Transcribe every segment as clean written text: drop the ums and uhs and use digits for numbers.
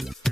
Down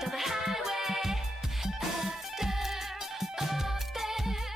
the highway after all this.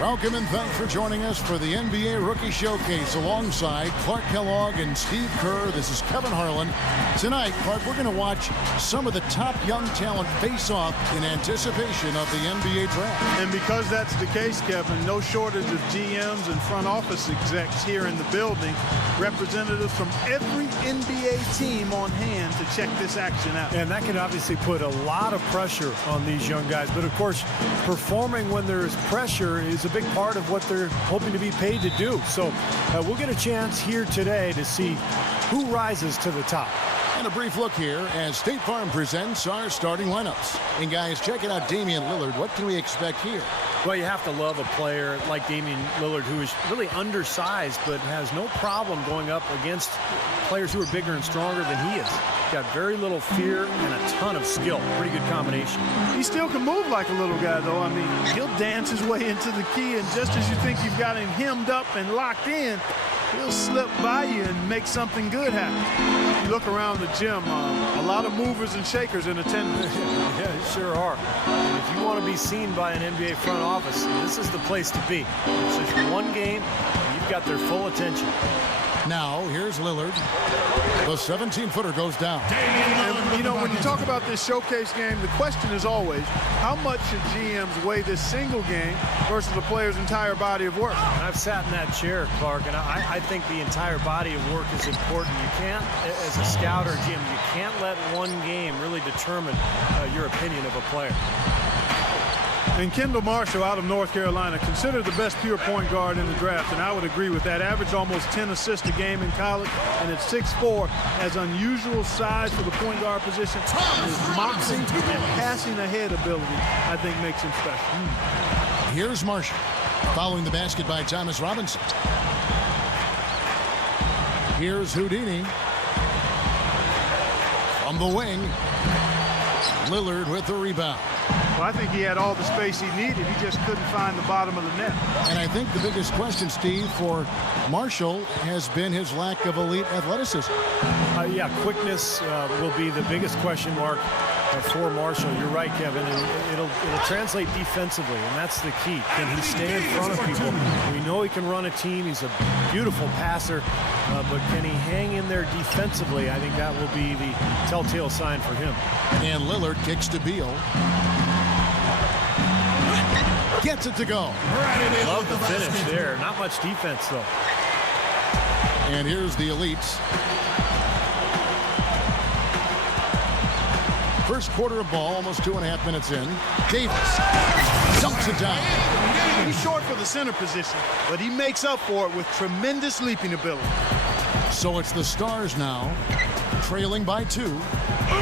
Welcome and thanks for joining us for the NBA Rookie Showcase alongside Clark Kellogg and Steve Kerr. This is Kevin Harlan. Tonight, Clark, we're going to watch some of the top young talent face off in anticipation of the NBA draft. And because that's the case, Kevin, no shortage of GMs and front office execs here in the building. Representatives from every NBA team on hand to check this action out. And that can obviously put a lot of pressure on these young guys. But of course, performing when there is pressure is a big part of what they're hoping to be paid to do. So we'll get a chance here today to see who rises to the top. And a brief look here as State Farm presents our starting lineups. And guys, checking out Damian Lillard. What can we expect here? Well, you have to love a player like Damian Lillard, who is really undersized but has no problem going up against players who are bigger and stronger than he is. Got very little fear and a ton of skill. Pretty good combination. He still can move like a little guy, though. I mean, he'll dance his way into the key, and just as you think you've got him hemmed up and locked in, he'll slip by you and make something good happen. You look around the gym, a lot of movers and shakers in attendance. Yeah, they sure are. And if you want to be seen by an NBA front office, this is the place to be. It's just one game, and you've got their full attention. Now, here's Lillard. The 17-footer goes down. And, you know, when you talk about this showcase game, the question is always, how much should GMs weigh this single game versus the player's entire body of work? I've sat in that chair, Clark, and I think the entire body of work is important. You can't, as a scout or GM, you can't let one game really determine your opinion of a player. And Kendall Marshall out of North Carolina, considered the best pure point guard in the draft, and I would agree with that. Averaged almost 10 assists a game in college, and at 6'4", has unusual size for the point guard position. And his moxing and passing ahead ability, I think, makes him special. Here's Marshall, following the basket by Thomas Robinson. Here's Houdini. From the wing, Lillard with the rebound. Well, I think he had all the space he needed. He just couldn't find the bottom of the net. And I think the biggest question, Steve, for Marshall has been his lack of elite athleticism. Yeah, quickness will be the biggest question mark for Marshall. You're right, Kevin, and it'll translate defensively, and that's the key. Can he stay in front of people? We know he can run a team. He's a beautiful passer, but can he hang in there defensively? I think that will be the telltale sign for him. And Lillard kicks to Beal. Gets it to go. Love the finish there. Not much defense, though. And here's the elites. First quarter of ball, almost 2.5 minutes in. Davis dunks it down. He's short for the center position, but he makes up for it with tremendous leaping ability. So it's the Stars now, trailing by 2.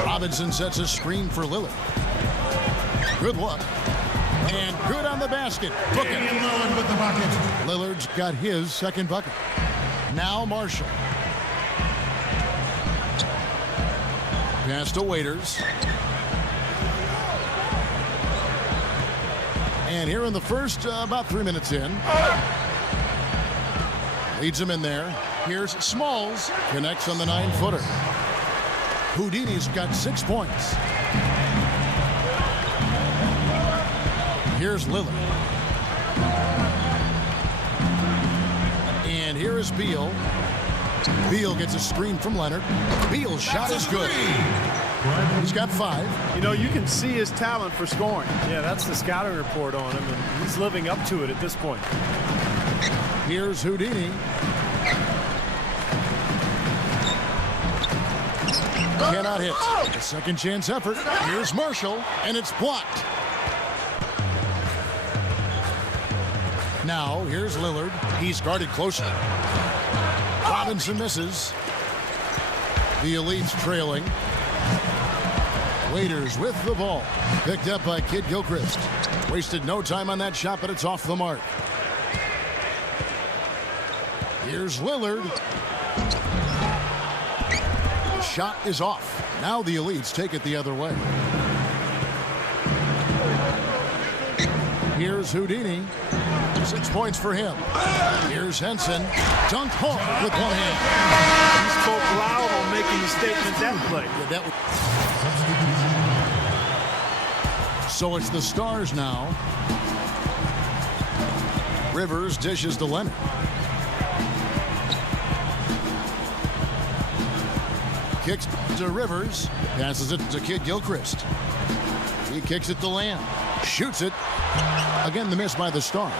Robinson sets a screen for Lillard. Good look. And good on the basket. Lillard with the bucket. Lillard's got his second bucket. Now Marshall. Pass to Waiters. And here in the first, about 3 minutes in. Leads him in there. Here's Smalls. Connects on the 9-footer. Houdini's got 6 points. Here's Lillard. And here is Beal. Beal gets a screen from Leonard. Beal's shot is good. He's got 5. You know, you can see his talent for scoring. Yeah, that's the scouting report on him, and he's living up to it at this point. Here's Houdini. Cannot hit. A second chance effort. Here's Marshall, and it's blocked. Now, here's Lillard. He's guarded closely. Robinson misses. The elites trailing. Waiters with the ball. Picked up by Kid Gilchrist. Wasted no time on that shot, but it's off the mark. Here's Lillard. The shot is off. Now the elites take it the other way. Here's Houdini. 6 points for him. Here's Henson. Dunked hard with one hand. He spoke loud on making the statement that play. So it's the Stars now. Rivers dishes to Leonard. Kicks to Rivers. Passes it to Kid Gilchrist. He kicks it to Lamb. Shoots it. Again, the miss by the Stars.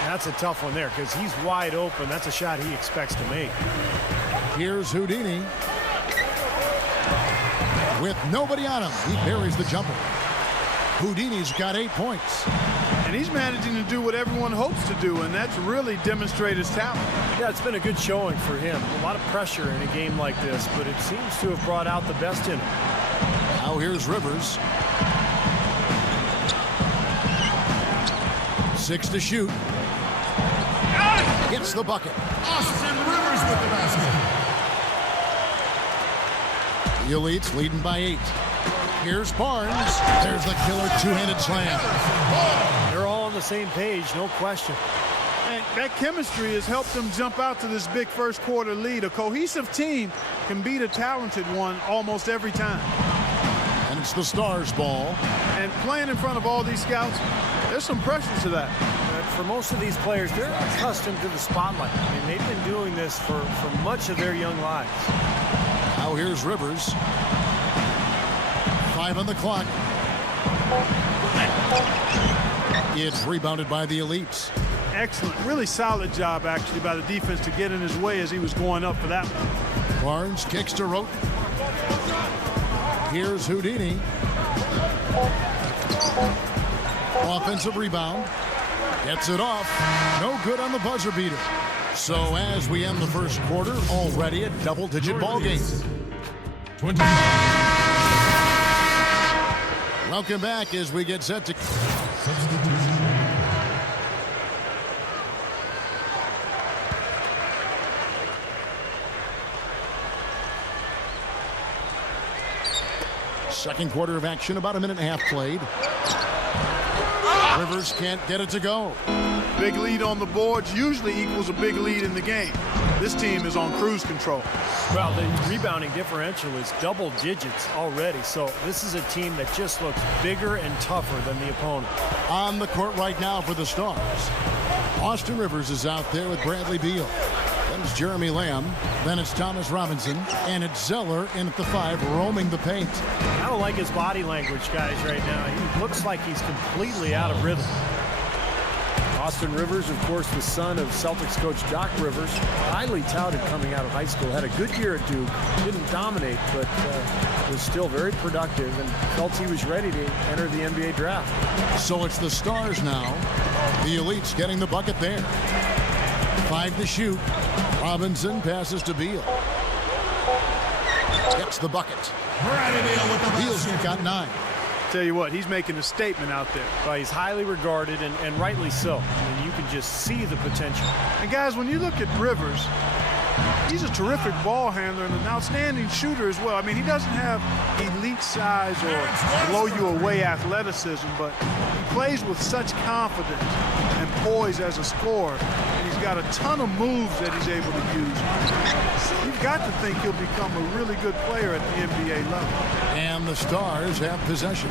That's a tough one there because he's wide open. That's a shot he expects to make. Here's Houdini. With nobody on him, he buries the jumper. Houdini's got 8 points. And he's managing to do what everyone hopes to do, and that's really demonstrate his talent. Yeah, it's been a good showing for him. A lot of pressure in a game like this, but it seems to have brought out the best in him. Now here's Rivers. 6 to shoot. Gets the bucket. Austin Rivers with the basket. The Elites leading by 8. Here's Barnes. There's the killer two-handed slam. They're all on the same page, no question. And that chemistry has helped them jump out to this big first quarter lead. A cohesive team can beat a talented one almost every time. And it's the Stars' ball. And playing in front of all these scouts, there's some pressure to that. For most of these players, they're accustomed to the spotlight. I mean, they've been doing this for much of their young lives. Now here's Rivers. 5 on the clock. It's rebounded by the Elites. Excellent, really solid job actually by the defense to get in his way as he was going up for that one. Barnes kicks to Roten. Here's Houdini. Offensive rebound. Gets it off. No good on the buzzer beater. So as we end the first quarter, already a double-digit ball game. 20. Welcome back as we get set to... Substitution. Second quarter of action, about a minute and a half played. Rivers can't get it to go. Big lead on the boards usually equals a big lead in the game. This team is on cruise control. Well, the rebounding differential is double digits already, so this is a team that just looks bigger and tougher than the opponent. On the court right now for the Stars. Austin Rivers is out there with Bradley Beal. Then it's Jeremy Lamb. Then it's Thomas Robinson. And it's Zeller in at the 5, roaming the paint. I don't like his body language, guys, right now. He looks like he's completely out of rhythm. Austin Rivers, of course, the son of Celtics coach Doc Rivers, highly touted coming out of high school, had a good year at Duke, didn't dominate, but was still very productive and felt he was ready to enter the NBA draft. So it's the Stars now. The Elites getting the bucket there. 5 to shoot. Robinson passes to Beal. Gets the bucket. Bradley Beal with the Beal's basket. got 9. Tell you what, he's making a statement out there. Well, he's highly regarded, and rightly so. I mean, you can just see the potential. And guys, when you look at Rivers, he's a terrific ball handler and an outstanding shooter as well. I mean, he doesn't have elite size or blow you away athleticism, but he plays with such confidence and poise as a scorer. And he's got a ton of moves that he's able to use. You've got to think he'll become a really good player at the NBA level. And the Stars have possession.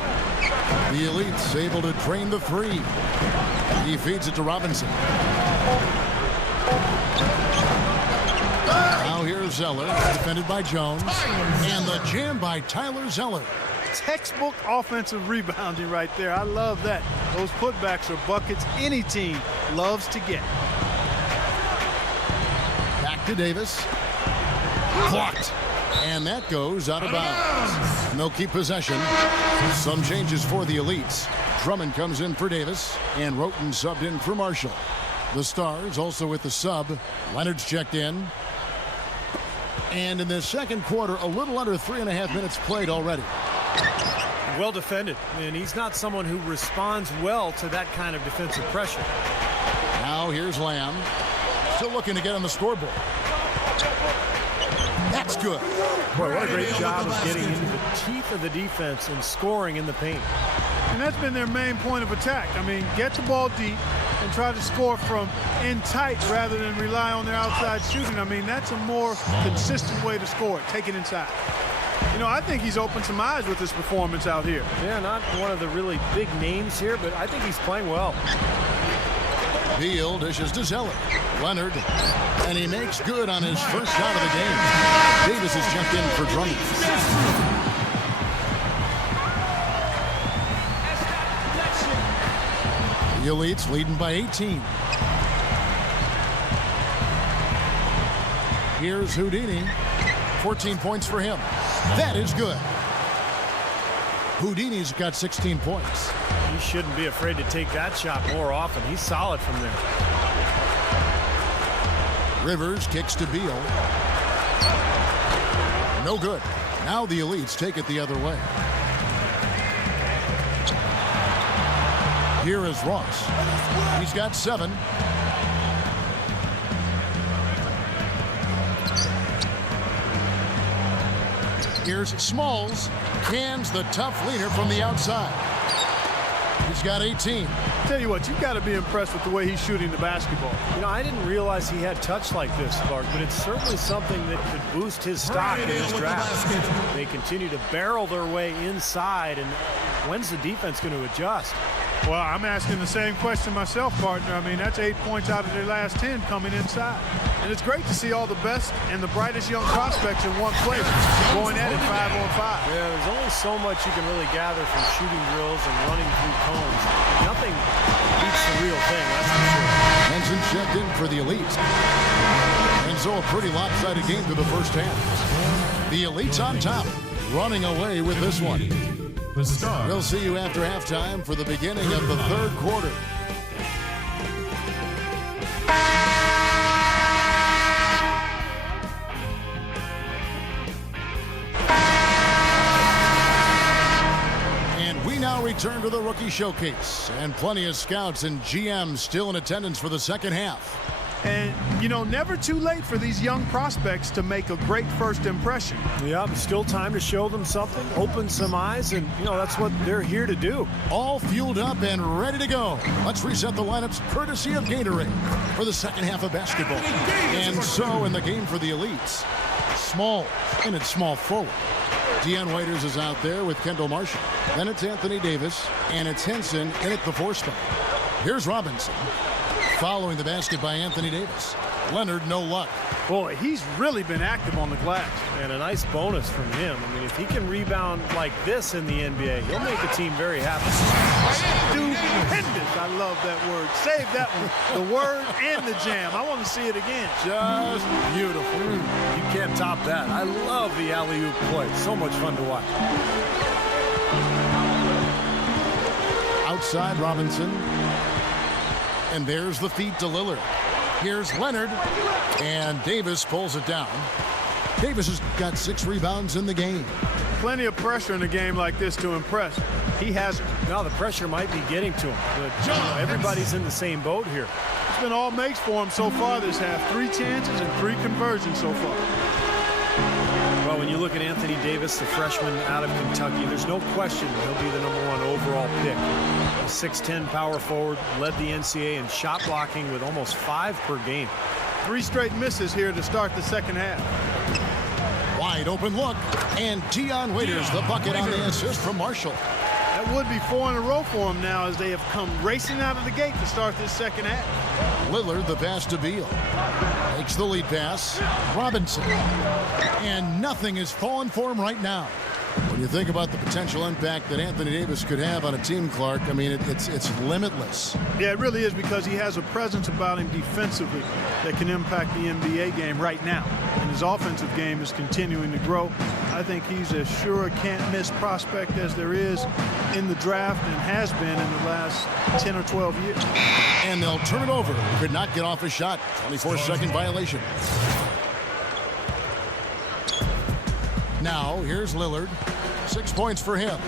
The Elites able to drain the 3. He feeds it to Robinson. Now here's Zeller, defended by Jones. And the jam by Tyler Zeller. Textbook offensive rebounding right there. I love that. Those putbacks are buckets any team loves to get. Back to Davis. Blocked. And that goes out of bounds. And they'll keep possession. Some changes for the Elites. Drummond comes in for Davis. And Roten subbed in for Marshall. The Stars also with the sub. Leonard's checked in. And in the second quarter, a little under 3.5 minutes played already. Well defended, and he's not someone who responds well to that kind of defensive pressure. Now here's Lamb. Still looking to get on the scoreboard. That's good. Boy, what a great job of getting into the teeth of the defense and scoring in the paint. And that's been their main point of attack. I mean, get the ball deep and try to score from in tight rather than rely on their outside shooting. I mean, that's a more consistent way to score it. Take it inside. You know, I think he's opened some eyes with his performance out here. Yeah, not one of the really big names here, but I think he's playing well. Beal dishes to Zeller. Leonard, and he makes good on his first shot of the game. Davis has checked in for Drummond. The Elites leading by 18. Here's Houdini. 14 points for him. That is good. Houdini's got 16 points. He shouldn't be afraid to take that shot more often. He's solid from there. Rivers kicks to Beal. No good. Now the Elites take it the other way. Here is Ross. He's got 7. Here's Smalls. Cans the tough leader from the outside. He's got 18. Tell you what, you've got to be impressed with the way he's shooting the basketball. You know, I didn't realize he had touch like this, Clark, but it's certainly something that could boost his stock in his draft. They continue to barrel their way inside, and when's the defense going to adjust? Well, I'm asking the same question myself, partner. I mean, that's 8 points out of their last 10 coming inside. And it's great to see all the best and the brightest young prospects in one place going at it 5-on-5. Yeah, there's only so much you can really gather from shooting drills and running through cones. Nothing beats the real thing, that's for sure. Henson checked in for the Elites. And so a pretty lopsided game through the first half. The Elites on top, running away with this one. We'll see you after halftime for the beginning of the third quarter. And we now return to the Rookie Showcase. And plenty of scouts and GMs still in attendance for the second half. And, you know, never too late for these young prospects to make a great first impression. Yeah, but still time to show them something, open some eyes, and, you know, that's what they're here to do. All fueled up and ready to go. Let's reset the lineups courtesy of Gatorade for the second half of basketball. And so in the game for the Elites, Small, and it's small forward. Dion Waiters is out there with Kendall Marshall. Then it's Anthony Davis, and it's Henson in at the 4 spot. Here's Robinson. Following the basket by Anthony Davis. Leonard, no luck. Boy, he's really been active on the glass. And a nice bonus from him. I mean, if he can rebound like this in the NBA, he'll make a team very happy. Stupendous. I love that word. Save that one. The word and the jam. I want to see it again. Just beautiful. You can't top that. I love the alley-oop play. So much fun to watch. Outside Robinson. And there's the feed to Lillard. Here's Leonard. And Davis pulls it down. Davis has got 6 rebounds in the game. Plenty of pressure in a game like this to impress. He hasn't. Now the pressure might be getting to him. But everybody's in the same boat here. It's been all makes for him so far this half. 3 chances and 3 conversions so far. Well, when you look at Anthony Davis, the freshman out of Kentucky, there's no question he'll be the #1 overall pick. A 6'10" power forward, led the NCAA in shot blocking with almost 5 per game. 3 straight misses here to start the second half. Wide open look. And Dion Waiters, the bucket on the assist from Marshall. That would be 4 in a row for him now as they have come racing out of the gate to start this second half. Lillard, the pass to Beal. Takes the lead pass. Robinson. And nothing is falling for him right now. When you think about the potential impact that Anthony Davis could have on a team, Clark, I mean, it's limitless. Yeah, it really is, because he has a presence about him defensively that can impact the NBA game right now. And his offensive game is continuing to grow. I think he's as sure a can't-miss prospect as there is in the draft and has been in the last 10 or 12 years. And they'll turn it over. Could not get off a shot. 24-second violation. Now, here's Lillard. 6 points for him.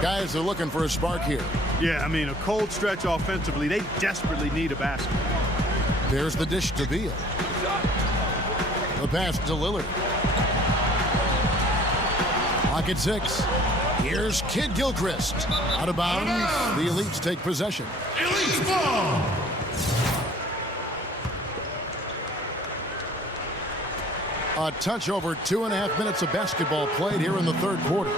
Guys are looking for a spark here. Yeah, I mean, a cold stretch offensively. They desperately need a basket. There's the dish to Beal. The pass to Lillard. Clock at 6. Here's Kid Gilchrist. Out of bounds. The Elites take possession. Elites ball! A touch over 2.5 minutes of basketball played here in the third quarter.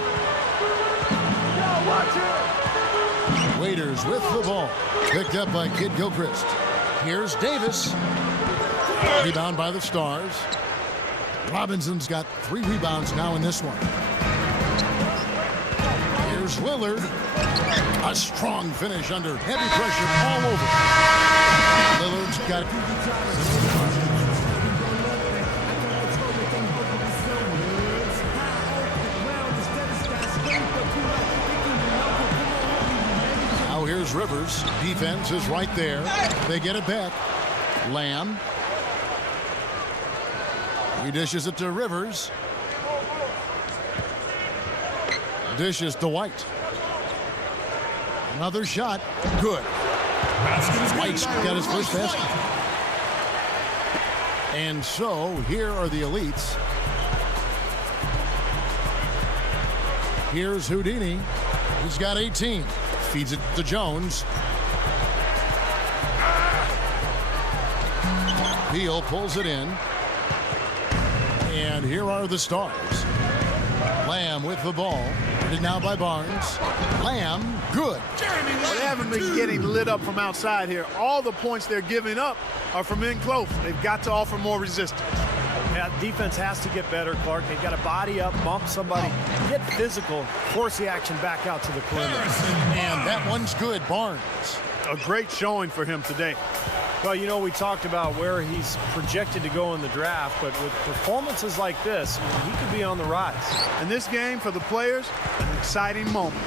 Waiters with the ball. Picked up by Kid Gilchrist. Here's Davis. Rebound by the Stars. Robinson's got 3 rebounds now in this one. Here's Lillard. A strong finish under heavy pressure all over. Lillard's got it. Now here's Rivers. Defense is right there. They get it back. Lamb. He dishes it to Rivers. Dishes to White. Another shot. Good. White's got his first basket. And so here are the elites. Here's Houdini. He's got 18. Feeds it to Jones. Beal pulls it in. And here are the Stars. Lamb with the ball. Guarded now by Barnes. Lamb, good. Well, they haven't been getting lit up from outside here. All the points they're giving up are from in close. They've got to offer more resistance. Yeah, defense has to get better, Clark. They've got to body up, bump somebody, get physical, force the action back out to the perimeter. And that one's good, Barnes. A great showing for him today. Well, you know, we talked about where he's projected to go in the draft, but with performances like this, he could be on the rise. In this game, for the players, an exciting moment.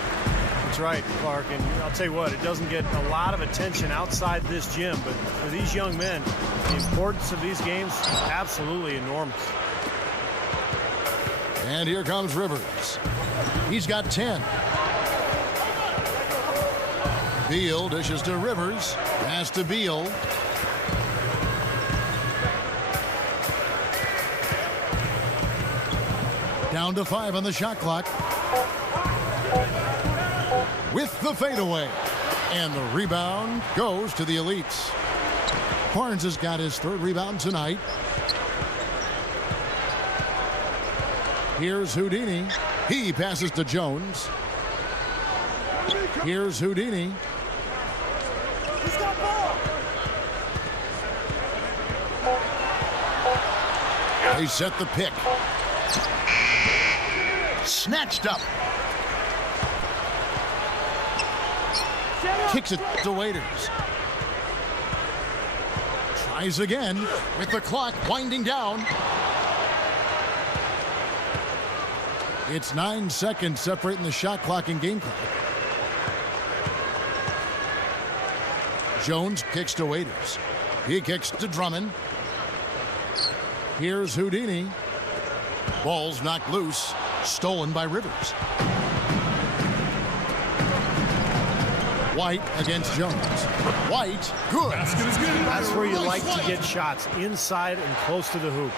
That's right, Clark, and I'll tell you what, it doesn't get a lot of attention outside this gym, but for these young men, the importance of these games, absolutely enormous. And here comes Rivers. He's got 10. Beal dishes to Rivers. Pass to Beal. Down to 5 on the shot clock. With the fadeaway. And the rebound goes to the elites. Barnes has got his 3rd rebound tonight. Here's Houdini. He passes to Jones. Here's Houdini. They set the pick. Snatched up. Kicks it to Waiters. Tries again with the clock winding down. It's 9 seconds separating the shot clock and game clock. Jones kicks to Waiters. He kicks to Drummond. Here's Houdini. Ball's knocked loose. Stolen by Rivers. White against Jones. White, good. Basket is good. That's where you like to get shots, inside and close to the hoop.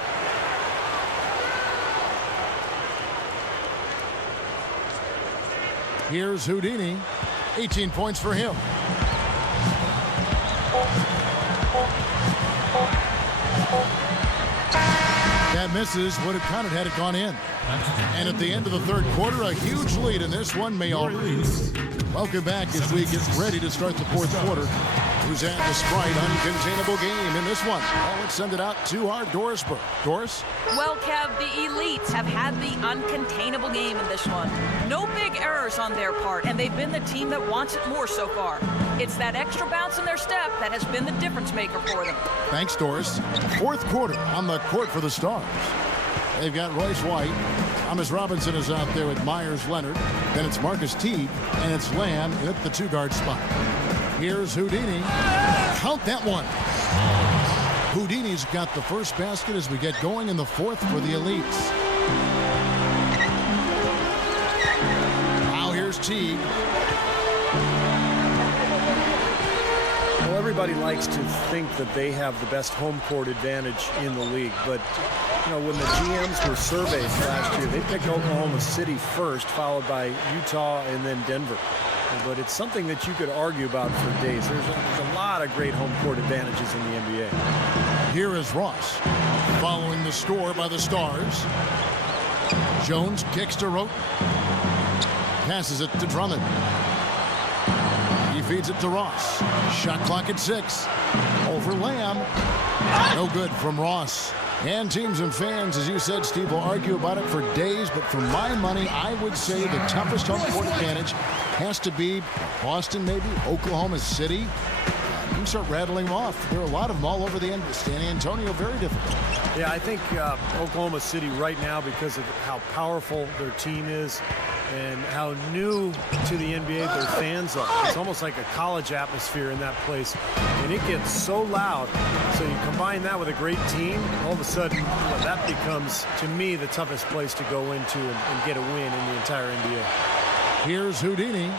Here's Houdini. 18 points for him. That misses. Would have counted had it gone in. And at the end of the 3rd quarter, a huge lead in this one may all. Welcome back as we get ready to start the 4th quarter. Who's at the Sprite uncontainable game in this one? Well, let's send it out to our Dorisburg. Doris? Well, Kev, the elites have had the uncontainable game in this one. No big errors on their part, and they've been the team that wants it more so far. It's that extra bounce in their step that has been the difference maker for them. Thanks, Doris. 4th quarter on the court for the Stars. They've got Royce White. Thomas Robinson is out there with Myers Leonard. Then it's Marcus Teague, and it's Lamb at the 2-guard spot. Here's Houdini. Count that one. Houdini's got the first basket as we get going in the 4th for the elites. Now here's Teague. Well, everybody likes to think that they have the best home court advantage in the league, but you know, when the GMs were surveyed last year, they picked Oklahoma City first, followed by Utah and then Denver. But it's something that you could argue about for days. There's a lot of great home court advantages in the NBA. Here is Ross, following the score by the Stars. Jones kicks to Roten. Passes it to Drummond. He feeds it to Ross. Shot clock at 6. Over Lamb. No good from Ross. And teams and fans, as you said, Steve, will argue about it for days, but for my money, I would say the toughest home court advantage has to be Boston, maybe, Oklahoma City. You can start rattling them off. There are a lot of them all over the end. San Antonio, very difficult. Yeah, I think Oklahoma City right now, because of how powerful their team is and how new to the NBA their fans are. It's almost like a college atmosphere in that place, and it gets so loud. So you combine that with a great team, all of a sudden, that becomes, to me, the toughest place to go into and get a win in the entire NBA. Here's Houdini.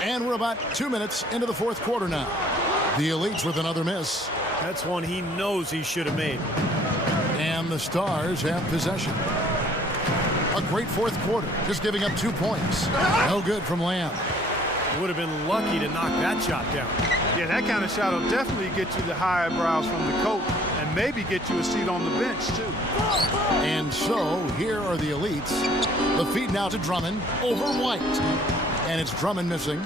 And we're about 2 minutes into the fourth quarter now. The Elites with another miss. That's one he knows he should have made. And the Stars have possession. A great fourth quarter, just giving up 2 points. No good from Lamb. Would have been lucky to knock that shot down. Yeah, that kind of shot will definitely get you the high eyebrows from the coach and maybe get you a seat on the bench, too. And so, here are the Elites. The feed now to Drummond over White. And it's Drummond missing.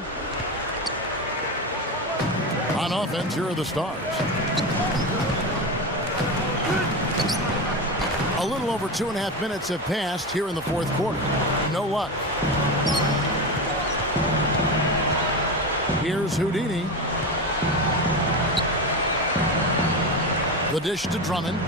On offense, here are the Stars. A little over 2.5 minutes have passed here in the fourth quarter. No luck. Here's Houdini. The dish to Drummond.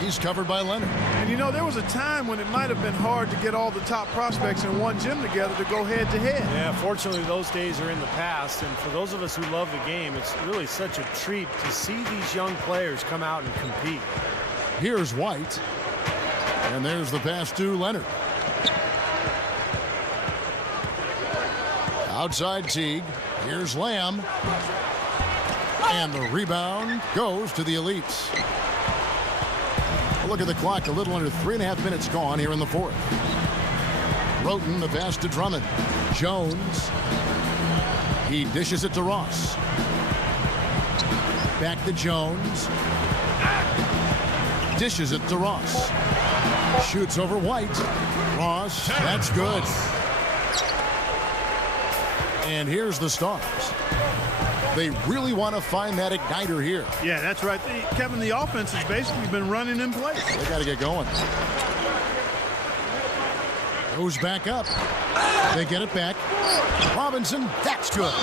He's covered by Leonard. And you know, there was a time when it might have been hard to get all the top prospects in one gym together to go head to head. Yeah, fortunately those days are in the past, and for those of us who love the game, it's really such a treat to see these young players come out and compete. Here's White. And there's the pass to Leonard. Outside Teague. Here's Lamb. And the rebound goes to the Elites. Look at the clock. A little under 3.5 minutes gone here in the fourth. Roten, the pass to Drummond. Jones. He dishes it to Ross. Back to Jones. Dishes it to Ross. Shoots over White. Ross, that's good. And here's the Stars. They really want to find that igniter here. Yeah, that's right. Kevin, the offense has basically been running in place. They got to get going. Goes back up. They get it back. Robinson, that's good.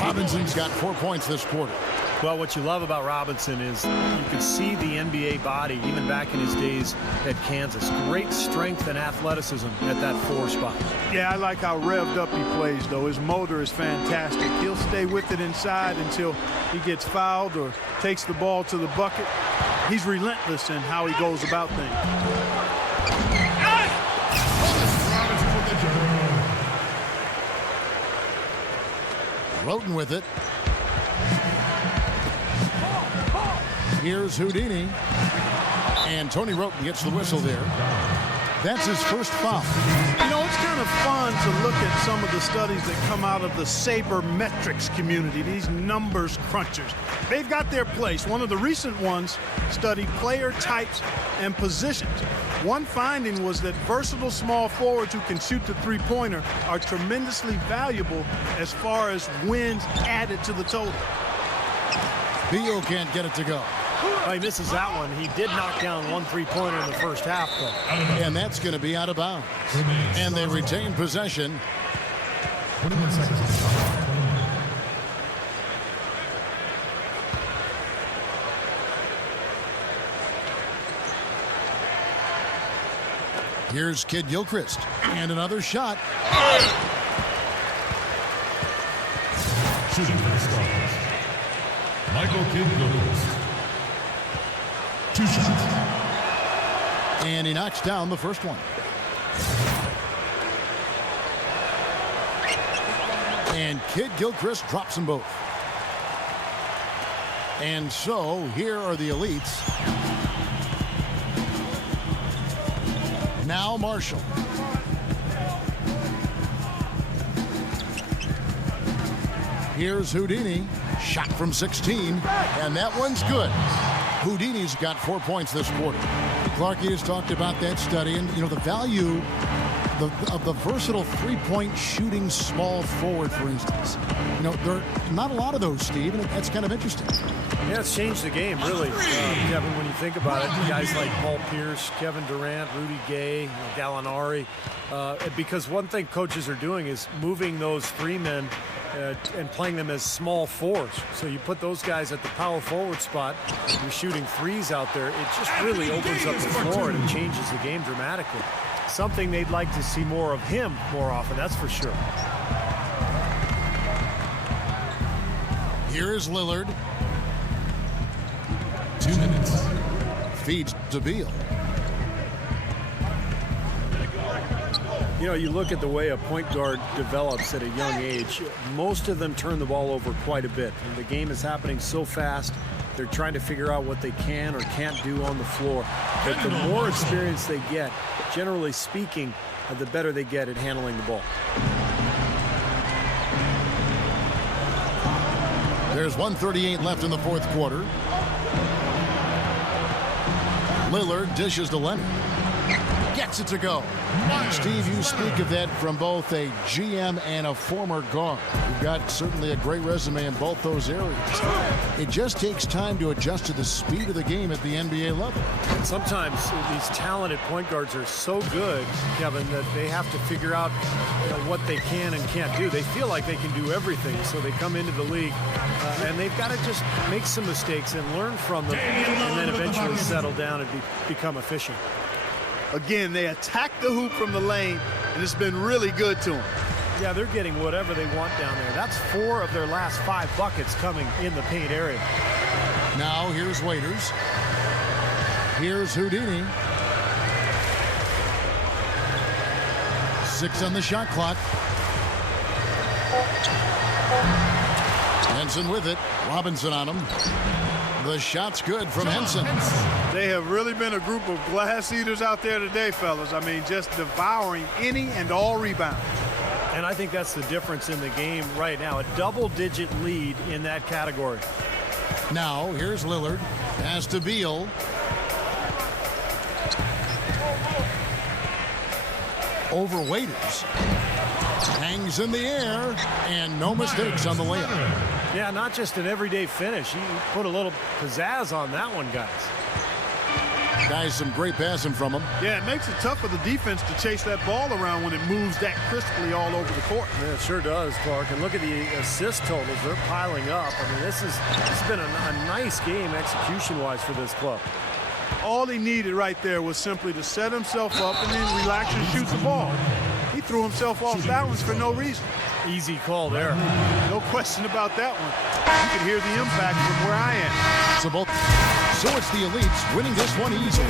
Robinson's got 4 points this quarter. Well, what you love about Robinson is you could see the NBA body, even back in his days at Kansas. Great strength and athleticism at that 4 spot. Yeah, I like how revved up he plays, though. His motor is fantastic. He'll stay with it inside until he gets fouled or takes the ball to the bucket. He's relentless in how he goes about things. Roten with it. Here's Houdini. And Tony Roten gets the whistle there. That's his first foul. You know, it's kind of fun to look at some of the studies that come out of the sabermetrics community, these numbers crunchers. They've got their place. One of the recent ones studied player types and positions. One finding was that versatile small forwards who can shoot the three-pointer are tremendously valuable as far as wins added to the total. Beal can't get it to go. Oh, he misses that one. He did knock down 1 3-pointer in the first half, though. And that's going to be out of bounds. And they retain possession. 21 seconds. Here's Kid Gilchrist. And another shot. Shooting for the Stars. Michael Kidd-Gilchrist. 2 shots. And he knocks down the first one. And Kid Gilchrist drops them both. And so here are the Elites. Now Marshall. Here's Houdini. Shot from 16. And that one's good. Houdini's got 4 points this quarter. Clarkie has talked about that study, and you know the value of the versatile three-point shooting small forward, for instance. You know, there are not a lot of those, Steve, and that's kind of interesting. Yeah, it's changed the game, really, Kevin, when you think about it. Guys like Paul Pierce, Kevin Durant, Rudy Gay, Gallinari. Because one thing coaches are doing is moving those three men and playing them as small fours. So you put those guys at the power forward spot, you're shooting threes out there. It just really opens up the floor and it changes the game dramatically. Something they'd like to see more of him more often, that's for sure. Here is Lillard. 2 minutes. Feeds to Beal. You know, you look at the way a point guard develops at a young age, most of them turn the ball over quite a bit. And the game is happening so fast, they're trying to figure out what they can or can't do on the floor. But the more experience they get, generally speaking, the better they get at handling the ball. There's 1:38 left in the fourth quarter. Lillard dishes to Leonard. Gets it to go. Steve, you speak of that from both a GM and a former guard. You've got certainly a great resume in both those areas. It just takes time to adjust to the speed of the game at the NBA level. And sometimes these talented point guards are so good, Kevin, that they have to figure out what they can and can't do. They feel like they can do everything, so they come into the league and they've got to just make some mistakes and learn from them and then eventually settle down and become efficient. Again, they attack the hoop from the lane, and it's been really good to them. Yeah, they're getting whatever they want down there. That's 4 of their last 5 buckets coming in the paint area. Now here's Waiters. Here's Houdini. 6 on the shot clock. Henson with it. Robinson on him. The shot's good from Henson. They have really been a group of glass eaters out there today, fellas. I mean, just devouring any and all rebounds. And I think that's the difference in the game right now. A double-digit lead in that category. Now, here's Lillard. Pass to Beal. Over Waiters. Hangs in the air, and no mistakes on the layup. Yeah, not just an everyday finish. He put a little pizzazz on that one, guys. Guys, some great passing from him. Yeah, it makes it tough for the defense to chase that ball around when it moves that crisply all over the court. Yeah, it sure does, Clark. And look at the assist totals. They're piling up. I mean, this has been a nice game execution-wise for this club. All he needed right there was simply to set himself up and then relax and shoot the ball. He threw himself off balance for no reason. Easy call there. No question about that one. You can hear the impact from where I am. So it's the Elites winning this one easily.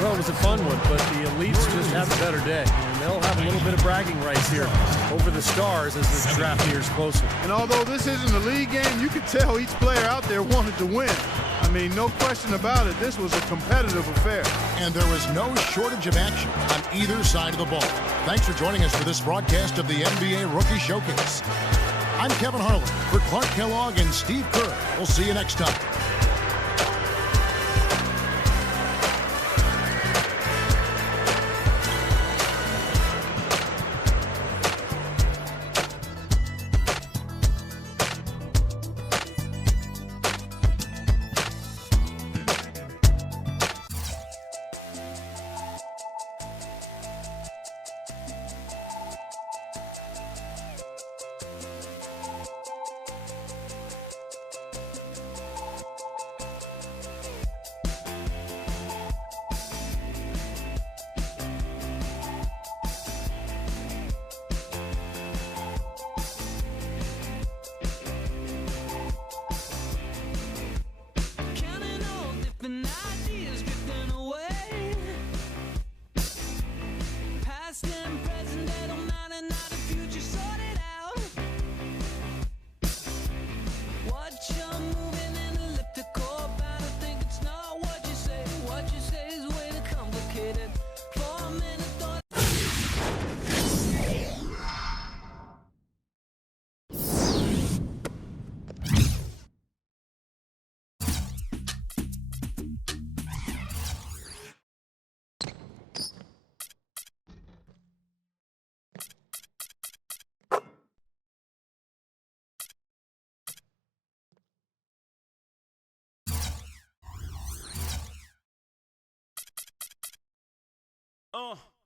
Well, it was a fun one, but the Elites just have a better day. And they'll have a little bit of bragging rights here over the Stars as this draft years closer. And although this isn't a league game, you could tell each player out there wanted to win. I mean, no question about it, this was a competitive affair. And there was no shortage of action on either side of the ball. Thanks for joining us for this broadcast of the NBA Rookie Showcase. I'm Kevin Harlan for Clark Kellogg and Steve Kerr. We'll see you next time.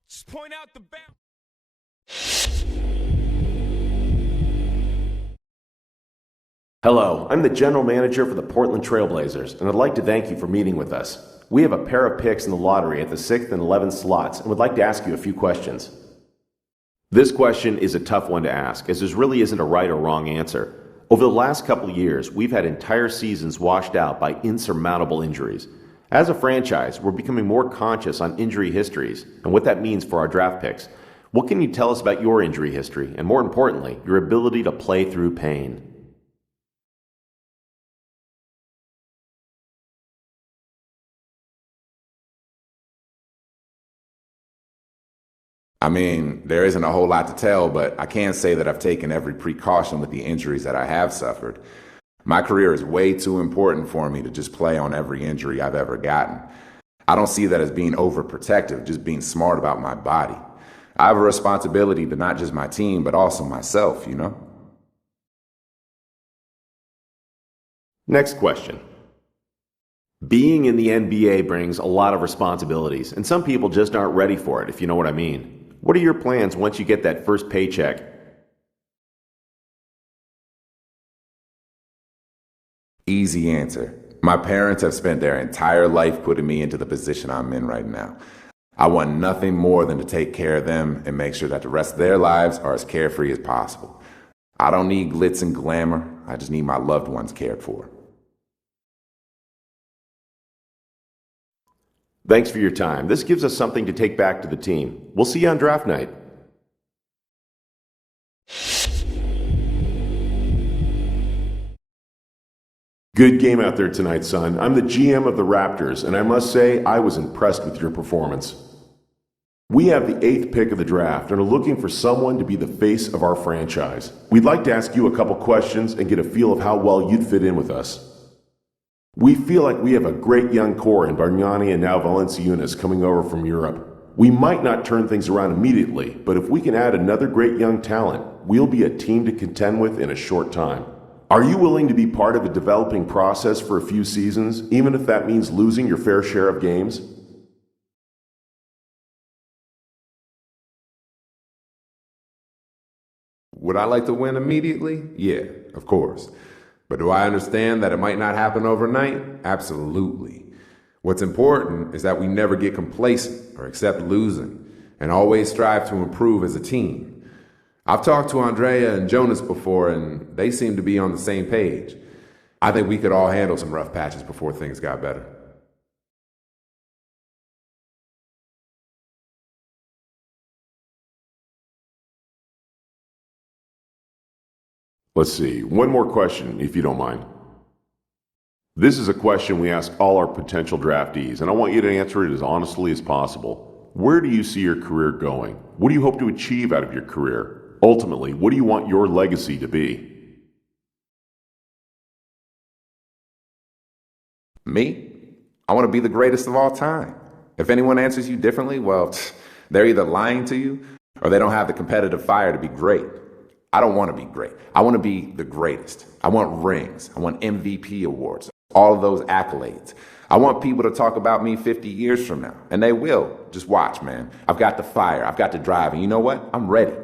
Just point out the bound. Hello, I'm the general manager for the Portland Trailblazers, and I'd like to thank you for meeting with us. We have a pair of picks in the lottery at the 6th and 11th slots, and would like to ask you a few questions. This question is a tough one to ask, as there really isn't a right or wrong answer. Over the last couple of years, we've had entire seasons washed out by insurmountable injuries. As a franchise, we're becoming more conscious on injury histories and what that means for our draft picks. What can you tell us about your injury history, and more importantly, your ability to play through pain? I mean, there isn't a whole lot to tell, but I can say that I've taken every precaution with the injuries that I have suffered. My career is way too important for me to just play on every injury I've ever gotten. I don't see that as being overprotective, just being smart about my body. I have a responsibility to not just my team, but also myself, you know? Next question. Being in the NBA brings a lot of responsibilities, and some people just aren't ready for it, if you know what I mean. What are your plans once you get that first paycheck? Easy answer. My parents have spent their entire life putting me into the position I'm in right now. I want nothing more than to take care of them and make sure that the rest of their lives are as carefree as possible. I don't need glitz and glamour. I just need my loved ones cared for. Thanks for your time. This gives us something to take back to the team. We'll see you on draft night. Good game out there tonight, son. I'm the GM of the Raptors, and I must say I was impressed with your performance. We have the 8th pick of the draft and are looking for someone to be the face of our franchise. We'd like to ask you a couple questions and get a feel of how well you'd fit in with us. We feel like we have a great young core in Bargnani and now Valanciunas coming over from Europe. We might not turn things around immediately, but if we can add another great young talent, we'll be a team to contend with in a short time. Are you willing to be part of a developing process for a few seasons, even if that means losing your fair share of games? Would I like to win immediately? Yeah, of course. But do I understand that it might not happen overnight? Absolutely. What's important is that we never get complacent or accept losing, and always strive to improve as a team. I've talked to Andrea and Jonas before, and they seem to be on the same page. I think we could all handle some rough patches before things got better. Let's see, one more question, if you don't mind. This is a question we ask all our potential draftees, and I want you to answer it as honestly as possible. Where do you see your career going? What do you hope to achieve out of your career? Ultimately, what do you want your legacy to be? Me? I want to be the greatest of all time. If anyone answers you differently, well, they're either lying to you or they don't have the competitive fire to be great. I don't want to be great. I want to be the greatest. I want rings. I want MVP awards. All of those accolades. I want people to talk about me 50 years from now. And they will. Just watch, man. I've got the fire. I've got the drive. And you know what? I'm ready.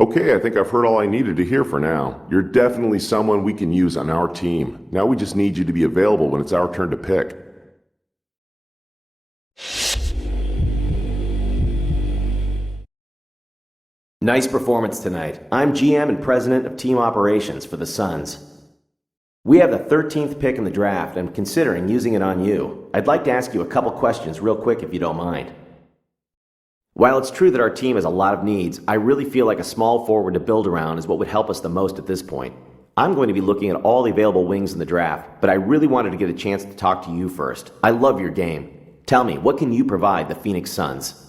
Okay, I think I've heard all I needed to hear for now. You're definitely someone we can use on our team. Now we just need you to be available when it's our turn to pick. Nice performance tonight. I'm GM and President of Team Operations for the Suns. We have the 13th pick in the draft and I'm considering using it on you. I'd like to ask you a couple questions real quick if you don't mind. While it's true that our team has a lot of needs, I really feel like a small forward to build around is what would help us the most at this point. I'm going to be looking at all the available wings in the draft, but I really wanted to get a chance to talk to you first. I love your game. Tell me, what can you provide the Phoenix Suns?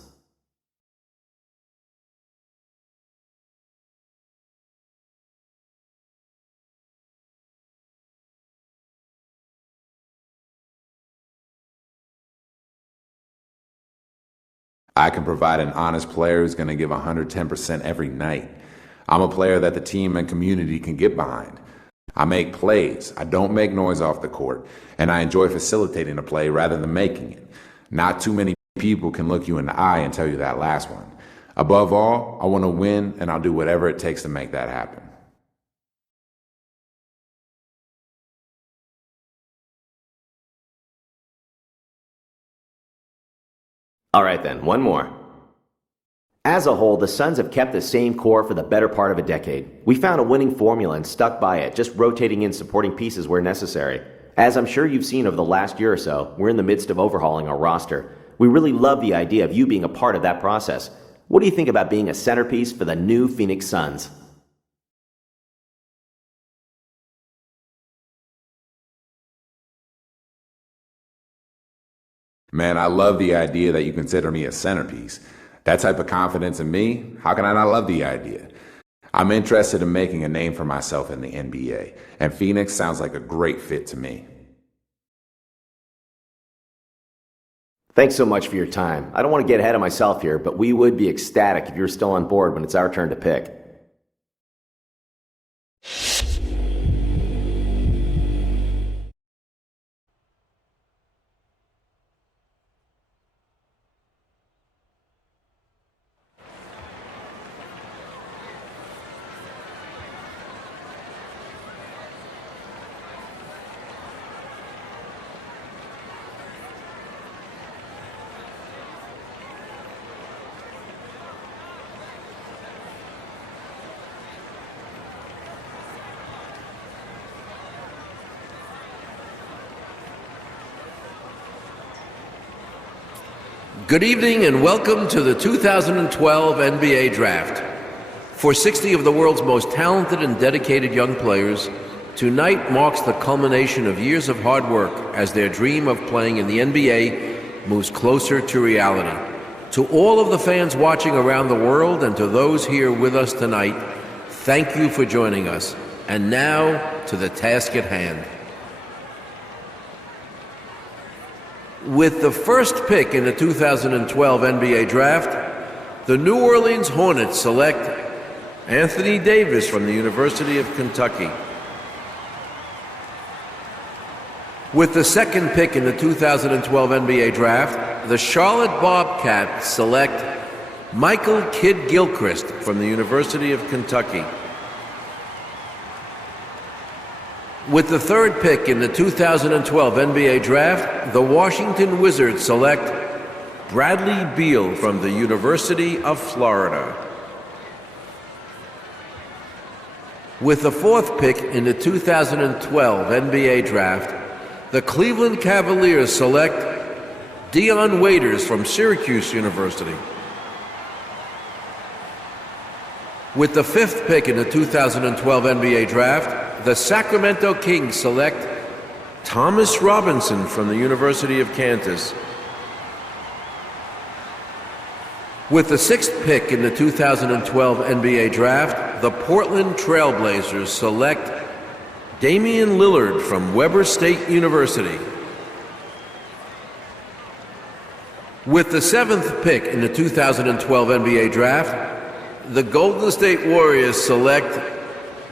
I can provide an honest player who's going to give 110% every night. I'm a player that the team and community can get behind. I make plays. I don't make noise off the court, and I enjoy facilitating a play rather than making it. Not too many people can look you in the eye and tell you that last one. Above all, I want to win, and I'll do whatever it takes to make that happen. All right then, one more. As a whole, the Suns have kept the same core for the better part of a decade. We found a winning formula and stuck by it, just rotating in supporting pieces where necessary. As I'm sure you've seen over the last year or so, we're in the midst of overhauling our roster. We really love the idea of you being a part of that process. What do you think about being a centerpiece for the new Phoenix Suns? Man, I love the idea that you consider me a centerpiece. That type of confidence in me, how can I not love the idea? I'm interested in making a name for myself in the NBA, and Phoenix sounds like a great fit to me. Thanks so much for your time. I don't want to get ahead of myself here, but we would be ecstatic if you're still on board when it's our turn to pick. Good evening and welcome to the 2012 NBA Draft. For 60 of the world's most talented and dedicated young players, tonight marks the culmination of years of hard work as their dream of playing in the NBA moves closer to reality. To all of the fans watching around the world and to those here with us tonight, thank you for joining us. And now to the task at hand. With the first pick in the 2012 NBA Draft, the New Orleans Hornets select Anthony Davis from the University of Kentucky. With the second pick in the 2012 NBA Draft, the Charlotte Bobcats select Michael Kidd-Gilchrist from the University of Kentucky. With the third pick in the 2012 NBA Draft, the Washington Wizards select Bradley Beal from the University of Florida. With the fourth pick in the 2012 NBA Draft, the Cleveland Cavaliers select Dion Waiters from Syracuse University. With the fifth pick in the 2012 NBA Draft, the Sacramento Kings select Thomas Robinson from the University of Kansas. With the sixth pick in the 2012 NBA Draft, the Portland Trail Blazers select Damian Lillard from Weber State University. With the seventh pick in the 2012 NBA Draft, the Golden State Warriors select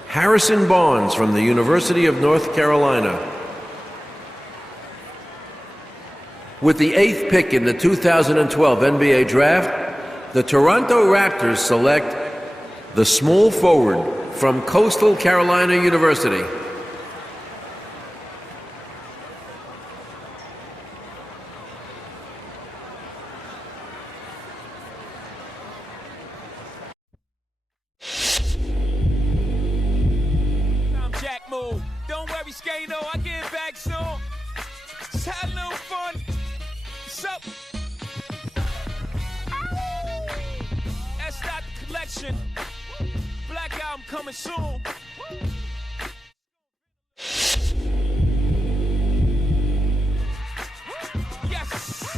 Harrison Barnes from the University of North Carolina. With the eighth pick in the 2012 NBA Draft, the Toronto Raptors select the small forward from Coastal Carolina University. Don't worry, Skano, I get back soon. Just had a little fun. What's up? That's not the collection. Black album coming soon. Yes.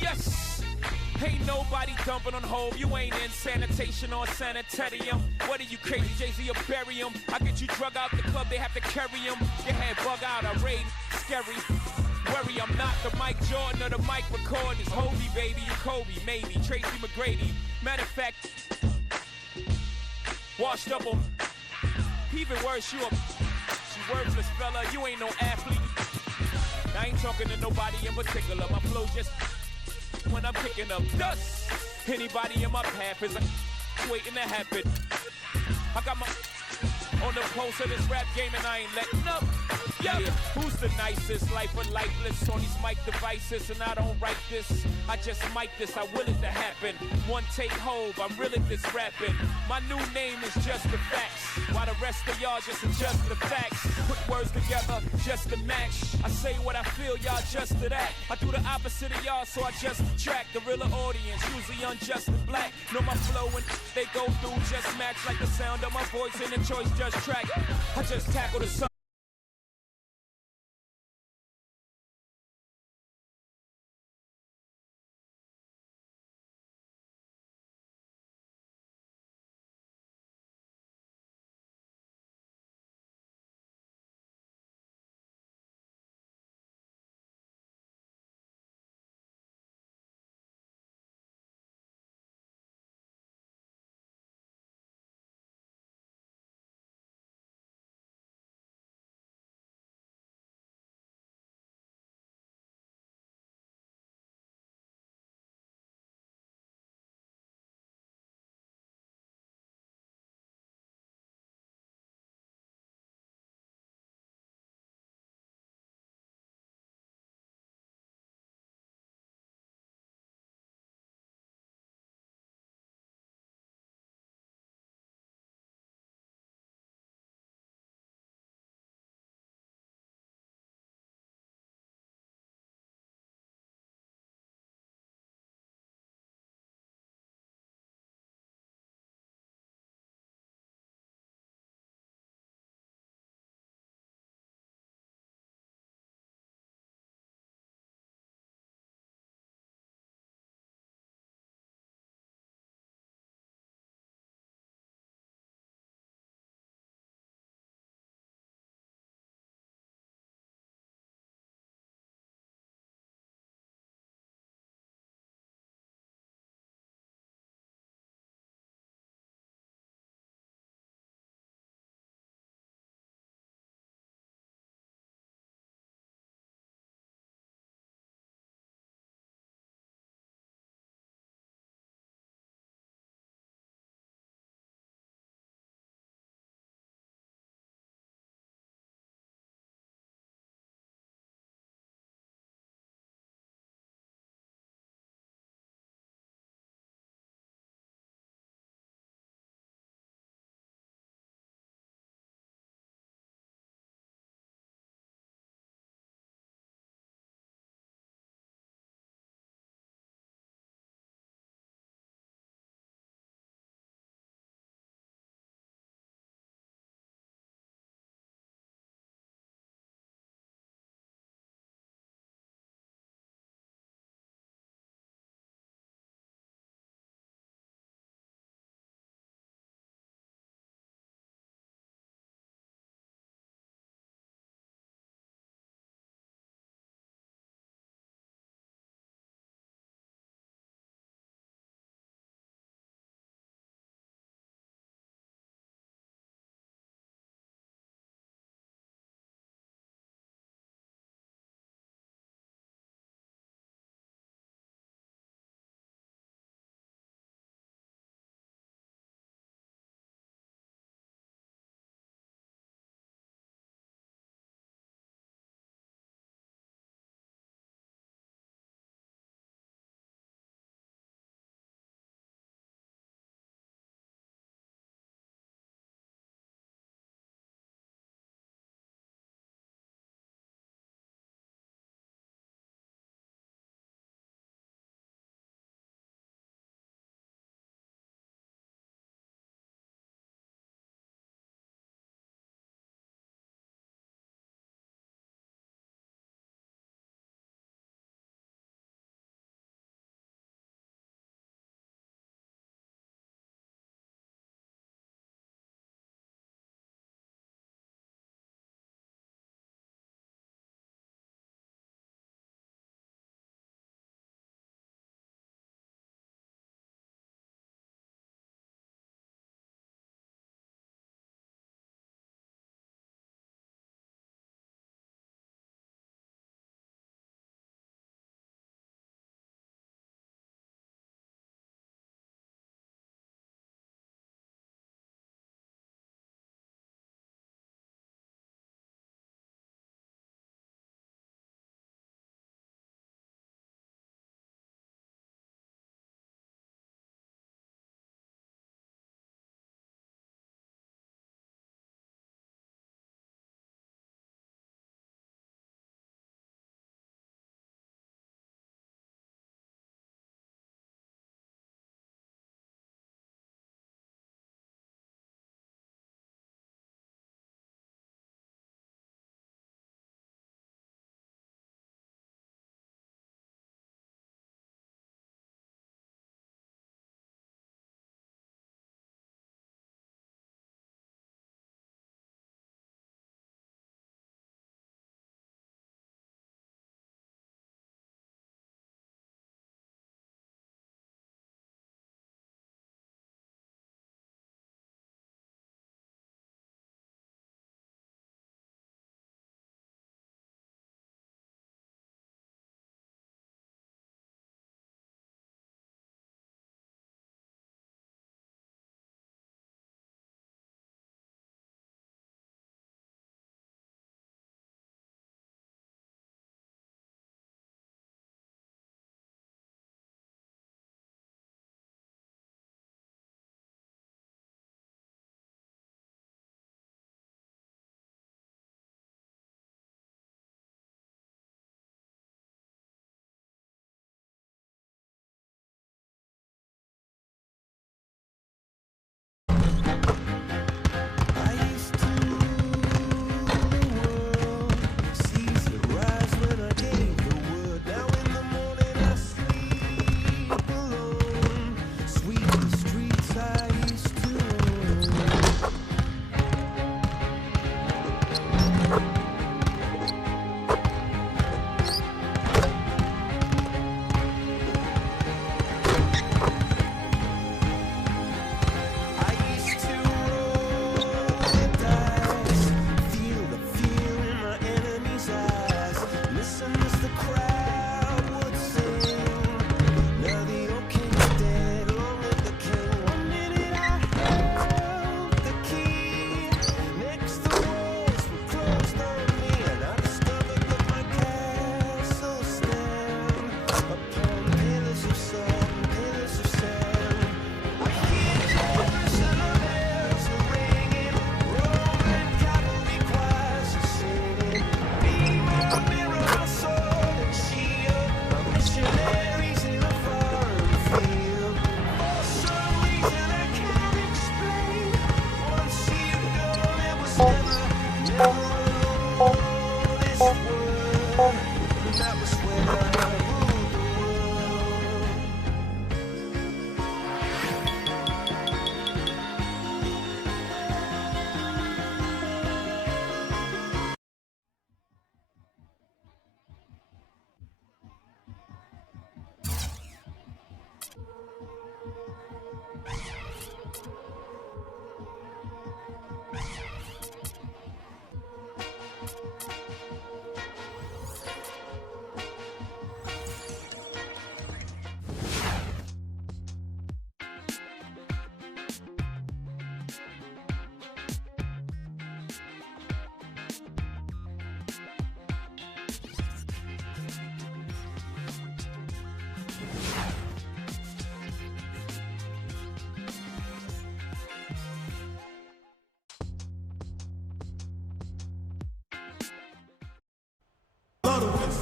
Yes. Ain't nobody dumping on Hove. You ain't in sanitation or sanitarium. What are you, crazy, Jay-Z, or bury him? I get you drug out the club, they have to carry him. Your head bug out, I raid, scary. Worry, I'm not the Mike Jordan or the Mike McCord. It's Hovey, baby, you Kobe, maybe. Tracy McGrady. Matter of fact, washed up on. Even worse, you a You worthless, fella, you ain't no athlete. I ain't talking to nobody in particular. My flow just when I'm picking up dust. Anybody in my path is waiting to happen. I got my on the pulse of this rap game and I ain't letting up. Yeah, who's the nicest? Life or lifeless on these mic devices, and I don't write this. I just mic this, I will it to happen. One take hove, I'm real at this rapping. My new name is just the facts, while the rest of y'all just adjust the facts. Put words together just to match. I say what I feel, y'all just to that. I do the opposite of y'all, so I just attract the realer audience, usually unjust and black. Know my flow and they go through just match like the sound of my voice in the choice just track. I just tackle the sun.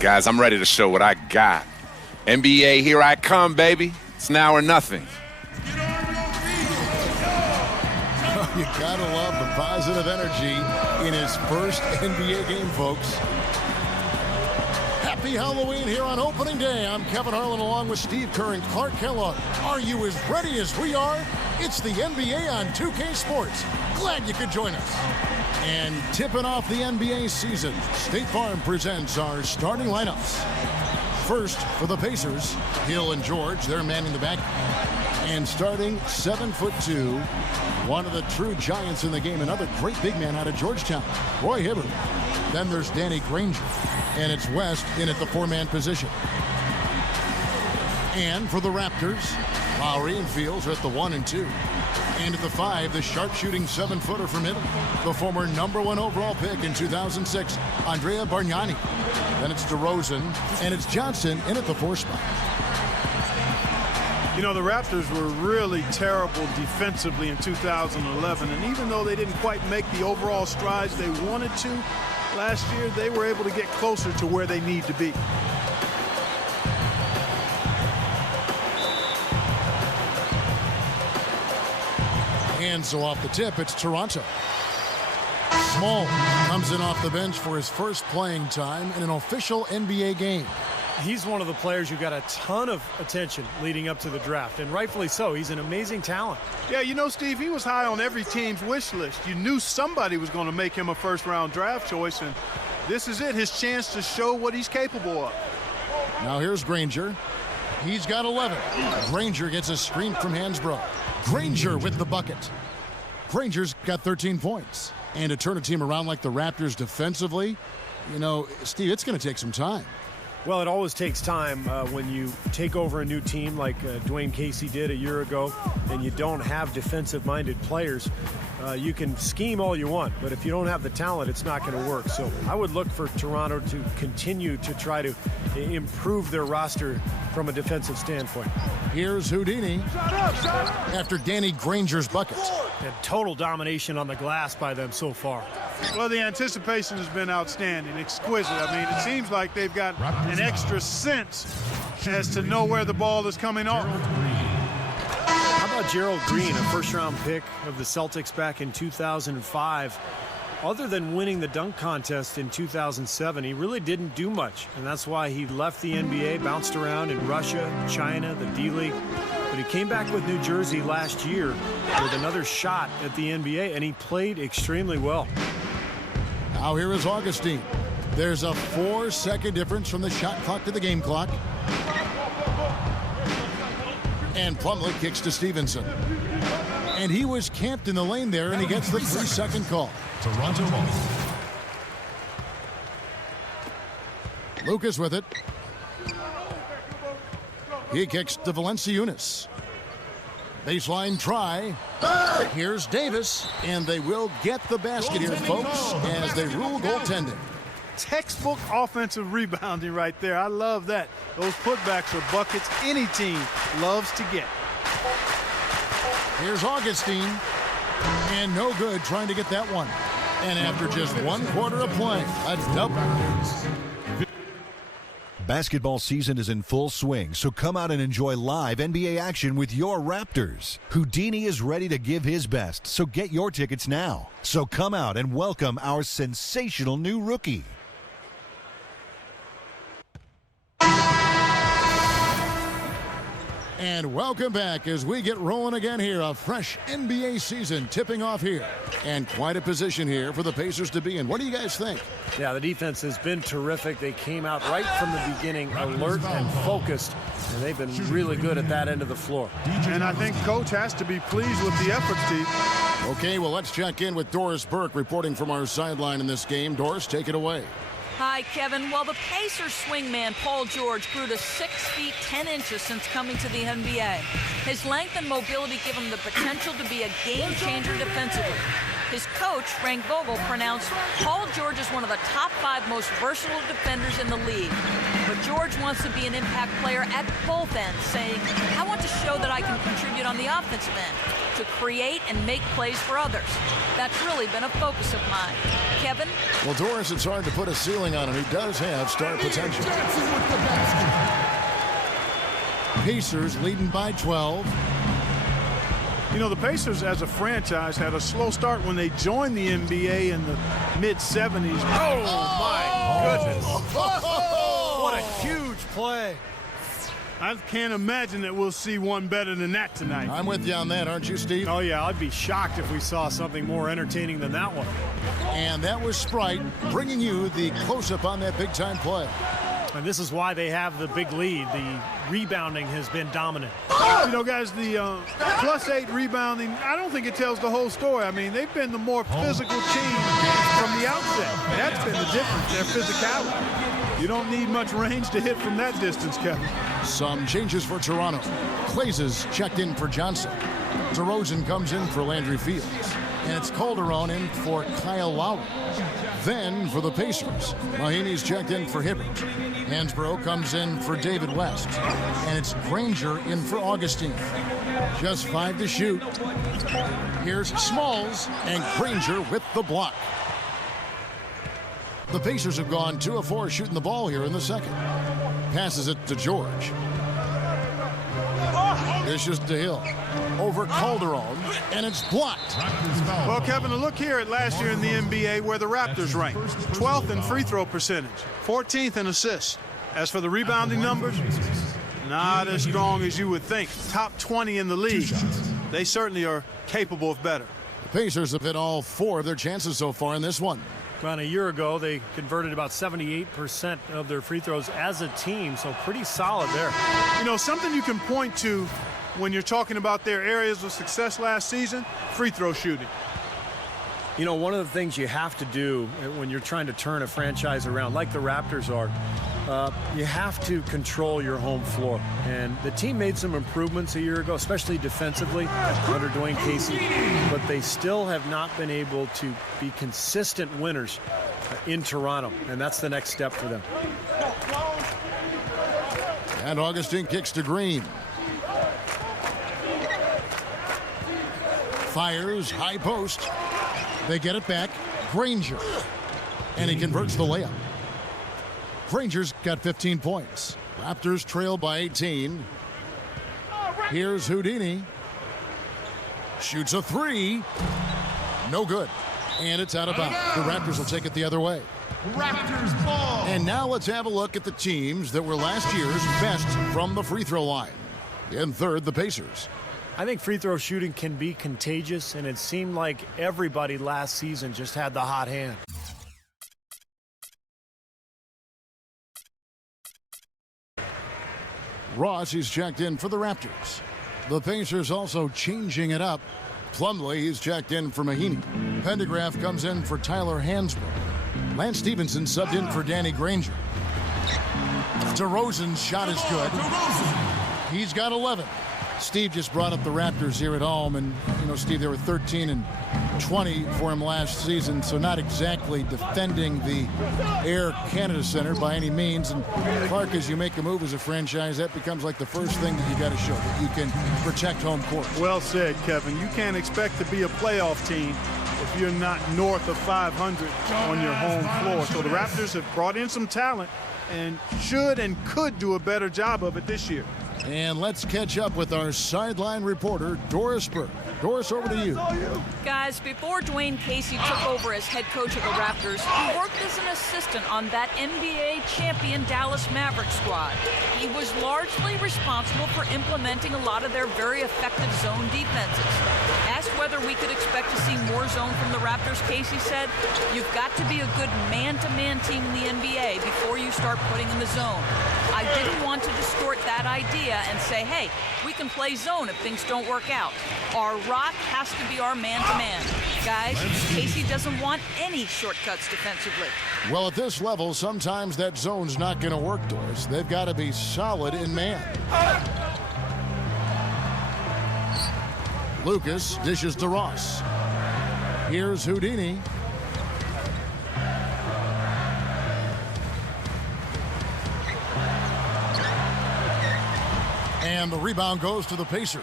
Guys, I'm ready to show what I got. NBA, here I come, baby. It's now or nothing. You gotta love the positive energy in his first NBA game, folks. Happy Halloween here on opening day. I'm Kevin Harlan along with Steve Kerr and Clark Kellogg. Are you as ready as we are? It's the NBA on 2K Sports. Glad you could join us. And tipping off the NBA season, State Farm presents our starting lineups. First, for the Pacers, Hill and George, they're manning the back. And starting 7'2", one of the true giants in the game, another great big man out of Georgetown, Roy Hibbert. Then there's Danny Granger, and it's West in at the four-man position. And for the Raptors, Lowry and Fields are at the 1 and 2. And at the 5, the sharpshooting 7-footer from Italy, the former #1 overall pick in 2006, Andrea Bargnani. Then it's DeRozan, and it's Johnson in at the 4 spot. You know, the Raptors were really terrible defensively in 2011, and even though they didn't quite make the overall strides they wanted to last year, they were able to get closer to where they need to be. And so off the tip, it's Toronto. Small comes in off the bench for his first playing time in an official NBA game. He's one of the players who got a ton of attention leading up to the draft, and rightfully so. He's an amazing talent. Yeah, you know, Steve, he was high on every team's wish list. You knew somebody was going to make him a first-round draft choice, and this is it, his chance to show what he's capable of. Now here's Granger. He's got 11. Granger gets a screen from Hansbrough. Granger with the bucket. Granger's got 13 points. And to turn a team around like the Raptors defensively, you know, Steve, it's going to take some time. Well, it always takes time when you take over a new team like Dwayne Casey did a year ago, and you don't have defensive-minded players. You can scheme all you want, but if you don't have the talent, it's not going to work. So I would look for Toronto to continue to try to improve their roster from a defensive standpoint. Here's Houdini after Danny Granger's bucket. And total domination on the glass by them so far. Well, the anticipation has been outstanding, exquisite. I mean, it seems like they've got an extra sense as to know where the ball is coming off. How about Gerald Green, a first-round pick of the Celtics back in 2005? Other than winning the dunk contest in 2007, he really didn't do much, and that's why he left the NBA, bounced around in Russia, China, the D-League. But he came back with New Jersey last year with another shot at the NBA, and he played extremely well. Now here is Augustine. There's a 4-second difference from the shot clock to the game clock. And Plumlee kicks to Stevenson. And he was camped in the lane there, and he gets the 3-second call. Toronto ball. Lucas with it. He kicks to Valanciunas. Baseline try. Here's Davis, and they will get the basket here, folks, as they rule goaltending. Textbook offensive rebounding right there. I love that. Those putbacks are buckets any team loves to get. Here's Augustine, and no good trying to get that one. And after just 1 quarter of play, a double. Basketball season is in full swing, so come out and enjoy live NBA action with your Raptors. Houdini is ready to give his best, so get your tickets now. So come out and welcome our sensational new rookie. And welcome back as we get rolling again here. A fresh NBA season tipping off here. And quite a position here for the Pacers to be in. What do you guys think? Yeah, the defense has been terrific. They came out right from the beginning, alert and focused, and they've been really good at that end of the floor. And I think Coach has to be pleased with the effort, Steve. Okay, well, let's check in with Doris Burke reporting from our sideline in this game. Doris, take it away. Hi, Kevin. Well, the Pacers swingman, Paul George, grew to 6 feet 10 inches since coming to the NBA. His length and mobility give him the potential to be a game-changer defensively. His coach, Frank Vogel, pronounced Paul George is one of the top 5 most versatile defenders in the league. But George wants to be an impact player at both ends, saying, I want to show that I can contribute on the offensive end, to create and make plays for others. That's really been a focus of mine. Kevin? Well, Doris, it's hard to put a ceiling on him. He does have star potential. Pacers leading by 12. You know, the Pacers as a franchise had a slow start when they joined the NBA in the mid-'70s. Oh, my goodness. What a huge play. I can't imagine that we'll see one better than that tonight. I'm with you on that, aren't you, Steve? Oh, yeah, I'd be shocked if we saw something more entertaining than that one. And that was Sprite bringing you the close-up on that big-time play. And this is why they have the big lead. The rebounding has been dominant. You know, guys, the +8 rebounding, I don't think it tells the whole story. I mean, they've been the more physical team from the outset. That's been the difference, their physicality. You don't need much range to hit from that distance, Kevin. Some changes for Toronto. Clazes checked in for Johnson. DeRozan comes in for Landry Fields. And it's Calderon in for Kyle Lowry. Then for the Pacers, Mahinmi's checked in for Hibbert. Hansbrough comes in for David West. And it's Granger in for Augustine. Just 5 to shoot. Here's Smalls and Granger with the block. The Pacers have gone 2 of 4 shooting the ball here in the second. Passes it to George. Dishes to Hill. Over Calderon, and it's blocked. Well, Kevin, a look here at last year in the NBA where the Raptors ranked. 12th in free throw percentage, 14th in assists. As for the rebounding numbers, not as strong as you would think. Top 20 in the league. They certainly are capable of better. The Pacers have hit all 4 of their chances so far in this one. About a year ago, they converted about 78% of their free throws as a team, so pretty solid there. You know, something you can point to when you're talking about their areas of success last season, free throw shooting. You know, one of the things you have to do when you're trying to turn a franchise around, like the Raptors are, you have to control your home floor. And the team made some improvements a year ago, especially defensively under Dwayne Casey, but they still have not been able to be consistent winners in Toronto, and that's the next step for them. And Augustine kicks to Green. Fires, high post. They get it back. Granger. And he converts the layup. Granger's got 15 points. Raptors trail by 18. Here's Houdini. Shoots a 3. No good. And it's out of bounds. The Raptors will take it the other way. Raptors ball. And now let's have a look at the teams that were last year's best from the free throw line. In third, the Pacers. I think free throw shooting can be contagious, and it seemed like everybody last season just had the hot hand. Ross is checked in for the Raptors. The Pacers also changing it up. Plumlee is checked in for Mahinmi. Pendergraph comes in for Tyler Hansbrough. Lance Stevenson subbed in for Danny Granger. DeRozan's shot is good. He's got 11. Steve just brought up the Raptors here at home, and you know, Steve, they were 13 and 20 for him last season, so not exactly defending the Air Canada Center by any means. And Clark, as you make a move as a franchise, that becomes like the first thing that you got to show, that you can protect home court. Well said, Kevin. You can't expect to be a playoff team if you're not north of 500 on your home floor. So the Raptors have brought in some talent and should and could do a better job of it this year. And let's catch up with our sideline reporter, Doris Burke. Doris, over to you. Guys, before Dwayne Casey took over as head coach of the Raptors, he worked as an assistant on that NBA champion Dallas Mavericks squad. He was largely responsible for implementing a lot of their very effective zone defenses. Asked whether we could expect to see more zone from the Raptors, Casey said, "You've got to be a good man-to-man team in the NBA before you start putting in the zone. I didn't want to distort that idea and say, hey, we can play zone if things don't work out. Our rock has to be our man-to-man. Guys, Casey doesn't want any shortcuts defensively." Well, at this level, sometimes that zone's not going to work, Doris. They've got to be solid in man. Lucas dishes to Ross. Here's Houdini. And the rebound goes to the Pacers.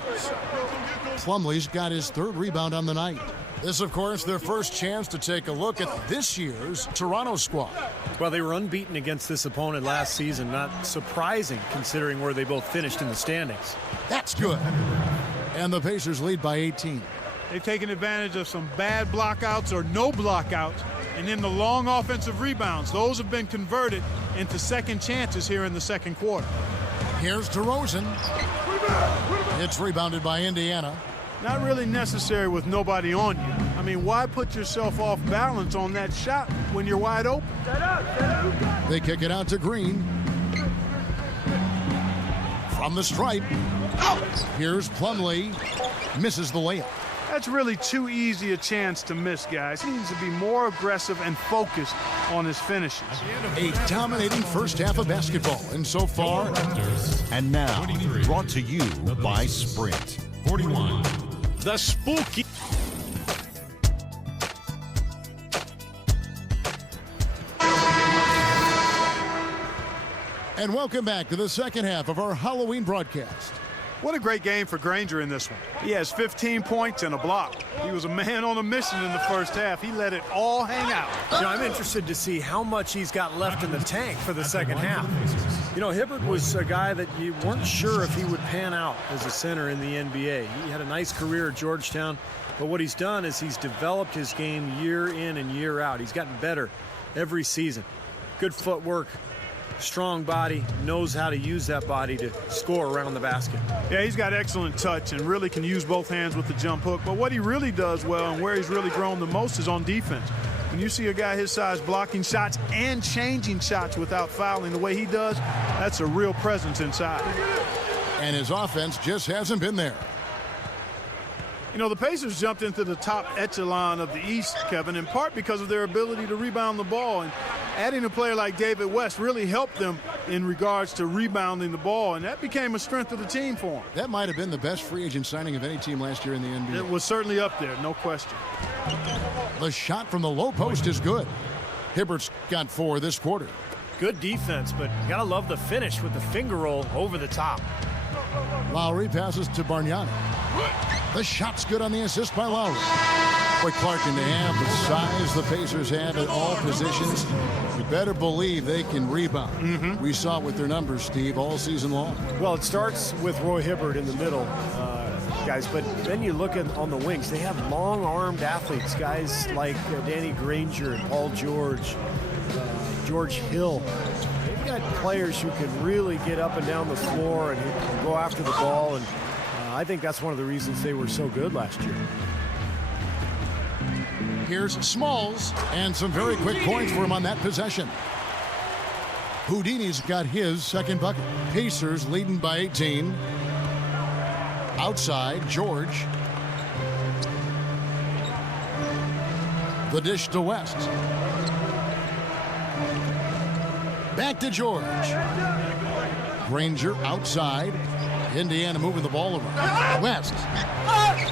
Plumlee's got his third rebound on the night. This, of course, their first chance to take a look at this year's Toronto squad. Well, they were unbeaten against this opponent last season. Not surprising, considering where they both finished in the standings. That's good. And the Pacers lead by 18. They've taken advantage of some bad blockouts or no blockouts, and then the long offensive rebounds. Those have been converted into second chances here in the second quarter. Here's DeRozan. It's rebounded by Indiana. Not really necessary with nobody on you. I mean, why put yourself off balance on that shot when you're wide open? They kick it out to Green. From the stripe. Here's Plumlee. Misses the layup. That's really too easy a chance to miss, guys. He needs to be more aggressive and focused on his finishes. A dominating first half of basketball, and so far. And now, brought to you by Sprint. 41. The spooky. And welcome back to the second half of our Halloween broadcast. What a great game for Granger in this one. He has 15 points and a block. He was a man on a mission in the first half. He let it all hang out. You know, I'm interested to see how much he's got left in the tank for the second half. You know, Hibbert was a guy that you weren't sure if he would pan out as a center in the NBA. He had a nice career at Georgetown, but what he's done is he's developed his game year in and year out. He's gotten better every season. Good footwork, strong body, knows how to use that body to score around the basket. Yeah, he's got excellent touch and really can use both hands with the jump hook. But what he really does well and where he's really grown the most is on defense. When you see a guy his size blocking shots and changing shots without fouling the way he does, that's a real presence inside. And his offense just hasn't been there. You know, the Pacers jumped into the top echelon of the East, Kevin, in part because of their ability to rebound the ball. And adding a player like David West really helped them in regards to rebounding the ball, and that became a strength of the team for them. That might have been the best free agent signing of any team last year in the NBA. It was certainly up there, no question. The shot from the low post is good. Hibbert's got 4 this quarter. Good defense, but you gotta love the finish with the finger roll over the top. Lowry passes to Bargnani. The shot's good on the assist by Lowry. Boy, Clark, and they have the size the Pacers have at all positions. You better believe they can rebound. We saw it with their numbers, Steve, all season long. Well, it starts with Roy Hibbert in the middle, guys, but then you look at on the wings. They have long-armed athletes, guys like Danny Granger and Paul George, George Hill. They've got players who can really get up and down the floor and who can go after the ball, and I think that's one of the reasons they were so good last year. Here's Smalls, and some very quick points for him on that possession. Houdini's got his second bucket. Pacers leading by 18. Outside, George. The dish to West. Back to George. Granger outside. Indiana moving the ball around. West.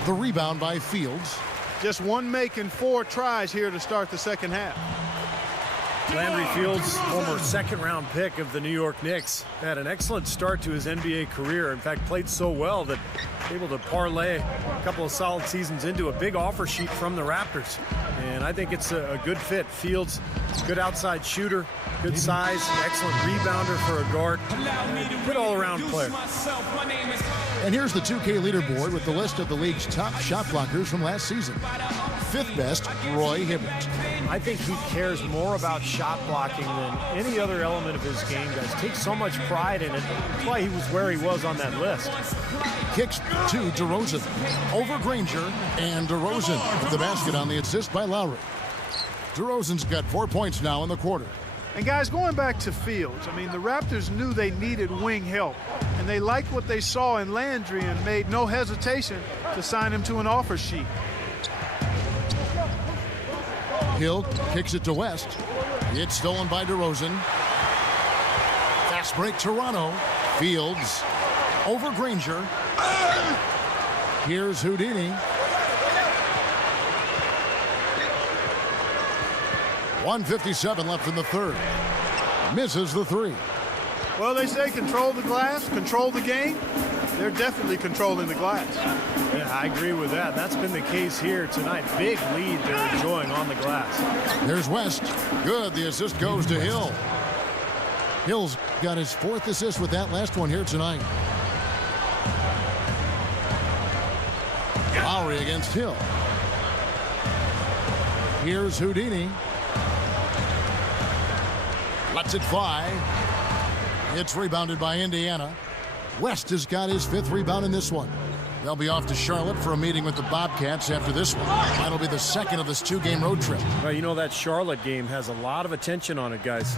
The rebound by Fields. Just one make and 4 tries here to start the second half. Landry Fields, former second-round pick of the New York Knicks, had an excellent start to his NBA career. In fact, played so well that able to parlay a couple of solid seasons into a big offer sheet from the Raptors. And I think it's a good fit. Fields, good outside shooter, good size, excellent rebounder for a guard. Good all-around player. And here's the 2K leaderboard with the list of the league's top shot blockers from last season. 5th best, Roy Hibbert. I think he cares more about shot blocking than any other element of his game does. Takes so much pride in it. That's why he was where he was on that list. Kicks to DeRozan. Over Granger, and DeRozan with the basket on the assist by Lowry. DeRozan's got 4 points now in the quarter. And guys, going back to Fields, I mean, the Raptors knew they needed wing help, and they liked what they saw in Landry and made no hesitation to sign him to an offer sheet. Hill kicks it to West. It's stolen by DeRozan. Fast break Toronto. Fields over Granger. Here's Houdini. 1:57 left in the third. Misses the 3. Well, they say control the glass, control the game. they're definitely controlling the glass. Yeah, I agree with that. That's been the case here tonight. Big lead they're enjoying on the glass. There's West. Good. The assist goes to Hill. Hill's got his 4th assist with that last one here tonight. Lowry against Hill. Here's Houdini. Lets it fly. It's rebounded by Indiana. West has got his 5th rebound in this one. They'll be off to Charlotte for a meeting with the Bobcats after this one. That'll be the 2nd of this 2-game road trip. Well, you know, that Charlotte game has a lot of attention on it, guys.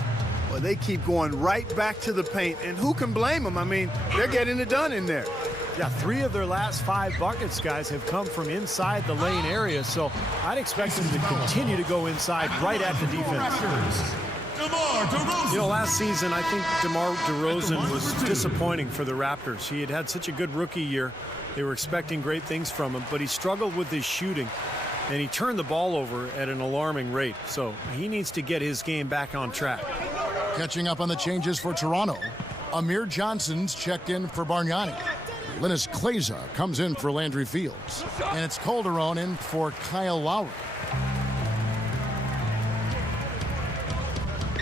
Well, they keep going right back to the paint, and who can blame them? I mean, they're getting it done in there. Yeah, 3 of their last 5 buckets, guys, have come from inside the lane area, so I'd expect them to continue to go inside right at the defense. You know, last season, I think DeMar DeRozan was disappointing for the Raptors. He had such a good rookie year. They were expecting great things from him, but he struggled with his shooting, and he turned the ball over at an alarming rate. So he needs to get his game back on track. Catching up on the changes for Toronto, Amir Johnson's checked in for Bargnani. Linus Kleza comes in for Landry Fields. And it's Calderon in for Kyle Lowry.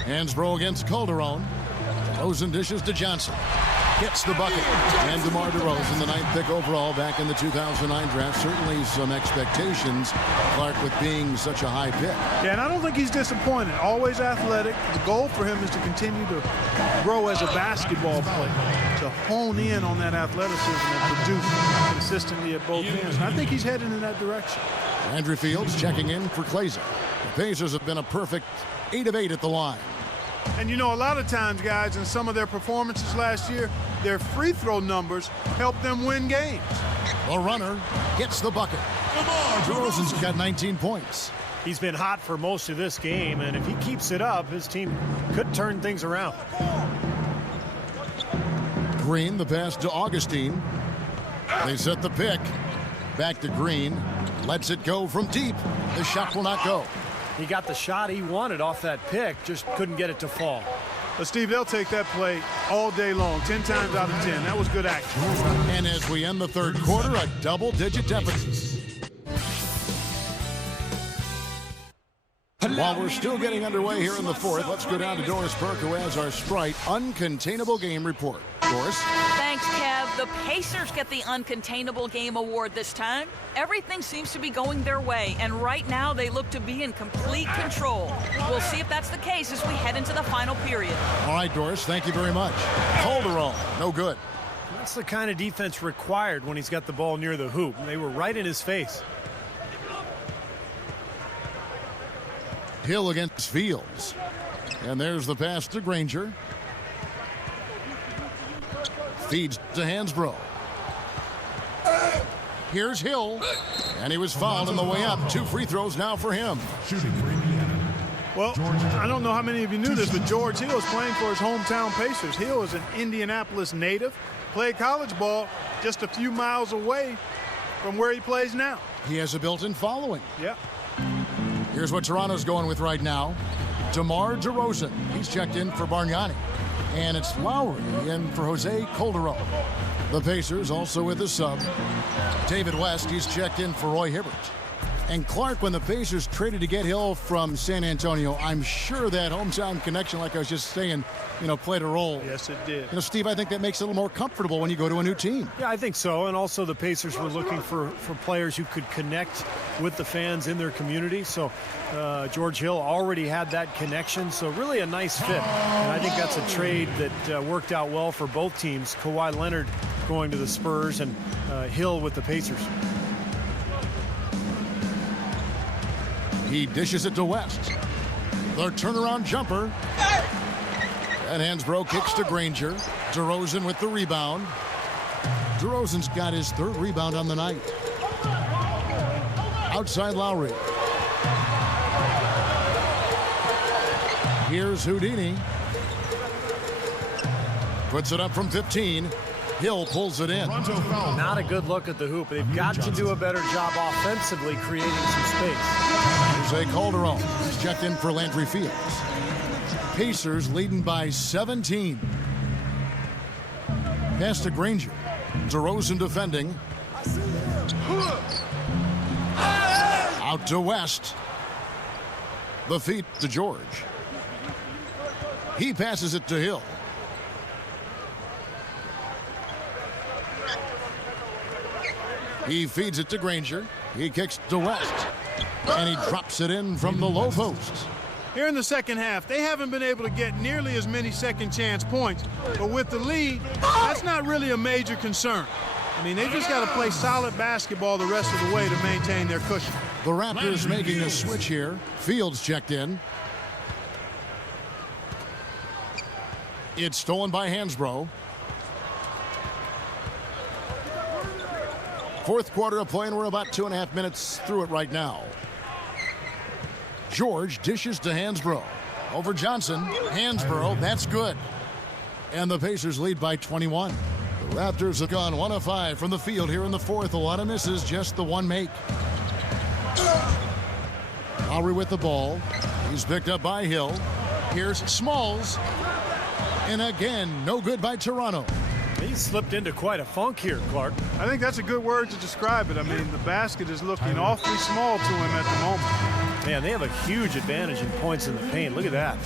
Hansbrough against Calderon. Rosen dishes to Johnson. Gets the bucket. And DeMar DeRozan, the 9th pick overall back in the 2009 draft. Certainly some expectations, Clark, with being such a high pick. Yeah, and I don't think he's disappointed. Always athletic. The goal for him is to continue to grow as a basketball player, to hone in on that athleticism and produce consistently at both ends. And I think he's heading in that direction. Landry Fields checking in for Kleza. The Pacers have been a perfect 8 of 8 at the line. And you know, a lot of times, guys, in some of their performances last year, their free throw numbers helped them win games. The runner gets the bucket. DeRozan's got 19 points. He's been hot for most of this game, and if he keeps it up, his team could turn things around. Green, the pass to Augustine. They set the pick. Back to Green. Lets it go from deep. The shot will not go. He got the shot he wanted off that pick, just couldn't get it to fall. But, Steve, they'll take that play all day long, 10 times out of 10. That was good action. And as we end the 3rd quarter, a double-digit deficit. While we're still getting underway here in the 4th, let's go down to Doris Burke, who has our Sprite Uncontainable Game Report. Doris? Thanks, Kev. The Pacers get the Uncontainable Game Award this time. Everything seems to be going their way, and right now they look to be in complete control. We'll see if that's the case as we head into the final period. All right, Doris, thank you very much. Calderon, no good. That's the kind of defense required when he's got the ball near the hoop. They were right in his face. Hill against Fields. And there's the pass to Granger. Feeds to Hansbrough. Here's Hill. And he was fouled on the way up. 2 free throws now for him. Shooting for Indiana. Well, I don't know how many of you knew this, but George Hill is playing for his hometown Pacers. Hill is an Indianapolis native. Played college ball just a few miles away from where he plays now. He has a built-in following. Yeah. Here's what Toronto's going with right now. DeMar DeRozan. He's checked in for Bargnani. And it's Lowry in for Jose Calderon. The Pacers also with a sub. David West, he's checked in for Roy Hibbert. And Clark, when the Pacers traded to get Hill from San Antonio, I'm sure that hometown connection, like I was just saying, played a role. Yes, it did. Steve, I think that makes it a little more comfortable when you go to a new team. Yeah, I think so. And also the Pacers were looking for players who could connect with the fans in their community. So George Hill already had that connection. So really a nice fit. And I think that's a trade that worked out well for both teams. Kawhi Leonard going to the Spurs and Hill with the Pacers. He dishes it to West. The turnaround jumper. And Hansbrough kicks to Granger. DeRozan with the rebound. DeRozan's got his 3rd rebound on the night. Outside Lowry. Here's Houdini. Puts it up from 15. Hill pulls it in. Not a good look at the hoop. They've got to do a better job offensively creating some space. Jose Calderon is checked in for Landry Fields. Pacers leading by 17. Pass to Granger. DeRozan defending. Out to West. The feet to George. He passes it to Hill. He feeds it to Granger. He kicks to West. And he drops it in from the low post. Here in the second half, they haven't been able to get nearly as many second chance points. But with the lead, that's not really a major concern. I mean, they just got to play solid basketball the rest of the way to maintain their cushion. The Raptors making a switch here. Fields checked in. It's stolen by Hansbrough. Fourth quarter of play, and we're about 2.5 minutes through it right now. George dishes to Hansbrough. Over Johnson. Hansbrough, that's good. And the Pacers lead by 21. The Raptors have gone 1 of 5 from the field here in the fourth. A lot of misses, just the one make. Lowry with the ball. He's picked up by Hill. Here's Smalls. And again, no good by Toronto. He slipped into quite a funk here, Clark. I think that's a good word to describe it. I mean, the basket is looking awfully small to him at the moment. Man, they have a huge advantage in points in the paint. Look at that.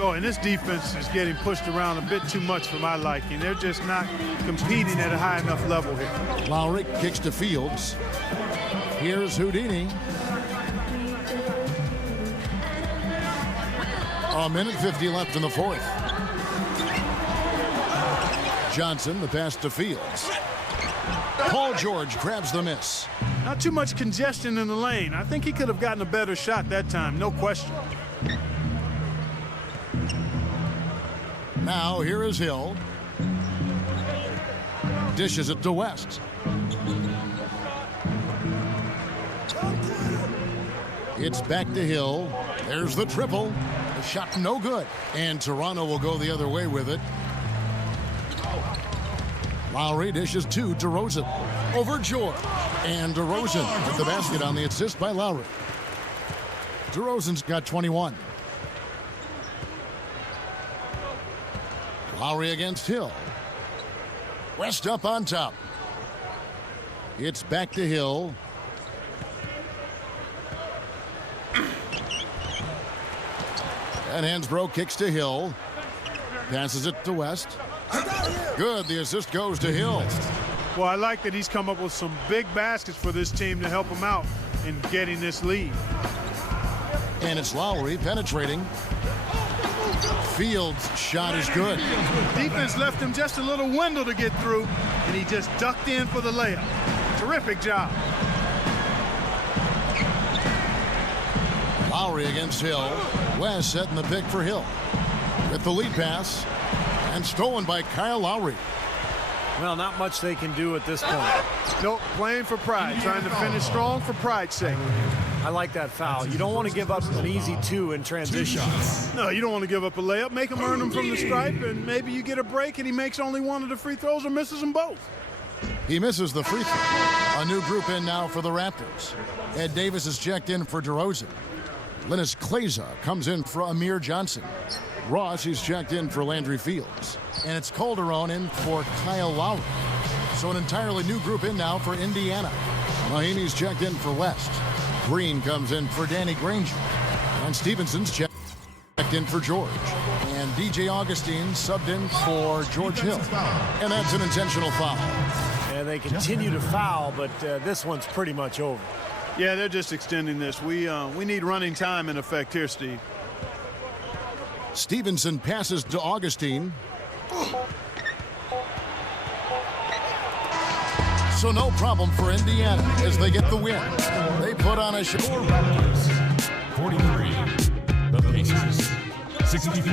Oh, and this defense is getting pushed around a bit too much for my liking. They're just not competing at a high enough level here. Lowry kicks to Fields. Here's Houdini. A minute 50 left in the fourth. Johnson, the pass to Fields. Paul George grabs the miss. Not too much congestion in the lane. I think he could have gotten a better shot that time, no question. Now here is Hill. Dishes it to West. It's back to Hill. There's the triple. The shot no good. And Toronto will go the other way with it. Lowry dishes to DeRozan. Over George. And DeRozan with the basket on the assist by Lowry. DeRozan's got 21. Lowry against Hill. West up on top. It's back to Hill. And Hansbrough kicks to Hill. Passes it to West. Good. The assist goes to Hill. Well, I like that he's come up with some big baskets for this team to help him out in getting this lead. And it's Lowry penetrating. Fields' shot is good. Defense left him just a little window to get through, and he just ducked in for the layup. Terrific job. Lowry against Hill. West setting the pick for Hill. With the lead pass. And stolen by Kyle Lowry. Well, not much they can do at this point. Nope, playing for pride, trying to finish strong for pride's sake. I like that foul. You don't want to give up an easy two in transition. No, you don't want to give up a layup. Make him earn them from the stripe, and maybe you get a break and he makes only one of the free throws or misses them both. He misses the free throw. A new group in now for the Raptors. Ed Davis is checked in for DeRozan. Linus Kleza comes in for Amir Johnson. Ross is checked in for Landry Fields. And it's Calderon in for Kyle Lowry. So an entirely new group in now for Indiana. Mahimi's checked in for West. Green comes in for Danny Granger. And Stevenson's checked in for George. And DJ Augustine subbed in for George Hill. And that's an intentional foul. And they continue to foul, but this one's pretty much over. Yeah, they're just extending this. We need running time in effect here, Steve. Stevenson passes to Augustine. So no problem for Indiana as they get the win. They put on a show. Raptors 43. The Pacers 64.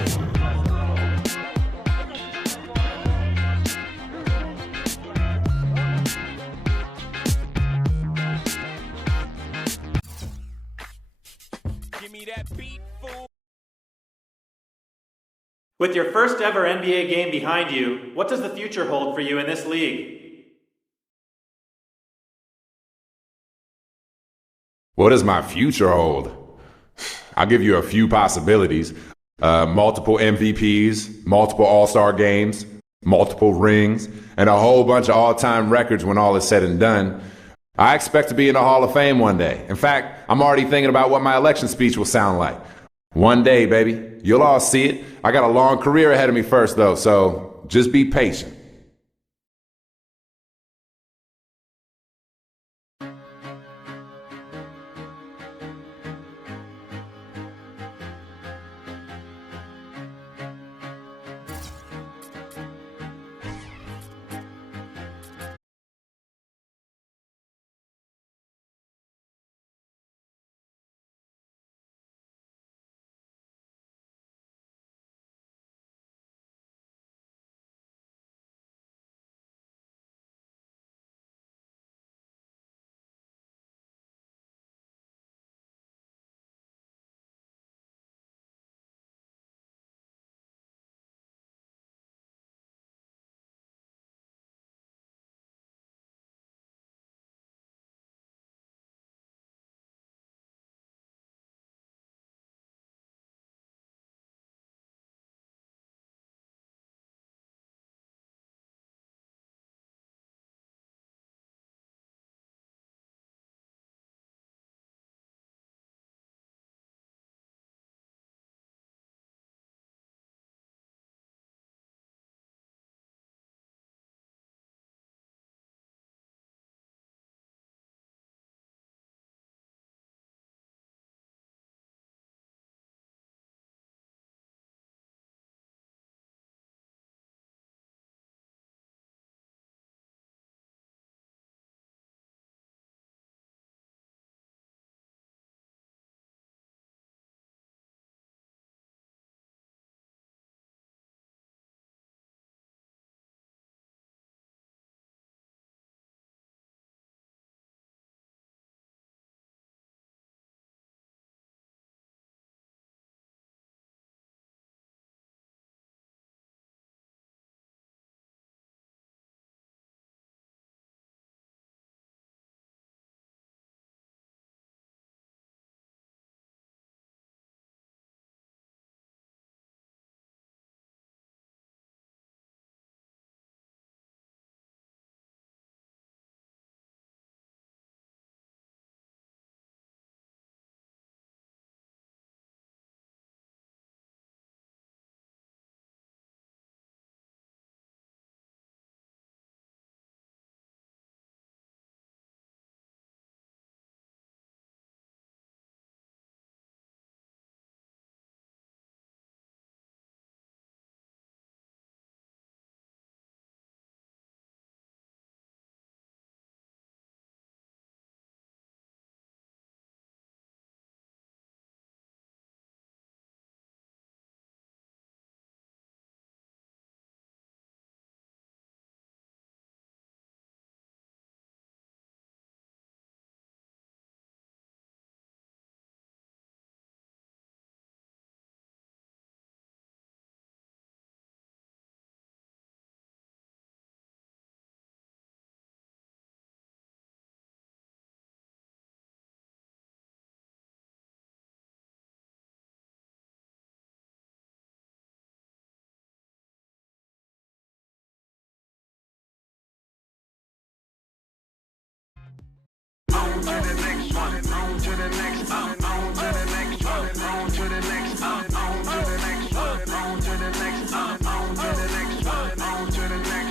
Give me that beat, fool. With your first ever NBA game behind you, what does the future hold for you in this league? What does my future hold? I'll give you a few possibilities. Multiple MVPs, multiple All-Star games, multiple rings, and a whole bunch of all-time records when all is said and done, I expect to be in the Hall of Fame one day. In fact, I'm already thinking about what my election speech will sound like. One day, baby. You'll all see it. I got a long career ahead of me first, though, so just be patient.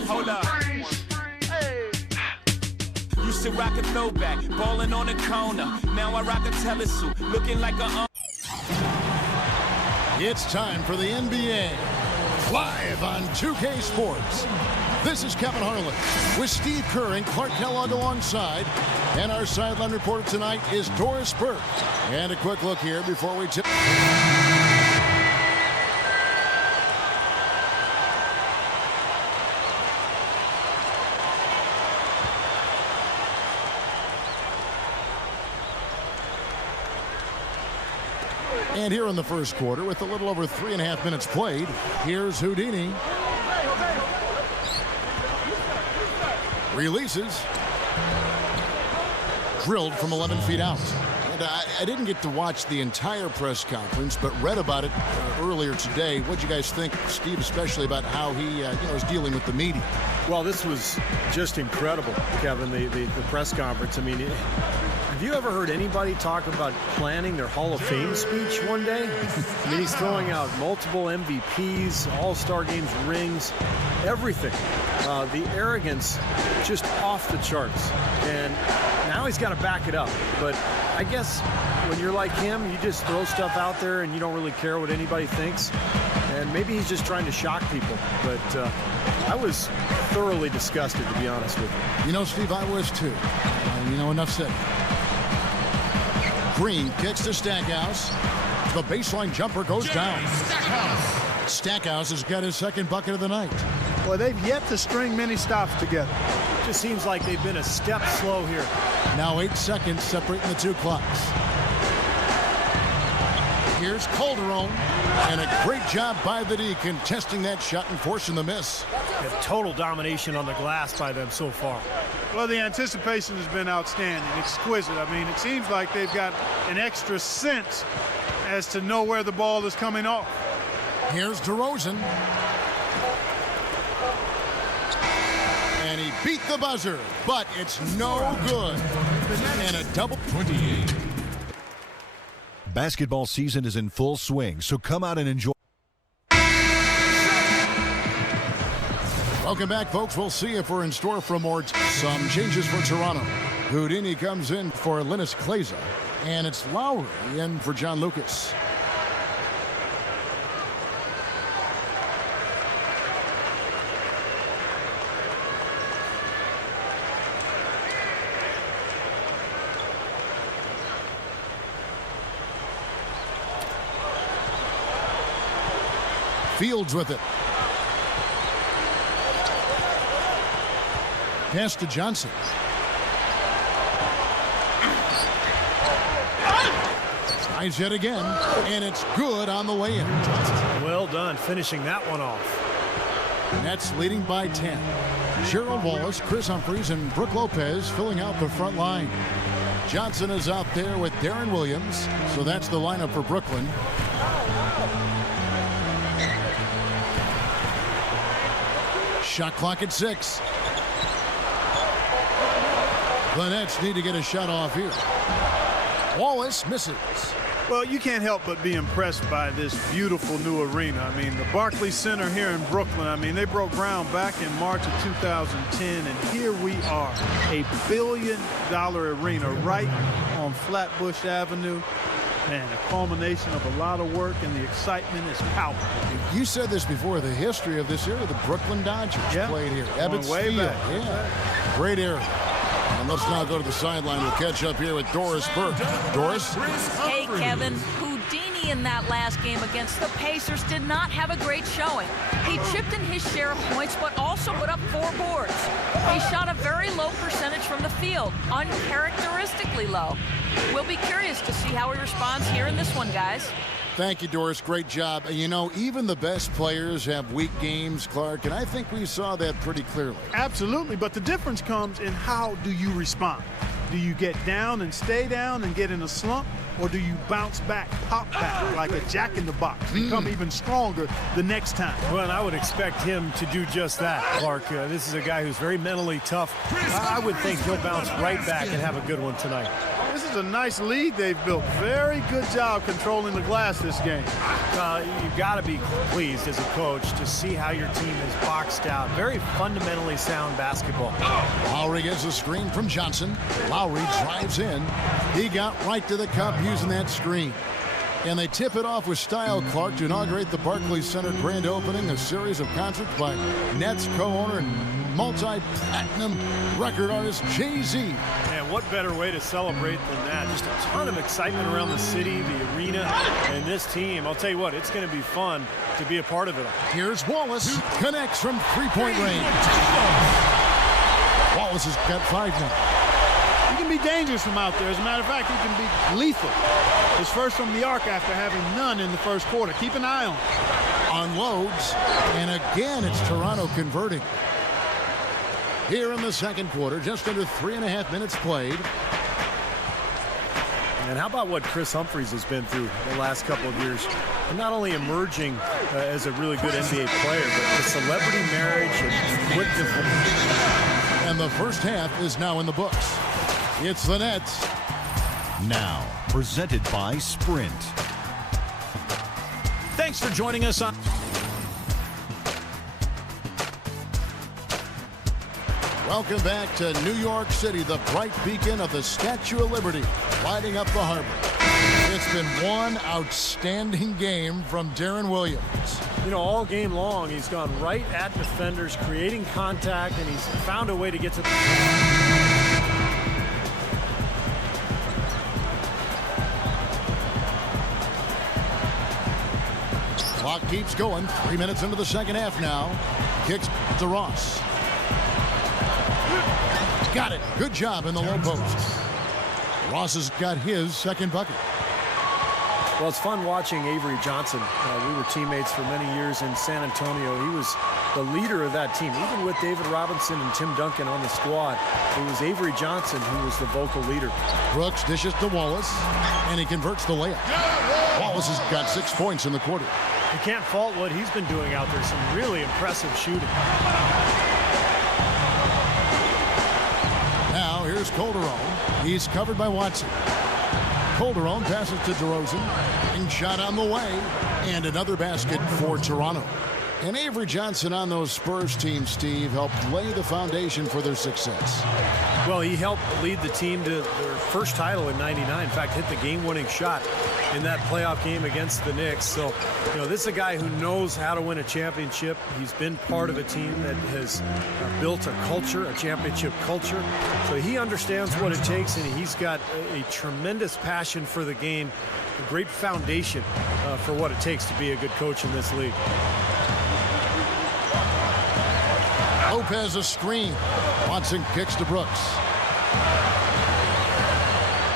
Hold up. Used to rock a throwback, ballin' on the corner. Now I rock a telesuit, looking like a. It's time for the NBA, live on 2K Sports. This is Kevin Harlan with Steve Kerr and Clark Kellogg alongside. And our sideline reporter tonight is Doris Burke. And a quick look here before we tip. And here in the first quarter, with a little over 3.5 minutes played, here's Houdini. Releases. Drilled from 11 feet out. And And I didn't get to watch the entire press conference, but read about it earlier today. What do you guys think, Steve, especially about how he is dealing with the media? Well, this was just incredible, Kevin, the press conference. I mean, have you ever heard anybody talk about planning their Hall of Fame speech one day? I mean, he's throwing out multiple MVPs, All-Star Games rings, everything. The arrogance just off the charts. And now he's got to back it up. But I guess when you're like him, you just throw stuff out there and you don't really care what anybody thinks. And maybe he's just trying to shock people. But I was thoroughly disgusted, to be honest with you. You know, Steve, I was too. Enough said. Green kicks to Stackhouse. The baseline jumper goes down. Stackhouse has got his second bucket of the night. Well, they've yet to string many stops together. It just seems like they've been a step slow here. Now 8 seconds separating the two clocks. Here's Calderon, and a great job by the D contesting that shot and forcing the miss. Total domination on the glass by them so far. Well, the anticipation has been outstanding, exquisite. I mean, it seems like they've got an extra sense as to know where the ball is coming off. Here's DeRozan. And he beat the buzzer, but it's no good. And a double. 28. Basketball season is in full swing, so come out and enjoy. Welcome back, folks. We'll see if we're in store for more. Some changes for Toronto. Houdini comes in for Linus Kleza, and it's Lowry in for John Lucas. Fields with it. Pass to Johnson. Tries yet again, and it's good on the way in. Well done, finishing that one off. Nets leading by 10. Gerald Wallace, Chris Humphries, and Brook Lopez filling out the front line. Johnson is out there with Darren Williams, so that's the lineup for Brooklyn. Shot clock at 6. The Nets need to get a shot off here. Wallace misses. Well, you can't help but be impressed by this beautiful new arena. I mean, the Barclays Center here in Brooklyn, I mean, they broke ground back in March of 2010, and here we are, a $1 billion arena right on Flatbush Avenue. Man, a culmination of a lot of work, and the excitement is palpable. You said this before, the history of this area, the Brooklyn Dodgers played here. Ebbets way Field. back. Yeah. Great area. And let's now go to the sideline. We'll catch up here with Doris Burke. Doris? Hey, Kevin. Houdini in that last game against the Pacers did not have a great showing. He chipped in his share of points, but also put up 4 boards. He shot a very low percentage from the field, uncharacteristically low. We'll be curious to see how he responds here in this one, guys. Thank you, Doris. Great job. You know, even the best players have weak games, Clark, and I think we saw that pretty clearly. Absolutely, but the difference comes in how do you respond. Do you get down and stay down and get in a slump, or do you bounce back, pop back like a jack-in-the-box, become even stronger the next time? Well, and I would expect him to do just that, Clark. This is a guy who's very mentally tough. I would think he'll bounce right back and have a good one tonight. This is a nice lead they've built. Very good job controlling the glass this game. You've got to be pleased as a coach to see how your team is boxed out. Very fundamentally sound basketball. Lowry gets a screen from Johnson. Lowry drives in. He got right to the cup using that screen. And they tip it off with style, Clark, to inaugurate the Barclays Center grand opening, a series of concerts by Nets co-owner and multi-platinum record artist Jay-Z. And what better way to celebrate than that? Just a ton of excitement around the city, the arena, and this team. I'll tell you what, it's going to be fun to be a part of it. Here's Wallace. Connects from three-point range. Wallace has got 5 now. He can be dangerous from out there. As a matter of fact, he can be lethal. His first from the arc after having none in the first quarter. Keep an eye on him. Unloads, and again it's Toronto converting. Here in the second quarter, just under 3.5 minutes played. And how about what Chris Humphries has been through the last couple of years? And not only emerging as a really good NBA player, but the celebrity marriage and quick And the first half is now in the books. It's the Nets. Now, presented by Sprint. Thanks for joining us on... Welcome back to New York City, the bright beacon of the Statue of Liberty, lighting up the harbor. It's been one outstanding game from Darren Williams. You know, all game long, he's gone right at defenders, creating contact, and he's found a way to get to the... Clock keeps going. 3 minutes into the second half now. Kicks to Ross. Got it. Good job in the low post. Ross has got his second bucket. Well, it's fun watching Avery Johnson. We were teammates for many years in San Antonio. He was the leader of that team. Even with David Robinson and Tim Duncan on the squad, it was Avery Johnson who was the vocal leader. Brooks dishes to Wallace, and he converts the layup. Wallace has got 6 points in the quarter. You can't fault what he's been doing out there. Some really impressive shooting. Now, here's Calderon. He's covered by Watson. Calderon passes to DeRozan. And shot on the way. And another basket for Toronto. And Avery Johnson on those Spurs teams, Steve, helped lay the foundation for their success. Well, he helped lead the team to their first title in '99. In fact, hit the game-winning shot in that playoff game against the Knicks. So, you know, this is a guy who knows how to win a championship. He's been part of a team that has built a culture, a championship culture. So he understands what it takes, and he's got a tremendous passion for the game, a great foundation for what it takes to be a good coach in this league. Lopez a screen. Watson kicks to Brooks.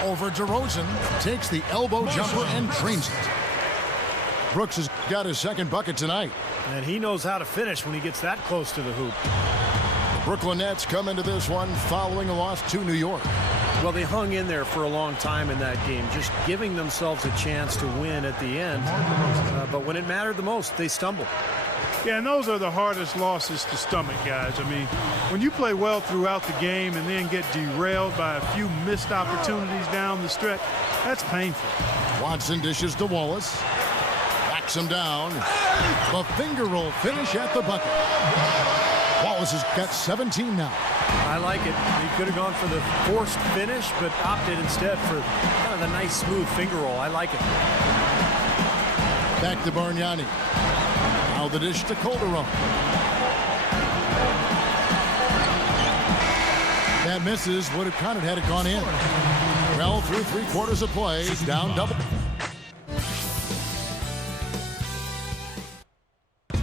Over DeRozan, takes the elbow jumper and drains it. Brooks has got his second bucket tonight. And he knows how to finish when he gets that close to the hoop. The Brooklyn Nets come into this one following a loss to New York. Well, they hung in there for a long time in that game, just giving themselves a chance to win at the end. But when it mattered the most, they stumbled. Yeah, and those are the hardest losses to stomach, guys. I mean, when you play well throughout the game and then get derailed by a few missed opportunities down the stretch, that's painful. Watson dishes to Wallace. Backs him down. The finger roll finish at the bucket. Wallace has got 17 now. I like it. He could have gone for the forced finish, but opted instead for kind of the nice, smooth finger roll. I like it. Back to Bargnani. Now the dish to Calderon. That misses. Would have counted had it gone in. Well, through 3 quarters of play, down double.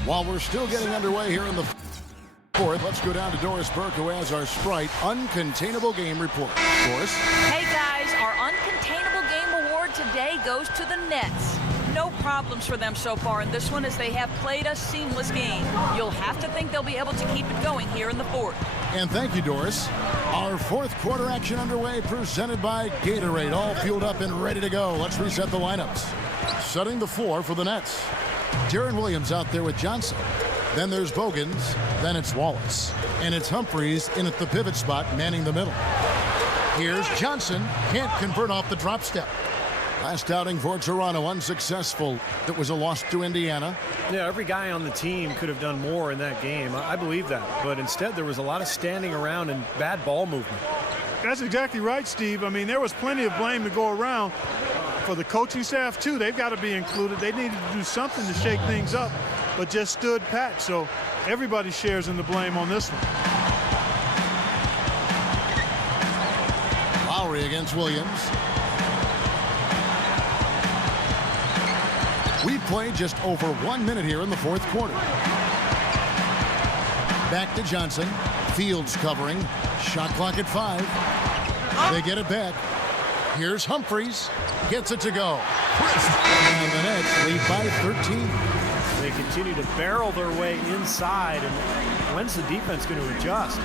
While we're still getting underway here in the fourth, let's go down to Doris Burke, who has our Sprite Uncontainable Game Report. Doris? Hey guys, our Uncontainable Game Award today goes to the Nets. No problems for them so far in this one as they have played a seamless game. You'll have to think they'll be able to keep it going here in the fourth. And thank you, Doris. Our fourth quarter action underway, presented by Gatorade, all fueled up and ready to go. Let's reset the lineups. Setting the floor for the Nets. Darren Williams out there with Johnson. Then there's Bogans. Then it's Wallace. And it's Humphries in at the pivot spot, manning the middle. Here's Johnson. Can't convert off the drop step. Last outing for Toronto, unsuccessful. It was a loss to Indiana. Yeah, every guy on the team could have done more in that game. I believe that. But instead, there was a lot of standing around and bad ball movement. That's exactly right, Steve. I mean, there was plenty of blame to go around for the coaching staff, too. They've got to be included. They needed to do something to shake things up, but just stood pat. So everybody shares in the blame on this one. Lowry against Williams. We've played just over 1 minute here in the fourth quarter. Back to Johnson. Fields covering. Shot clock at 5. They get it back. Here's Humphries. Gets it to go. And the Nets lead by 13. They continue to barrel their way inside. And when's the defense going to adjust?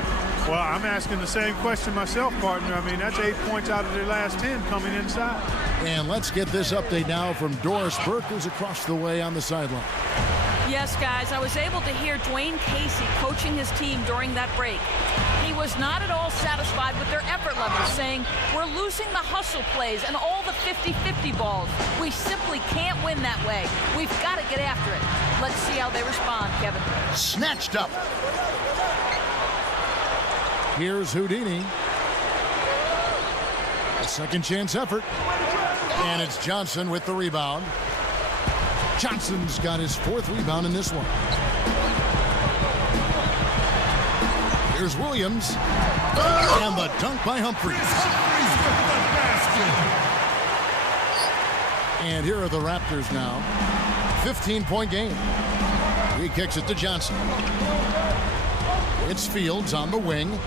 Well, I'm asking the same question myself, partner. I mean, that's 8 points out of their last 10 coming inside. And let's get this update now from Doris Burke, who's across the way on the sideline. Yes, guys, I was able to hear Dwayne Casey coaching his team during that break. He was not at all satisfied with their effort levels, saying, we're losing the hustle plays and all the 50-50 balls. We simply can't win that way. We've got to get after it. Let's see how they respond, Kevin. Snatched up. Here's Houdini. A second chance effort. And it's Johnson with the rebound. Johnson's got his 4th rebound in this one. Here's Williams. And the dunk by Humphries. And here are the Raptors now. 15-point game. He kicks it to Johnson. It's Fields on the wing.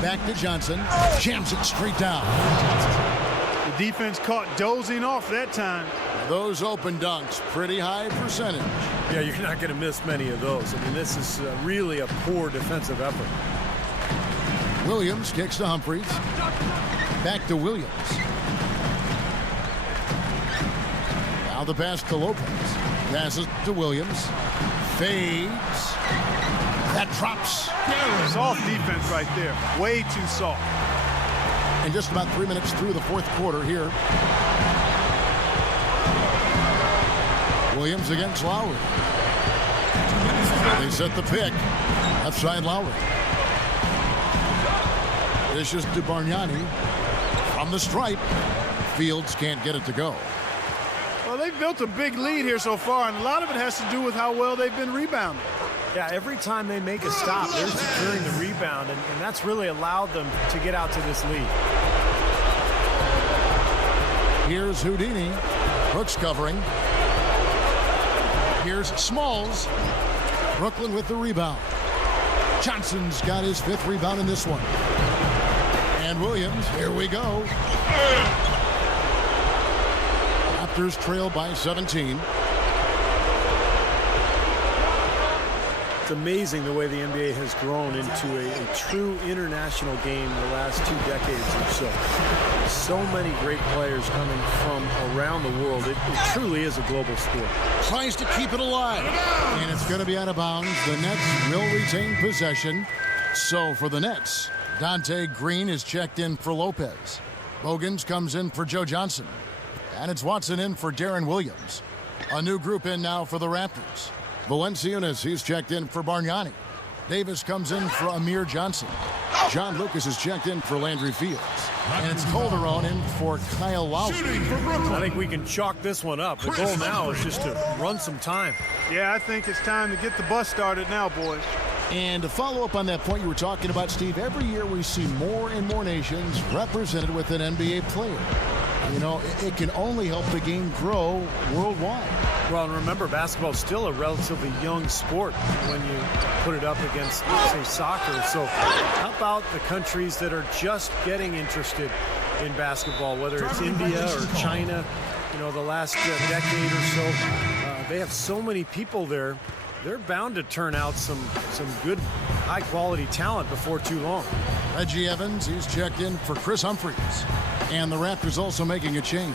Back to Johnson. Jams it straight down. The defense caught dozing off that time. Those open dunks, pretty high percentage. Yeah, you're not going to miss many of those. I mean, this is really a poor defensive effort. Williams kicks to Humphries. Back to Williams. Now the pass to Lopez. Passes to Williams. Fades. That drops. Soft defense right there. Way too soft. And just about 3 minutes through the 4th quarter here. Williams against Lowry. They set the pick. Left side Lowry. Dishes to Bargnani. From the stripe. Fields can't get it to go. Well, they've built a big lead here so far, and a lot of it has to do with how well they've been rebounding. Yeah, every time they make a stop, they're securing the rebound, and that's really allowed them to get out to this lead. Here's Houdini. Brooks covering. Here's Smalls. Brooklyn with the rebound. Johnson's got his 5th rebound in this one. And Williams, here we go. Raptors trail by 17. It's amazing the way the NBA has grown into a true international game in the last 2 decades or so. So many great players coming from around the world. It truly is a global sport. Tries to keep it alive. And it's going to be out of bounds. The Nets will retain possession. So for the Nets, Dante Green is checked in for Lopez. Bogans comes in for Joe Johnson. And it's Watson in for Darren Williams. A new group in now for the Raptors. Valenciunas, he's checked in for Bargnani. Davis comes in for Amir Johnson. John Lucas is checked in for Landry Fields. And it's Calderon in for Kyle Lowry. I think we can chalk this one up. The goal now is just to run some time. Yeah, I think it's time to get the bus started now, boys. And to follow up on that point you were talking about, Steve, every year we see more and more nations represented with an NBA player. You know, it can only help the game grow worldwide. Well, and remember, basketball is still a relatively young sport when you put it up against, say, soccer. So how about the countries that are just getting interested in basketball, whether it's India or China, you know, the last decade or so. They have so many people there. They're bound to turn out some good, high-quality talent before too long. Reggie Evans, he's checked in for Chris Humphries. And the Raptors also making a change.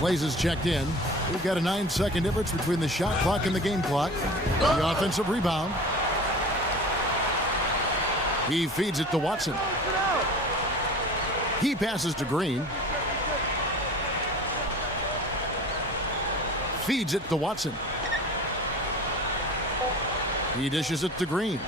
Blaze is checked in. We've got a 9-second difference between the shot clock and the game clock. The offensive rebound. He feeds it to Watson. He passes to Green. Feeds it to Watson. He dishes it to Green.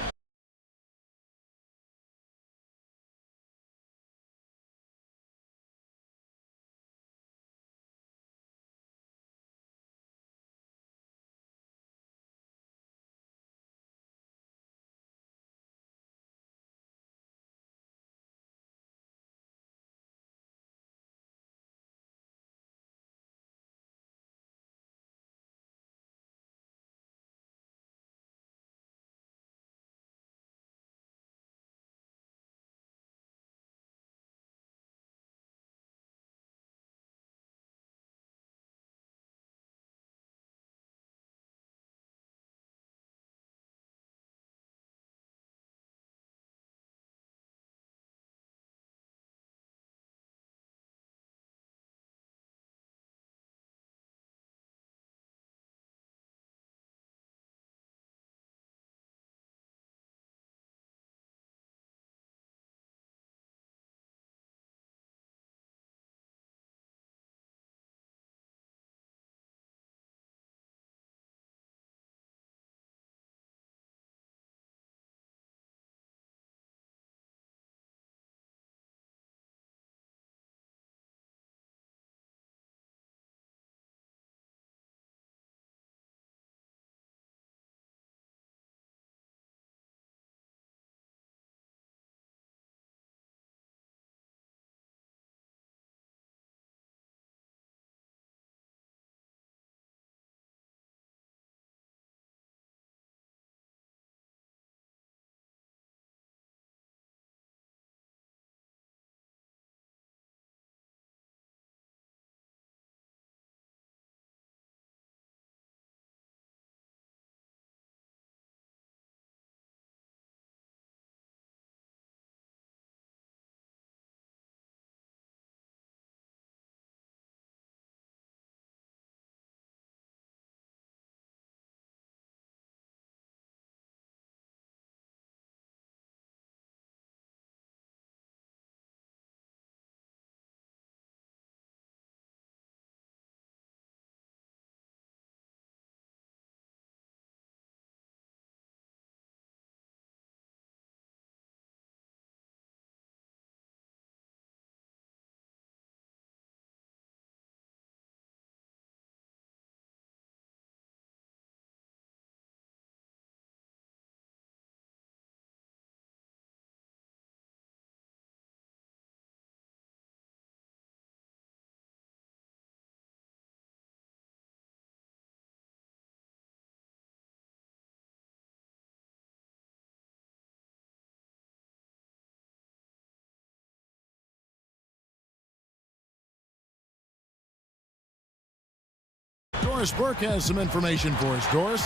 Doris Burke has some information for us. Doris?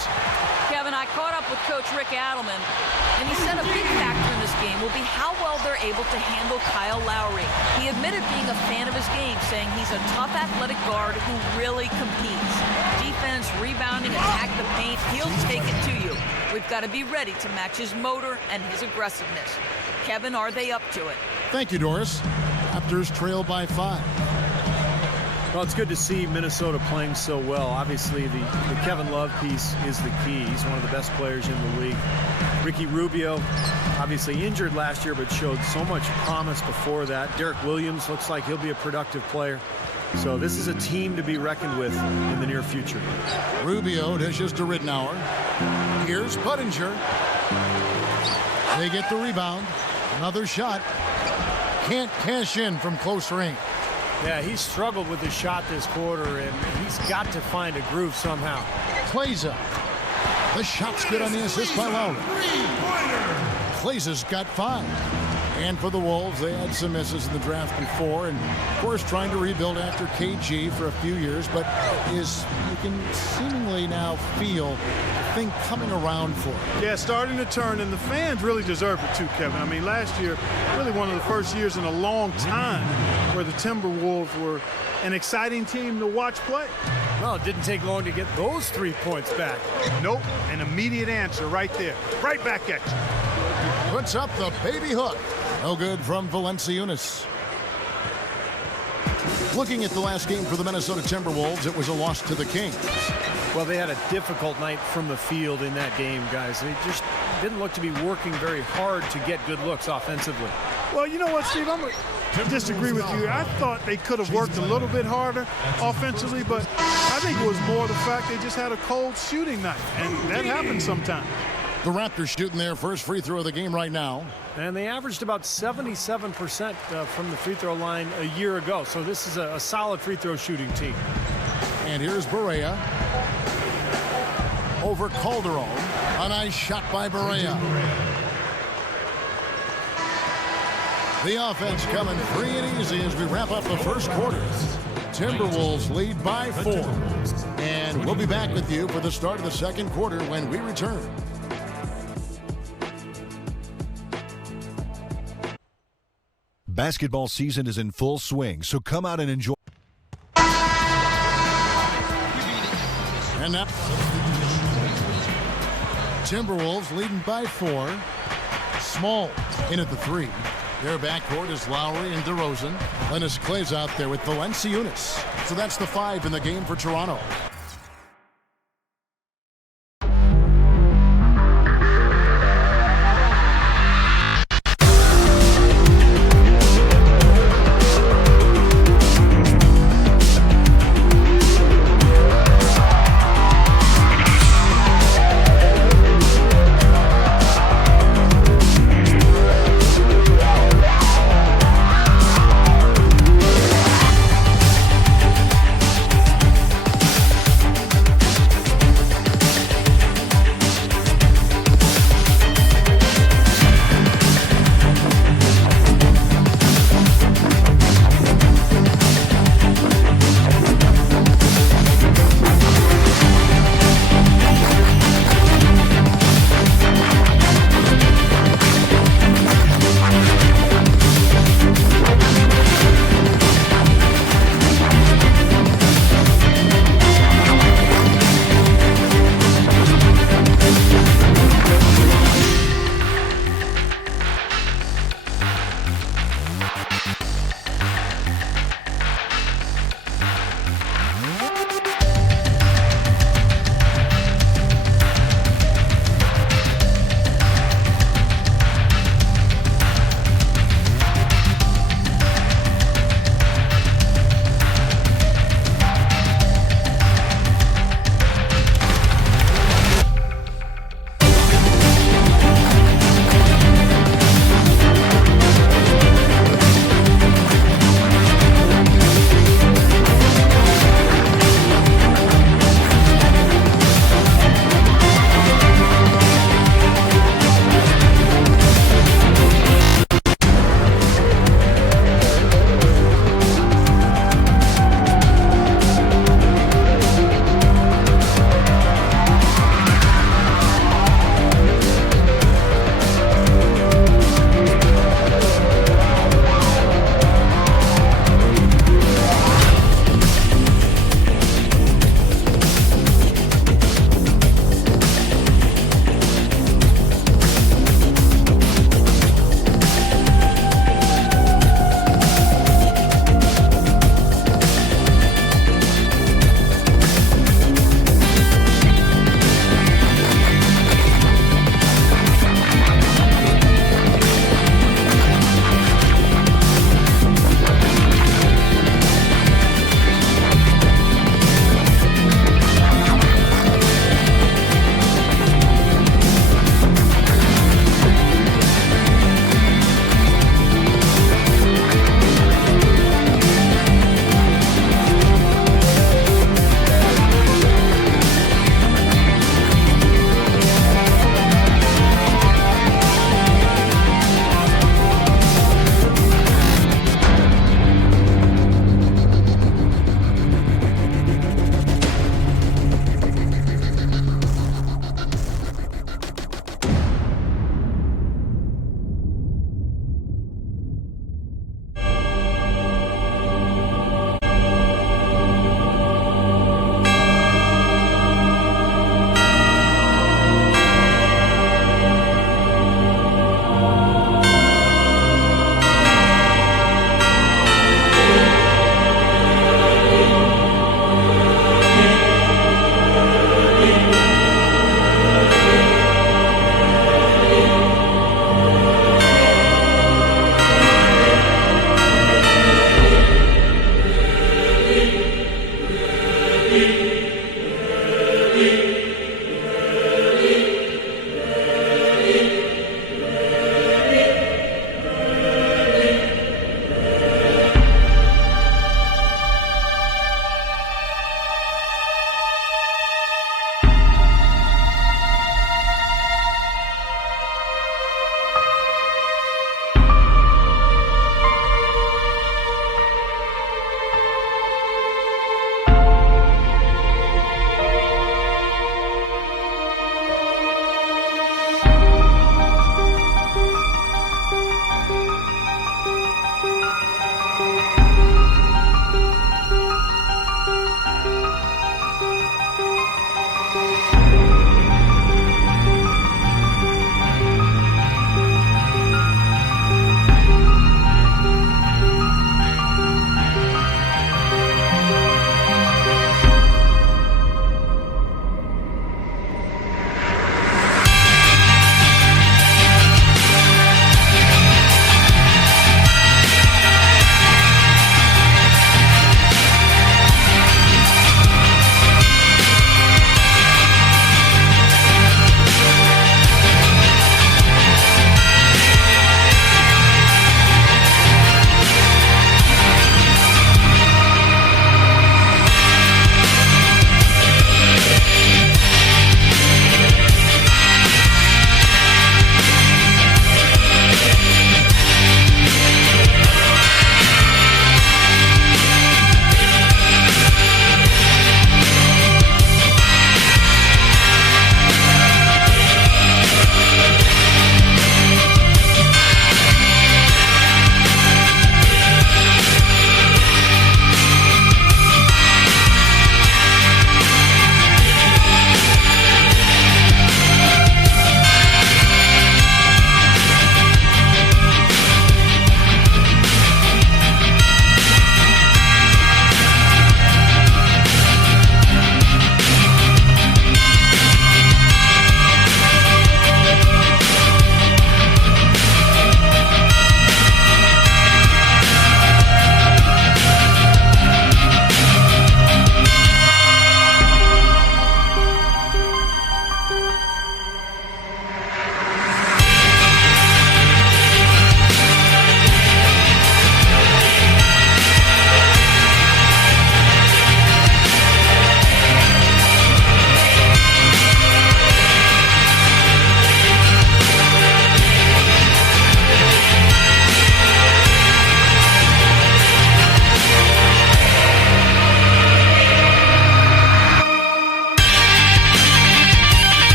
Kevin, I caught up with Coach Rick Adelman, and he said a big factor in this game will be how well they're able to handle Kyle Lowry. He admitted being a fan of his game, saying he's a tough athletic guard who really competes. Defense, rebounding, attack the paint, he'll take it to you. We've got to be ready to match his motor and his aggressiveness. Kevin, are they up to it? Thank you, Doris. Raptors trail by 5. Well, it's good to see Minnesota playing so well. Obviously, the Kevin Love piece is the key. He's one of the best players in the league. Ricky Rubio, obviously injured last year, but showed so much promise before that. Derek Williams looks like he'll be a productive player. So this is a team to be reckoned with in the near future. Rubio dishes to Ridnour. Here's Budinger. They get the rebound. Another shot. Can't cash in from close range. Yeah, he's struggled with his shot this quarter, and he's got to find a groove somehow. Klaiza. The shot's good on the assist by Lowry. Klaiza's got 5. And for the Wolves, they had some misses in the draft before, and of course trying to rebuild after KG for a few years, but you can seemingly now feel the thing coming around for it. Yeah, starting to turn, and the fans really deserve it too, Kevin. I mean, last year, really one of the first years in a long time where the Timberwolves were an exciting team to watch play. Well, it didn't take long to get those 3 points back. Nope, an immediate answer right there. Right back at you. Puts up the baby hook. No good from Valanciunas. Looking at the last game for the Minnesota Timberwolves, it was a loss to the Kings. Well, they had a difficult night from the field in that game, guys. They just didn't look to be working very hard to get good looks offensively. Well, you know what, Steve? I'm going to disagree with you. I thought they could have worked a little bit harder offensively, but I think it was more the fact they just had a cold shooting night, and that happens sometimes. The Raptors shooting their first free throw of the game right now. And they averaged about 77% from the free throw line a year ago. So this is a solid free throw shooting team. And here's Barea. Over Calderon. A nice shot by Barea. The offense coming free and easy as we wrap up the first quarter. Timberwolves lead by 4. And we'll be back with you for the start of the second quarter when we return. Basketball season is in full swing, so come out and enjoy. And now, Timberwolves leading by 4. Small in at the 3. Their backcourt is Lowry and DeRozan. Lennis Clay's out there with Valanciunas. So that's the 5 in the game for Toronto.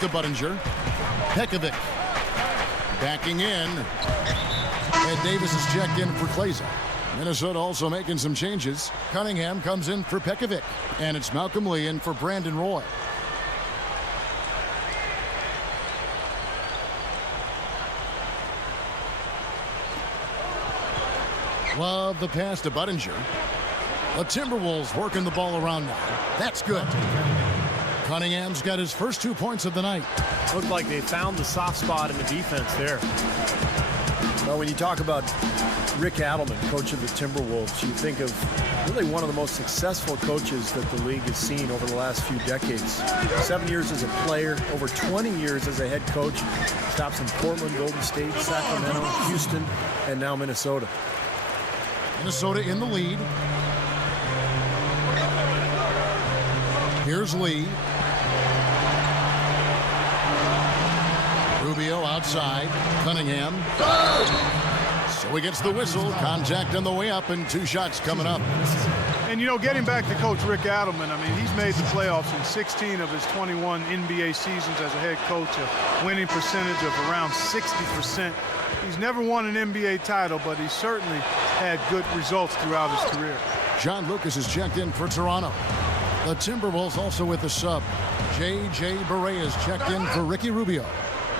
to Budinger. Pekovic backing in. And Davis is checked in for Kleza. Minnesota also making some changes. Cunningham comes in for Pekovic. And it's Malcolm Lee in for Brandon Roy. Love the pass to Budinger. The Timberwolves working the ball around now. That's good. Cunningham's got his first 2 points of the night. Looked like they found the soft spot in the defense there. Well, when you talk about Rick Adelman, coach of the Timberwolves, you think of really one of the most successful coaches that the league has seen over the last few decades. 7 years as a player, over 20 years as a head coach. Stops in Portland, Golden State, Sacramento, Houston, and now Minnesota. Minnesota in the lead. Here's Lee. Rubio outside. Cunningham. So he gets the whistle. Contact on the way up and 2 shots coming up. And, you know, getting back to Coach Rick Adelman, I mean, he's made the playoffs in 16 of his 21 NBA seasons as a head coach, a winning percentage of around 60%. He's never won an NBA title, but he certainly had good results throughout his career. John Lucas is checked in for Toronto. The Timberwolves also with the sub. J.J. Barea is checked in for Ricky Rubio.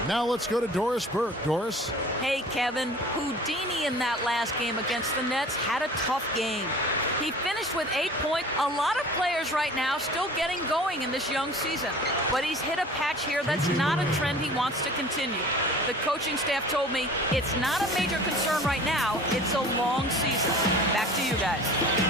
Now let's go to Doris Burke. Doris? Hey, Kevin. Houdini in that last game against the Nets had a tough game. He finished with 8 points. A lot of players right now still getting going in this young season. But he's hit a patch here that's not a trend he wants to continue. The coaching staff told me it's not a major concern right now. It's a long season. Back to you guys.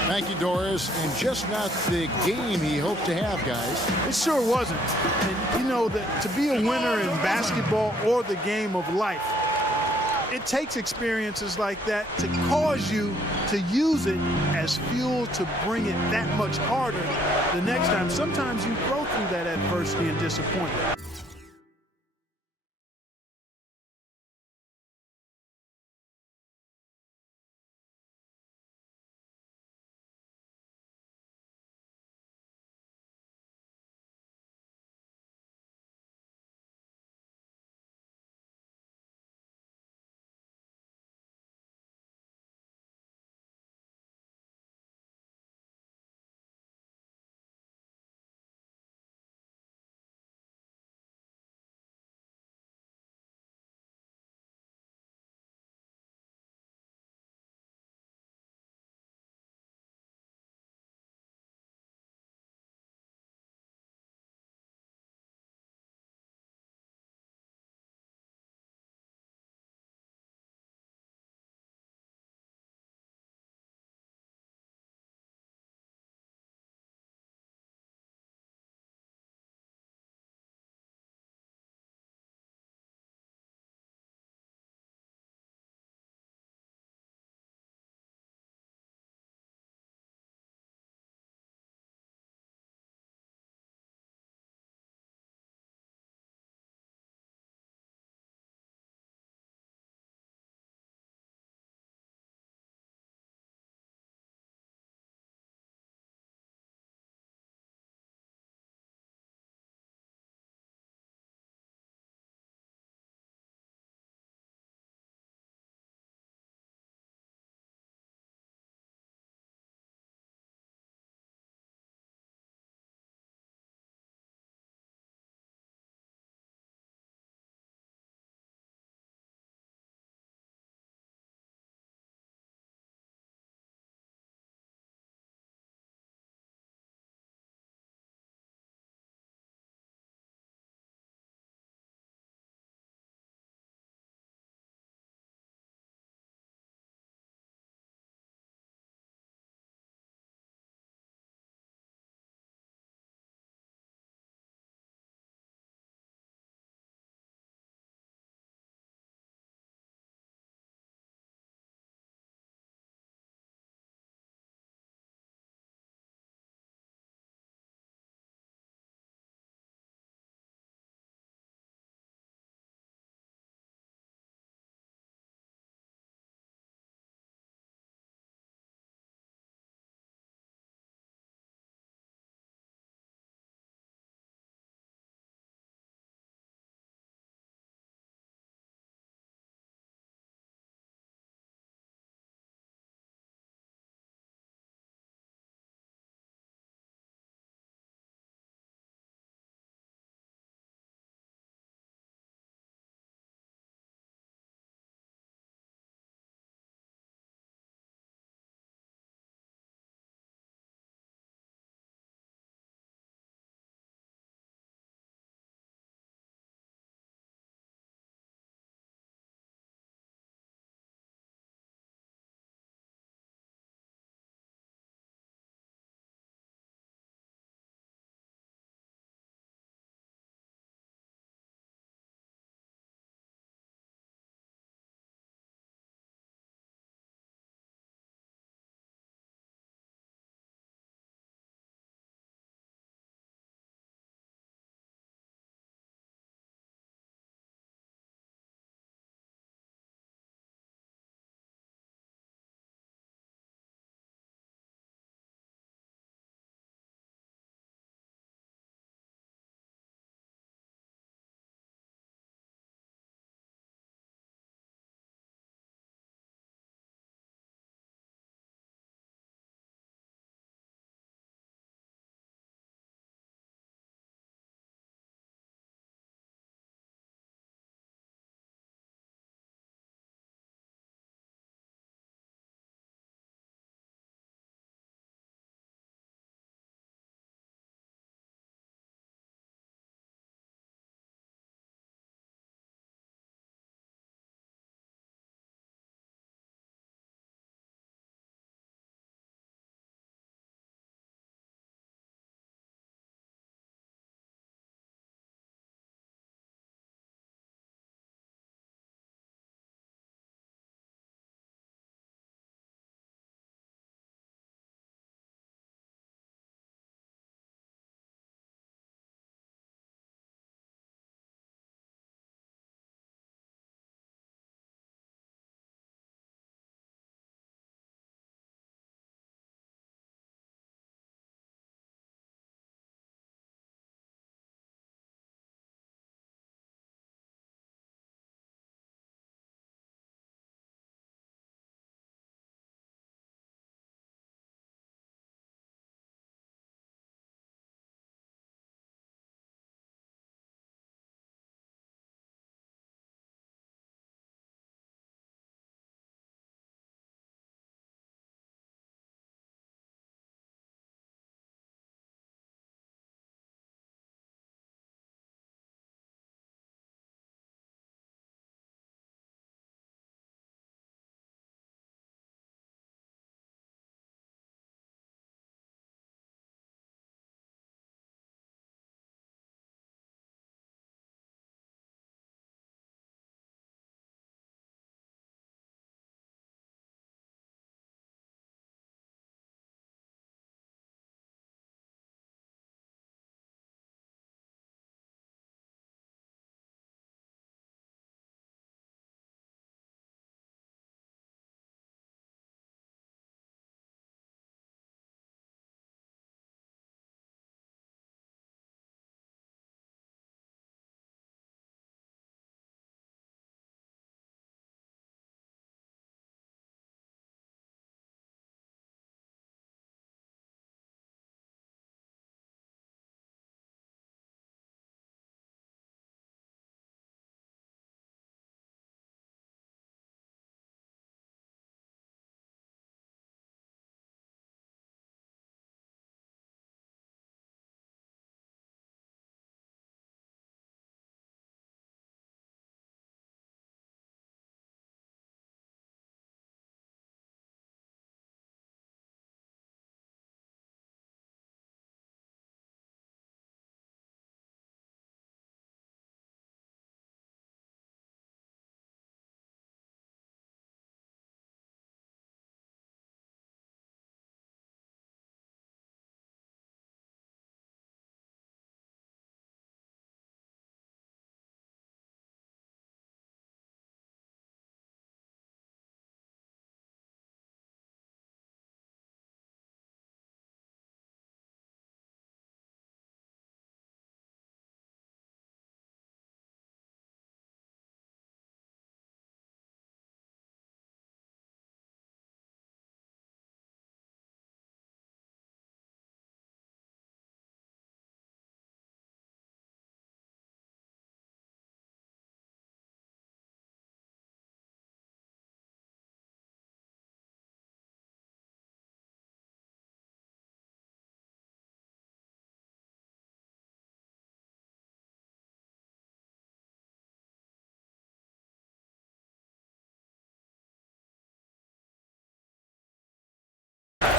Thank you, Doris. And just not the game he hoped to have, guys. It sure wasn't. And, you know, that to be a winner in basketball or the game of life, it takes experiences like that to cause you to use it as fuel to bring it that much harder the next time. Sometimes you grow through that adversity and disappointment.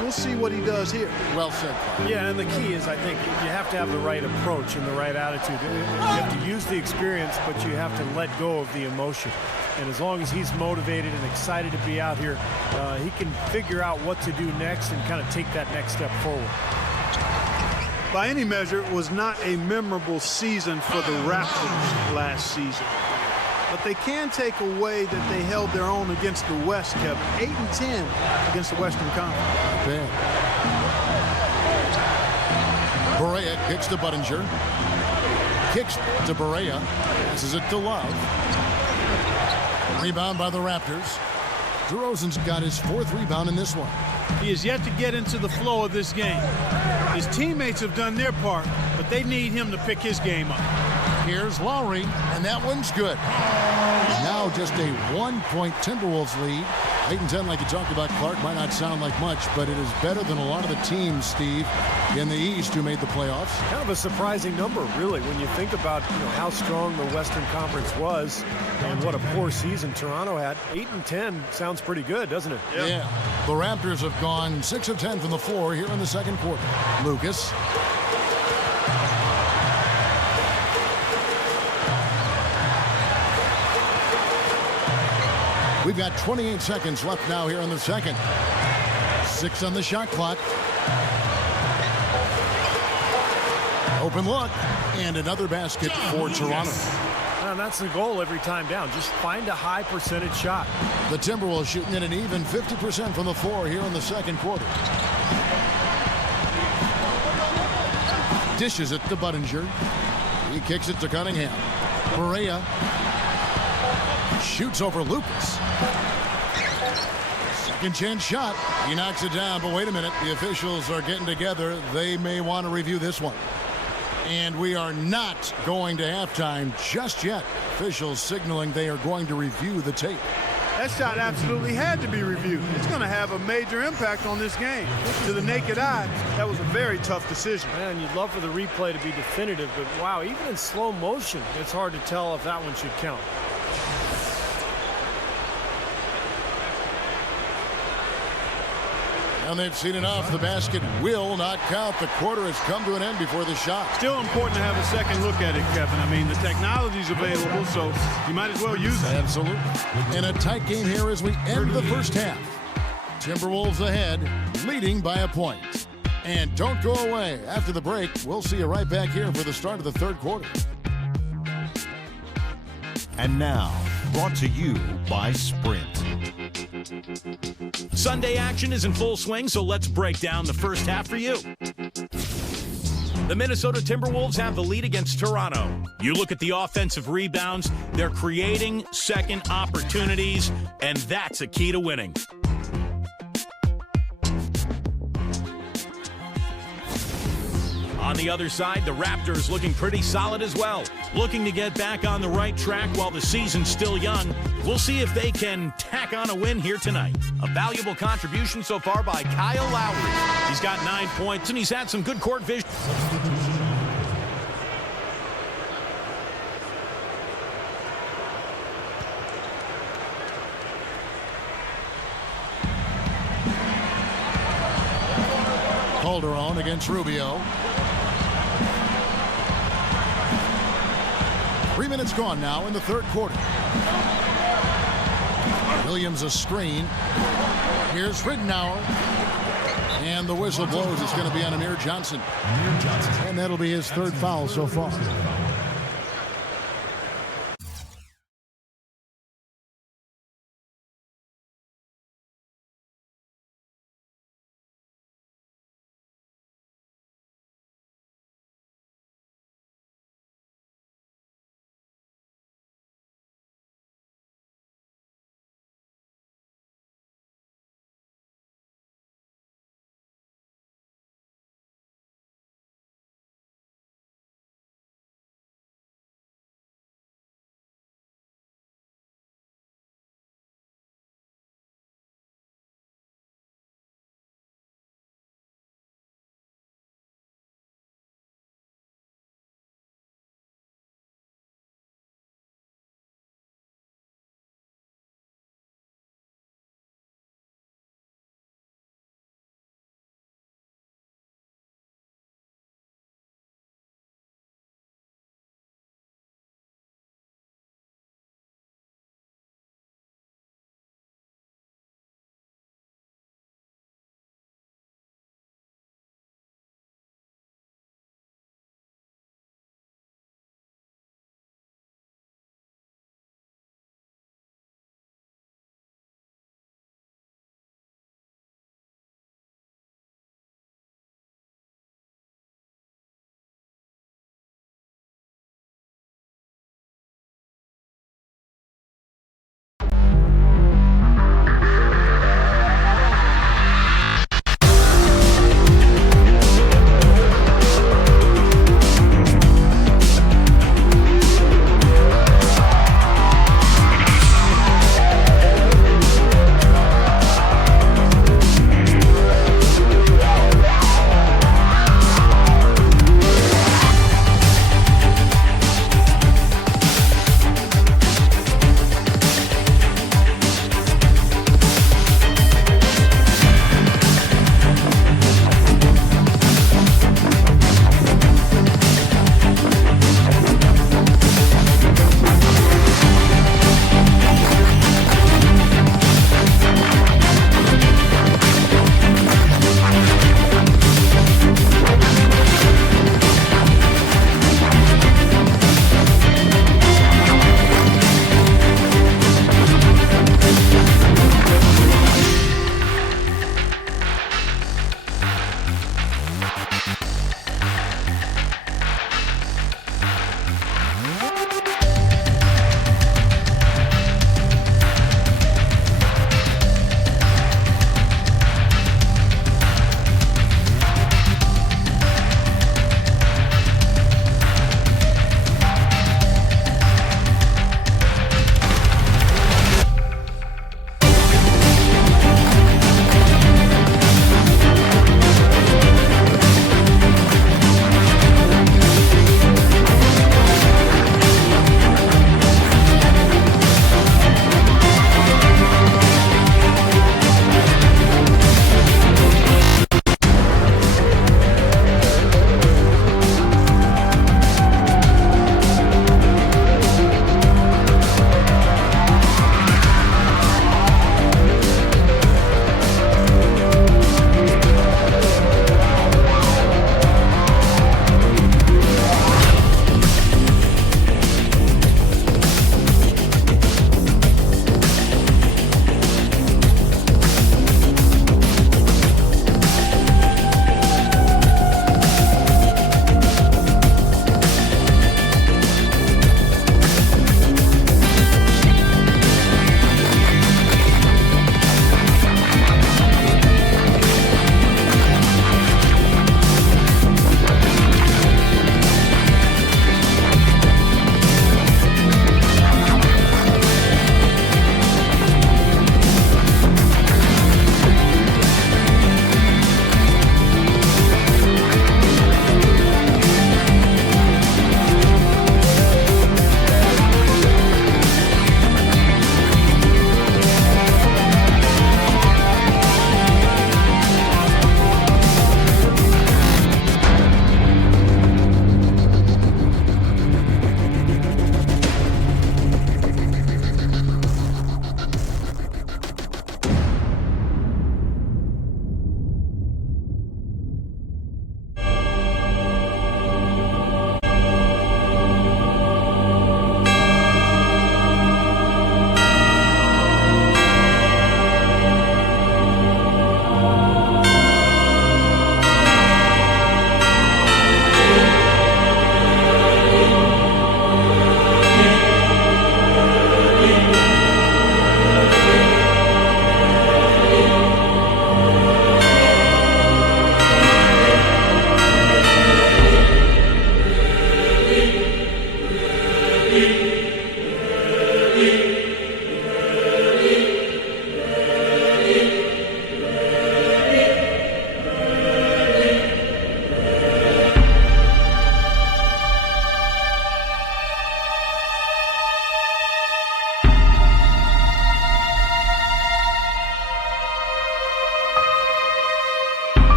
We'll see what he does here. Well said. Yeah, and the key is, I think, you have to have the right approach and the right attitude. You have to use the experience, but you have to let go of the emotion. And as long as he's motivated and excited to be out here, he can figure out what to do next and kind of take that next step forward. By any measure, it was not a memorable season for the Raptors last season. But they can take away that they held their own against the West, Kevin. 8-10 against the Western Conference. Bad. Berea kicks to Budinger. Kicks to Berea. Passes it to Love. Rebound by the Raptors. DeRozan's got his 4th rebound in this one. He is yet to get into the flow of this game. His teammates have done their part, but they need him to pick his game up. Here's Lowry, and that one's good. Now just a 1-point Timberwolves lead. 8-10, like you talked about, Clark, might not sound like much, but it is better than a lot of the teams, Steve, in the East who made the playoffs. Kind of a surprising number, really, when you think about how strong the Western Conference was and what a poor season Toronto had. 8-10 sounds pretty good, doesn't it? Yeah. The Raptors have gone 6 of 10 from the floor here in the second quarter. Lucas. We've got 28 seconds left now here in the second. 6 on the shot clock. Open look. And another basket for Toronto. And that's the goal every time down. Just find a high percentage shot. The Timberwolves shooting at an even 50% from the floor here in the second quarter. Dishes it to Budinger. He kicks it to Cunningham. Berea shoots over Lucas. Second chance shot. He knocks it down, but wait a minute. The officials are getting together. They may want to review this one. And we are not going to halftime just yet. Officials signaling they are going to review the tape. That shot absolutely had to be reviewed. It's going to have a major impact on this game. To the naked eye, that was a very tough decision. Man, you'd love for the replay to be definitive, but wow, even in slow motion, it's hard to tell if that one should count. And they've seen enough. The basket will not count. The quarter has come to an end before the shot. Still important to have a second look at it, Kevin. I mean, the technology's available, so you might as well use it. Absolutely. In a tight game here as we end the first half. Timberwolves ahead, leading by a point. And don't go away. After the break, we'll see you right back here for the start of the third quarter. And now, brought to you by Sprint. Sunday action is in full swing, so let's break down the first half for you. The Minnesota Timberwolves have the lead against Toronto. You look at the offensive rebounds, they're creating second opportunities, and that's a key to winning. On the other side, the Raptors looking pretty solid as well. Looking to get back on the right track while the season's still young. We'll see if they can tack on a win here tonight. A valuable contribution so far by Kyle Lowry. He's got 9 points, and he's had some good court vision. Calderon against Rubio. 3 minutes gone now in the third quarter. Williams a screen. Here's Ridnour. And the whistle blows. It's going to be on Amir Johnson. And that'll be his third foul so far.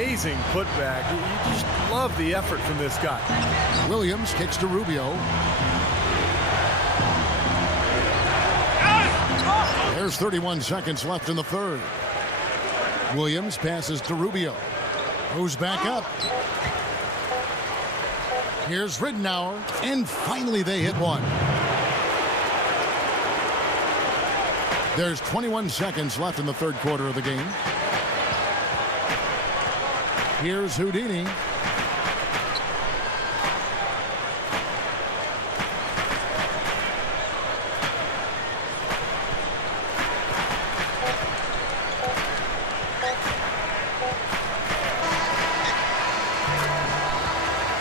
amazing putback. You just love the effort from this guy. Williams kicks to Rubio. There's 31 seconds left in the third. Williams passes to Rubio. Goes back up. Here's Ridenour, and finally they hit one. There's 21 seconds left in the third quarter of the game. Here's Houdini.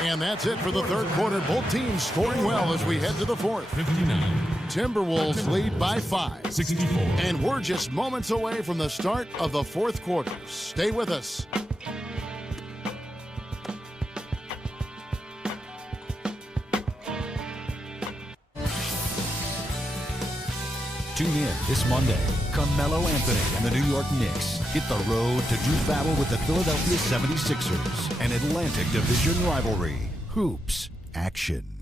And that's it for the third quarter. Both teams scoring well as we head to the fourth. 59. Timberwolves lead by 5. 64. And we're just moments away from the start of the fourth quarter. Stay with us. Tune in this Monday. Carmelo Anthony and the New York Knicks hit the road to do battle with the Philadelphia 76ers. An Atlantic Division rivalry. Hoops action.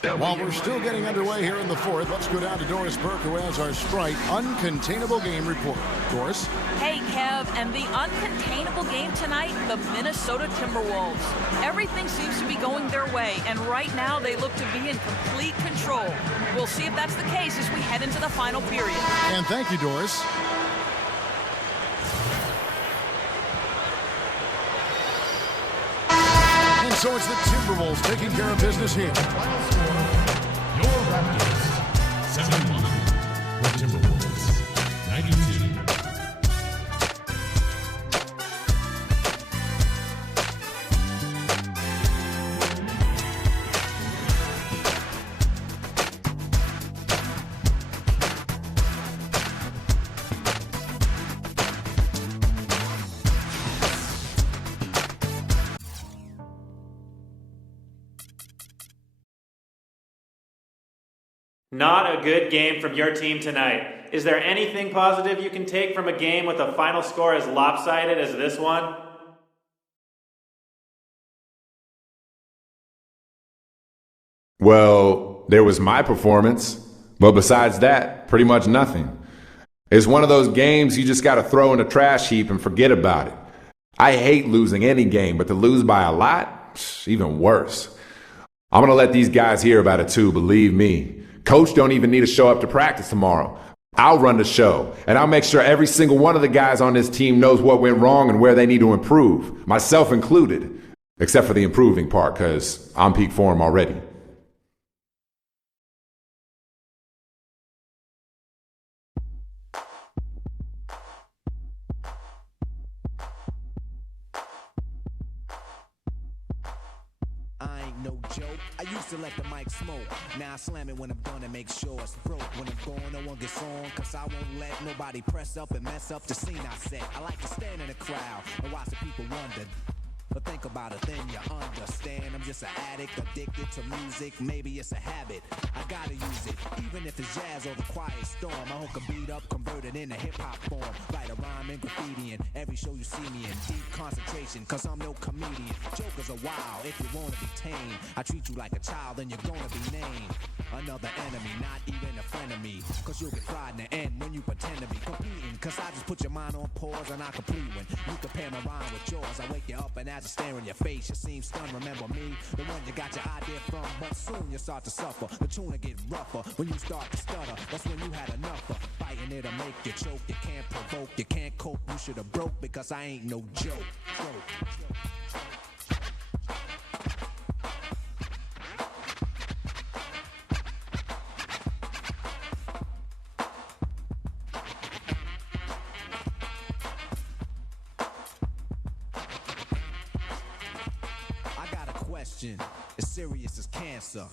While we're still getting underway here in the fourth, let's go down to Doris Burke, who has our Sprite Uncontainable Game Report. Doris? Hey, Kev, and the uncontainable game tonight, the Minnesota Timberwolves. Everything seems to be going their way, and right now they look to be in complete control. We'll see if that's the case as we head into the final period. And thank you, Doris. And so it's the Timberwolves taking care of business here. Final score, your Raptors 71. The Timberwolves 92. Not a good game from your team tonight. Is there anything positive you can take from a game with a final score as lopsided as this one? Well, there was my performance, but besides that, pretty much nothing. It's one of those games you just gotta throw in a trash heap and forget about it. I hate losing any game, but to lose by a lot, even worse. I'm gonna let these guys hear about it too, believe me. Coach don't even need to show up to practice tomorrow. I'll run the show, and I'll make sure every single one of the guys on this team knows what went wrong and where they need to improve, myself included, except for the improving part, because I'm peak form already. I ain't no joke. I used to let the mic smoke. Now I slam it when I'm done and make sure it's broke. When I'm gone, no one gets on, cause I won't let nobody press up and mess up the scene I set. I like to stand in the crowd and watch the people wonder. But think about it, then you understand. I'm just an addict, addicted to music. Maybe it's a habit, I gotta use it. Even if it's jazz or the quiet storm, I hook a beat up, convert it into hip-hop form. Write a rhyme and graffiti in every show you see me in. Deep concentration, cause I'm no comedian. Jokers are wild, if you wanna be tame. I treat you like a child, then you're gonna be named another enemy, not even a friend of me. Cause you'll get fried in the end when you pretend to be competing. Cause I just put your mind on pause and I complete when you compare my rhyme with yours. I wake you up and as I stare in your face, you seem stunned. Remember me, the one you got your idea from. But soon you start to suffer. The tune will get rougher when you start to stutter. That's when you had enough of fighting it'll make you choke. You can't provoke, you can't cope. You should have broke because I ain't no joke. As serious as cancer.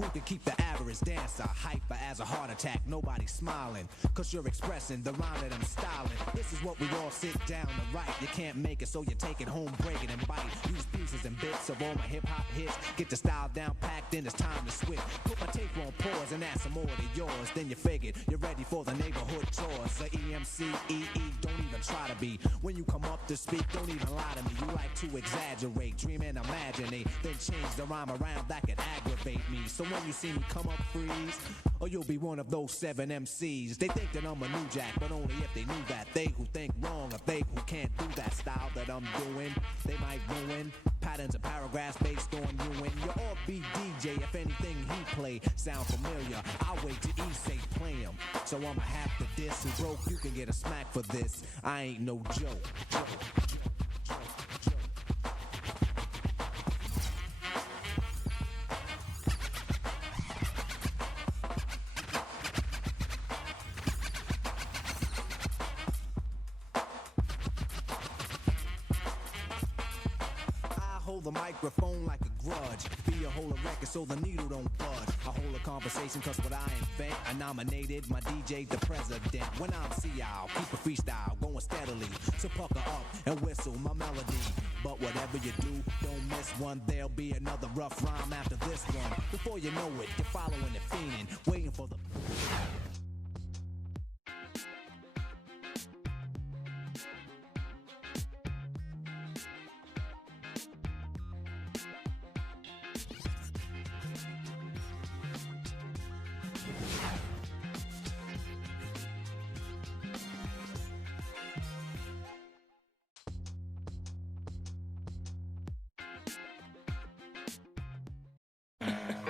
Who can keep the average dancer hyper as a heart attack? Nobody's smiling, cause you're expressing the rhyme that I'm styling. This is what we all sit down to write. You can't make it, so you take it home, break it and bite. Use pieces and bits of all my hip-hop hits. Get the style down packed, then it's time to switch. Put my tape on pause and add some more to yours. Then you figured you're ready for the neighborhood chores. The EMC, don't even try to be. When you come up to speak, don't even lie to me. You like to exaggerate, dream and imaginate, then change the rhyme around that could aggravate me. So when you see me come up, freeze, or you'll be one of those 7 MCs. They think that I'm a new jack, but only if they knew that. They who think wrong, or they who can't do that style that I'm doing, they might ruin patterns and paragraphs based on you and your off-beat DJ. If anything he play sound familiar, I'll wait till he say play him. So I'ma have to diss who broke. You can get a smack for this. I ain't no joke. The microphone like a grudge. Be a whole record so the needle don't budge. I hold a conversation cause what I invent, I nominated my DJ the president. When I'm CL, keep a freestyle going steadily. So pucker up and whistle my melody. But whatever you do, don't miss one. There'll be another rough rhyme after this one. Before you know it, you're following the fiending, waiting for the...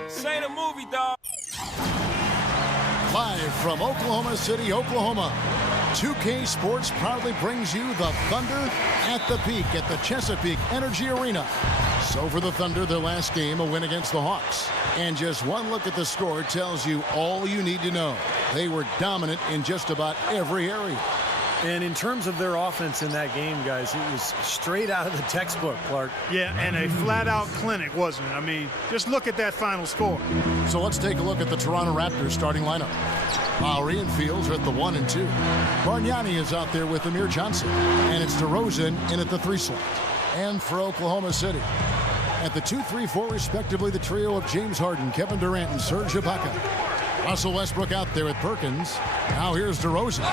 Say the movie, dog. Live from Oklahoma City, Oklahoma, 2K Sports proudly brings you the Thunder at the peak at the Chesapeake Energy Arena. So for the Thunder, their last game, a win against the Hawks. And just one look at the score tells you all you need to know. They were dominant in just about every area. And in terms of their offense in that game, guys, it was straight out of the textbook, Clark. Yeah, and a flat-out clinic, wasn't it? I mean, just look at that final score. So let's take a look at the Toronto Raptors starting lineup. Lowry and Fields are at the 1 and 2. Bargnani is out there with Amir Johnson. And it's DeRozan in at the 3 slot. And for Oklahoma City, at the 2, 3, 4 respectively, the trio of James Harden, Kevin Durant, and Serge Ibaka. Russell Westbrook out there with Perkins. Now here's DeRozan,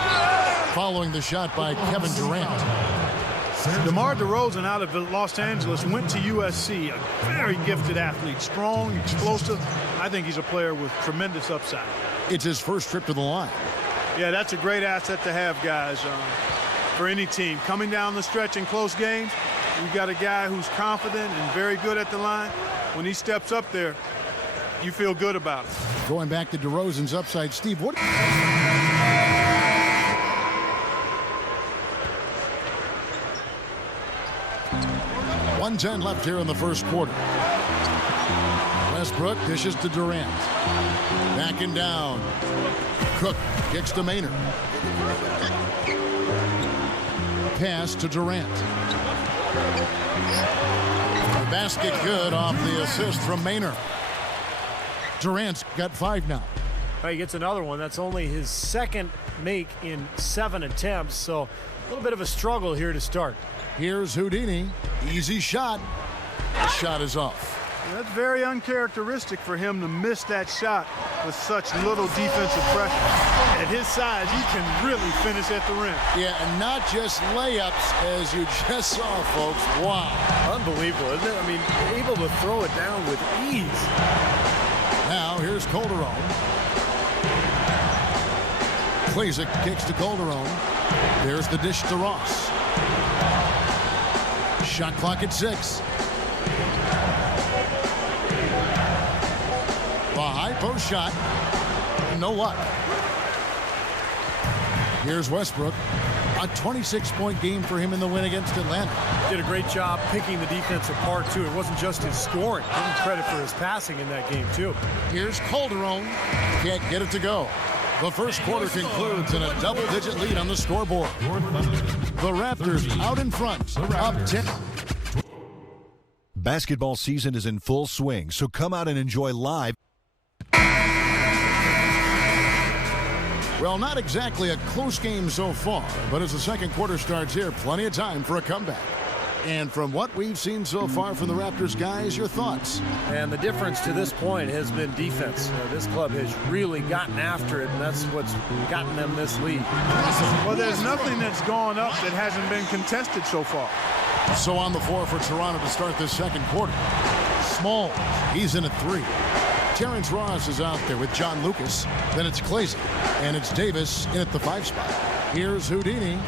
following the shot by Kevin Durant. DeMar DeRozan out of Los Angeles went to USC, a very gifted athlete, strong, explosive. I think he's a player with tremendous upside. It's his first trip to the line. Yeah, that's a great asset to have, guys, for any team. Coming down the stretch in close games, you've got a guy who's confident and very good at the line. When he steps up there, you feel good about it. Going back to DeRozan's upside, Steve, what... 1:10 left here in the first quarter. Westbrook dishes to Durant. Backing down. Cook kicks to Maynard. Pass to Durant. The basket good off the assist from Maynard. Durant's got 5 now. He gets another one. That's only his second make in 7 attempts, so a little bit of a struggle here to start. Here's Houdini. Easy shot. The shot is off. That's very uncharacteristic for him to miss that shot with such little defensive pressure. At his size, he can really finish at the rim. Yeah, and not just layups, as you just saw, folks. Wow. Unbelievable, isn't it? I mean, able to throw it down with ease. Now, here's Calderon. Klasic kicks to Calderon. There's the dish to Ross. Shot clock at 6. The high post shot. No luck. Here's Westbrook. A 26-point game for him in the win against Atlanta. Did a great job picking the defense apart, too. It wasn't just his scoring. Give him credit for his passing in that game, too. Here's Calderon. Can't get it to go. The first quarter concludes in a double-digit lead on the scoreboard. The Raptors out in front, up 10. Basketball season is in full swing, so come out and enjoy live Well, not exactly a close game so far, but as the second quarter starts here, plenty of time for a comeback. And from what we've seen so far from the Raptors, guys, your thoughts? And the difference to this point has been defense. This club has really gotten after it, and that's what's gotten them this lead. Well, there's nothing that's gone up that hasn't been contested so far. So on the floor for Toronto to start this second quarter. Small, he's in at 3. Terrence Ross is out there with John Lucas. Then it's Clazy. And it's Davis in at the 5 spot. Here's Houdini.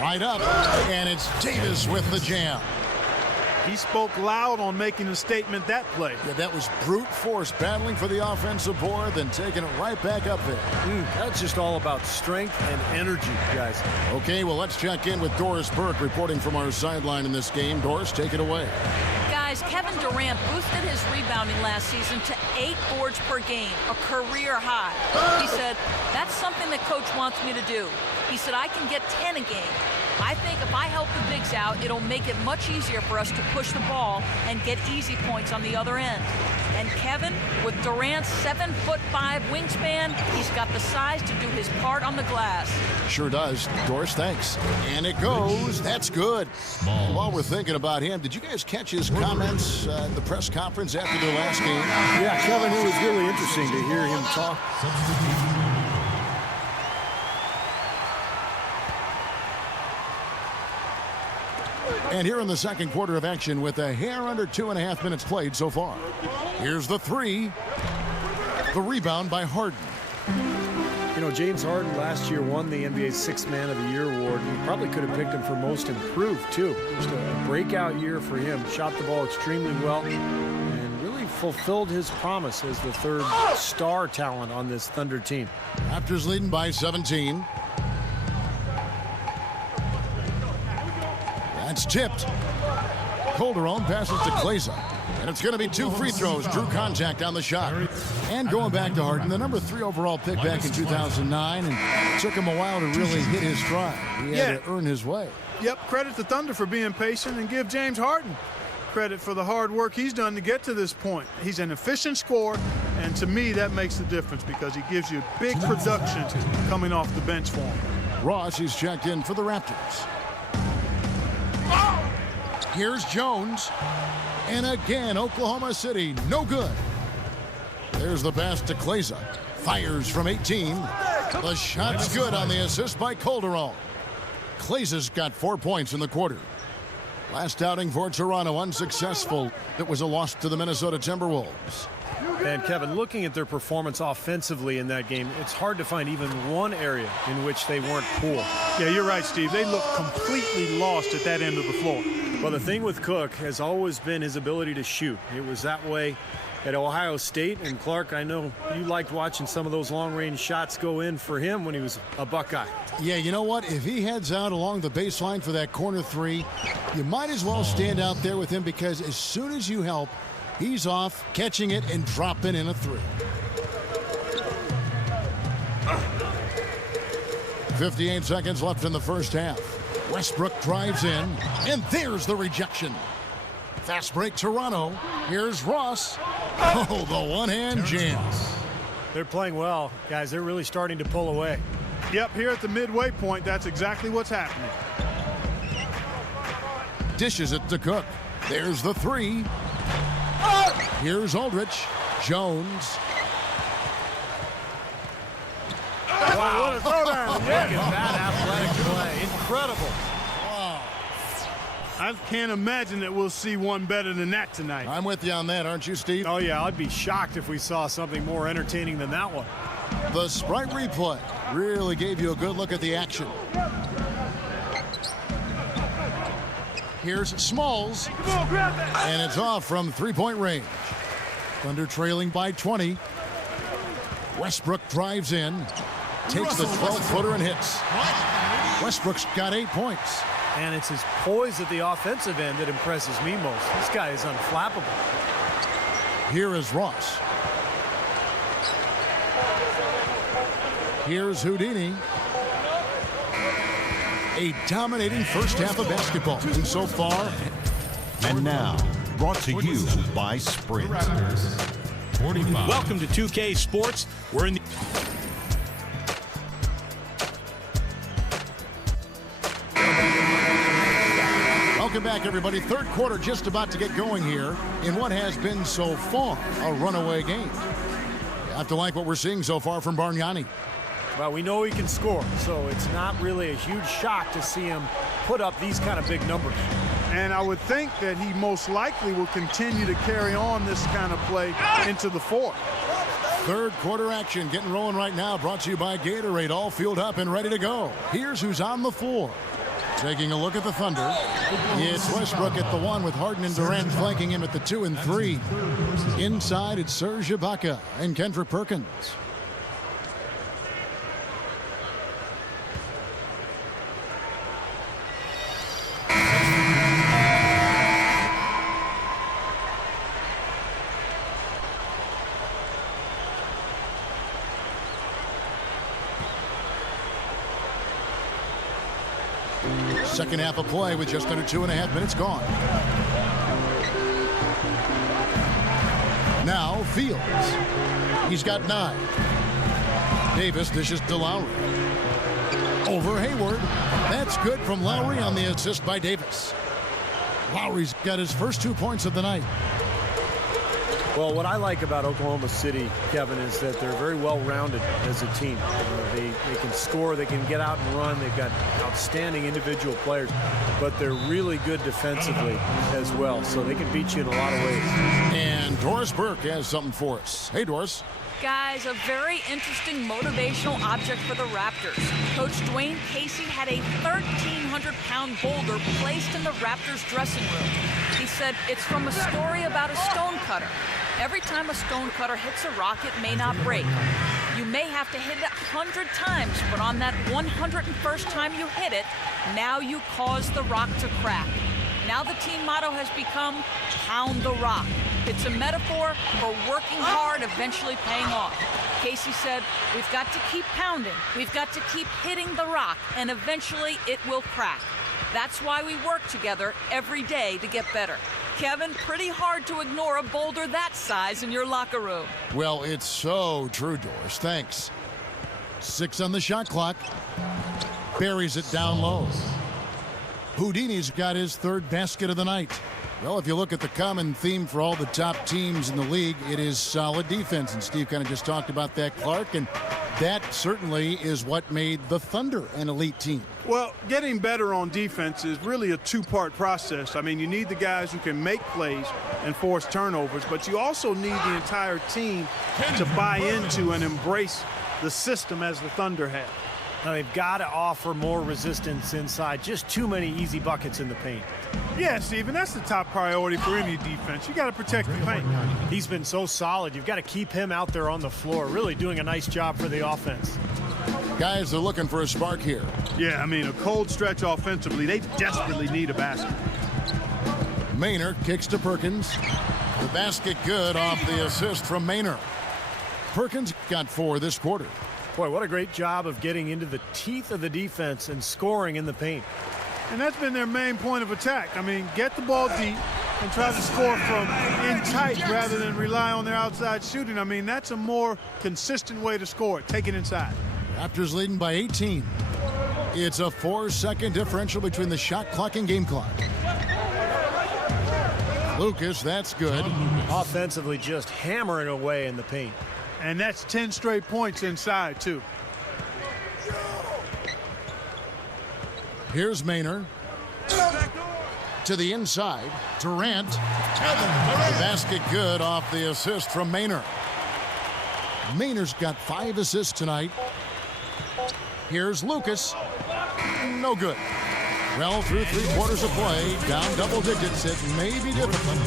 Right up. And it's Davis with the jam. He spoke loud on making a statement that play. Yeah, that was brute force battling for the offensive board, then taking it right back up there. That's just all about strength and energy, guys. Okay, well, let's check in with Doris Burke reporting from our sideline in this game. Doris, take it away. Guys, Kevin Durant boosted his rebounding last season to 8 boards per game, a career high. He said, that's something that coach wants me to do. He said, I can get 10 a game. I think if I help the bigs out, it'll make it much easier for us to push the ball and get easy points on the other end. And Kevin, with Durant's 7'5" wingspan, he's got the size to do his part on the glass. Sure does. Doris, thanks. And it goes. That's good. While we're thinking about him, did you guys catch his comments at the press conference after their last game? Yeah, Kevin, it was really interesting to hear him talk. And here in the second quarter of action with a hair under 2.5 minutes played so far. Here's the 3. The rebound by Harden. You know, James Harden last year won the NBA's 6th Man of the Year award. And he probably could have picked him for most improved, too. Just a breakout year for him. Shot the ball extremely well and really fulfilled his promise as the 3rd star talent on this Thunder team. Raptors leading by 17. That's tipped. Calderon passes to Kleza. And it's going to be 2 free throws. Drew contact on the shot. And going back to Harden, the number 3 overall pick back in 2009. And it took him a while to really hit his stride. He had to earn his way. Yep, credit the Thunder for being patient and give James Harden credit for the hard work he's done to get to this point. He's an efficient scorer, and to me that makes the difference because he gives you big production coming off the bench for him. Ross is checked in for the Raptors. Here's Jones. And again, Oklahoma City, no good. There's the pass to Kleza. Fires from 18. The shot's good on the assist by Calderon. Kleza's got 4 points in the quarter. Last outing for Toronto, unsuccessful. It was a loss to the Minnesota Timberwolves. And Kevin, looking at their performance offensively in that game, it's hard to find even one area in which they weren't poor. Yeah, you're right, Steve. They look completely lost at that end of the floor. Well, the thing with Cook has always been his ability to shoot. It was that way at Ohio State. And Clark, I know you liked watching some of those long-range shots go in for him when he was a Buckeye. Yeah, you know what? If he heads out along the baseline for that corner 3, you might as well stand out there with him because as soon as you help, he's off, catching it, and dropping in a 3. 58 seconds left in the first half. Westbrook drives in, and there's the rejection. Fast break Toronto. Here's Ross. Oh, the one-hand jam. They're playing well, guys. They're really starting to pull away. Yep, here at the midway point, that's exactly what's happening. Dishes it to Cook. There's the 3. Here's Aldridge. Jones. Wow, what a throwdown. Look at that athletic play. Incredible. Wow. I can't imagine that we'll see one better than that tonight. I'm with you on that, aren't you, Steve? Oh, yeah, I'd be shocked if we saw something more entertaining than that one. The Sprite replay really gave you a good look at the action. Here's Smalls. And it's off from 3-point range. Thunder trailing by 20. Westbrook drives in. Takes the 12-footer and hits. Westbrook's got 8 points. And it's his poise at the offensive end that impresses me most. This guy is unflappable. Here is Ross. Here's Houdini. A dominating first half of basketball. And so far. And now, brought to you by Sprint. Welcome to 2K Sports. We're in the Welcome back, everybody. Third quarter just about to get going here in what has been so far a runaway game. You have to like what we're seeing so far from Bargnani. Well, we know he can score, so it's not really a huge shock to see him put up these kind of big numbers. And I would think that he most likely will continue to carry on this kind of play into the fourth. Third quarter action getting rolling right now, brought to you by Gatorade, all fueled up and ready to go. Here's who's on the floor. Taking a look at the Thunder, it's Westbrook at the 1 with Harden and Durant flanking him at the 2 and 3. Inside, it's Serge Ibaka and Kendrick Perkins. Second half of play with just under 2.5 minutes gone. Now Fields. He's got 9. Davis dishes to Lowry. Over Hayward. That's good from Lowry on the assist by Davis. Lowry's got his first 2 points of the night. Well, what I like about Oklahoma City, Kevin, is that they're very well-rounded as a team. They can score, they can get out and run, they've got outstanding individual players, but they're really good defensively as well, so they can beat you in a lot of ways. And Doris Burke has something for us. Hey, Doris. Guys, a very interesting motivational object for the Raptors. Coach Dwayne Casey had a 1,300-pound boulder placed in the Raptors dressing room. He said it's from a story about a stonecutter. Every time a stonecutter hits a rock, it may not break. You may have to hit it 100 times, but on that 101st time you hit it, now you cause the rock to crack. Now the team motto has become, pound the rock. It's a metaphor for working hard, eventually paying off. Casey said, we've got to keep pounding. We've got to keep hitting the rock, and eventually it will crack. That's why we work together every day to get better. Kevin, pretty hard to ignore a boulder that size in your locker room. Well, it's so true, Doris. Thanks. 6 on the shot clock. Buries it down low. Houdini's got his 3rd basket of the night. Well, if you look at the common theme for all the top teams in the league, it is solid defense. And Steve kind of just talked about that, Clark, and that certainly is what made the Thunder an elite team. Well, getting better on defense is really a 2-part process. I mean, you need the guys who can make plays and force turnovers, but you also need the entire team to buy into and embrace the system as the Thunder have. Now, they've got to offer more resistance inside. Just too many easy buckets in the paint. Yeah, Stephen, that's the top priority for any defense. You got to protect the paint. He's been so solid. You've got to keep him out there on the floor, really doing a nice job for the offense. Guys are looking for a spark here. Yeah, I mean, a cold stretch offensively. They desperately need a basket. Maynard kicks to Perkins. The basket good off the assist from Maynard. Perkins got 4 this quarter. Boy, what a great job of getting into the teeth of the defense and scoring in the paint. And that's been their main point of attack. I mean, get the ball deep and try to score from in tight rather than rely on their outside shooting. I mean, that's a more consistent way to score it. Take it inside. Raptors leading by 18. It's a 4-second differential between the shot clock and game clock. Lucas, that's good. Offensively, just hammering away in the paint. And that's 10 straight points inside, too. Here's Maynard. To the inside. Durant. The basket good off the assist from Maynard. Maynard's got 5 assists tonight. Here's Lucas. No good. Well, through 3 quarters of play, down double digits, it may be difficult.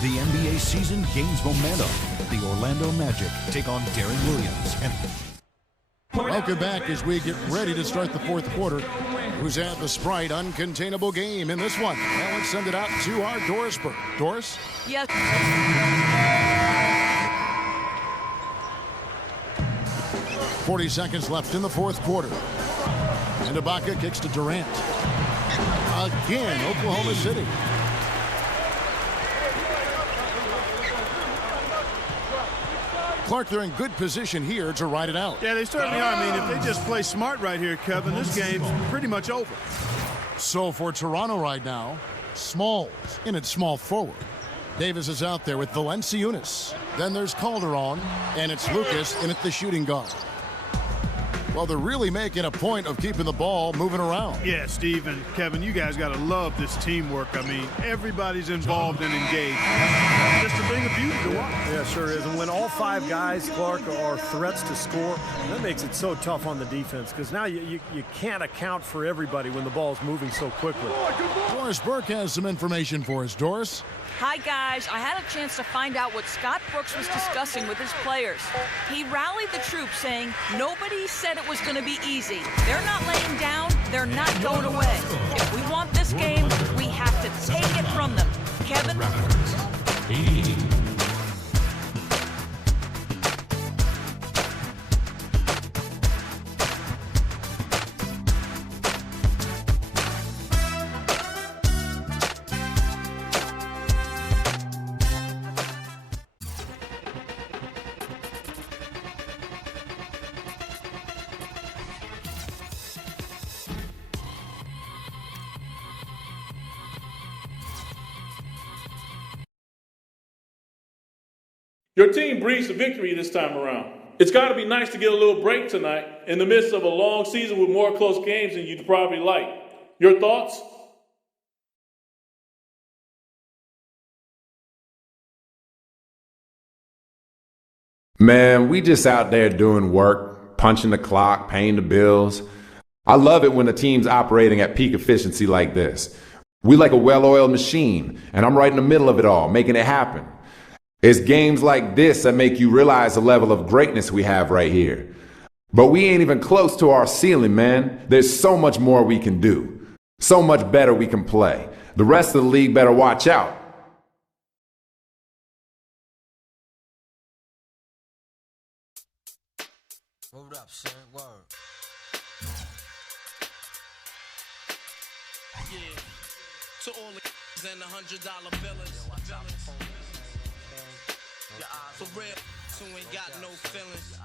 The NBA season gains momentum. The Orlando Magic take on Darren Williams. Welcome back as we get ready to start the 4th quarter. Who's had the Sprite uncontainable game in this one? Well, let's send it out to our Doris Burke. Doris? Yes. 40 seconds left in the 4th quarter. And Ibaka kicks to Durant. Again, Oklahoma City. Clark, they're in good position here to ride it out. Yeah, they certainly are. I mean, if they just play smart right here, Kevin, this game's pretty much over. So for Toronto right now, Smalls in at small forward. Davis is out there with Valenciunas. Then there's Calderon, and it's Lucas in at the shooting guard. Well, they're really making a point of keeping the ball moving around. Yeah, Steve and Kevin, you guys got to love this teamwork. I mean, everybody's involved and engaged. Just a thing of beauty to watch. Yeah, sure is. And when all 5 guys, Clark, are threats to score, that makes it so tough on the defense because now you can't account for everybody when the ball's moving so quickly. Doris Burke has some information for us. Doris? Hi, guys. I had a chance to find out what Scott Brooks was discussing with his players. He rallied the troops saying nobody said it was going to be easy. They're not laying down. They're not going away. If we want this game, we have to take it from them. Kevin? Your team breezed a victory this time around. It's got to be nice to get a little break tonight in the midst of a long season with more close games than you'd probably like. Your thoughts? Man, we just out there doing work, punching the clock, paying the bills. I love it when the team's operating at peak efficiency like this. We like a well-oiled machine, and I'm right in the middle of it all, making it happen. It's games like this that make you realize the level of greatness we have right here. But we ain't even close to our ceiling, man. There's so much more we can do. So much better we can play. The rest of the league better watch out. Hold up, son. Word. Yeah. To all the and $100 billers. For real, who ain't got no feelings.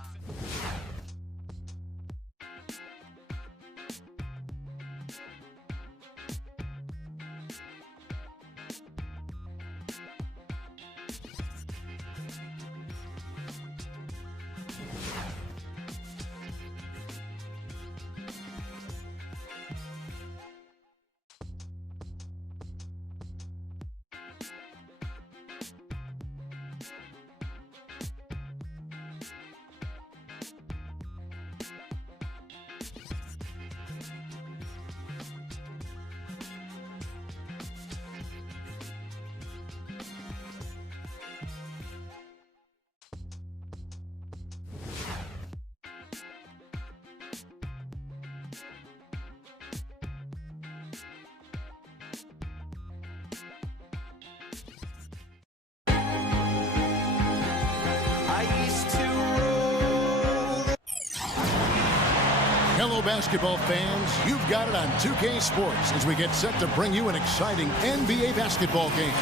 Hello, basketball fans. You've got it on 2K Sports as we get set to bring you an exciting NBA basketball game.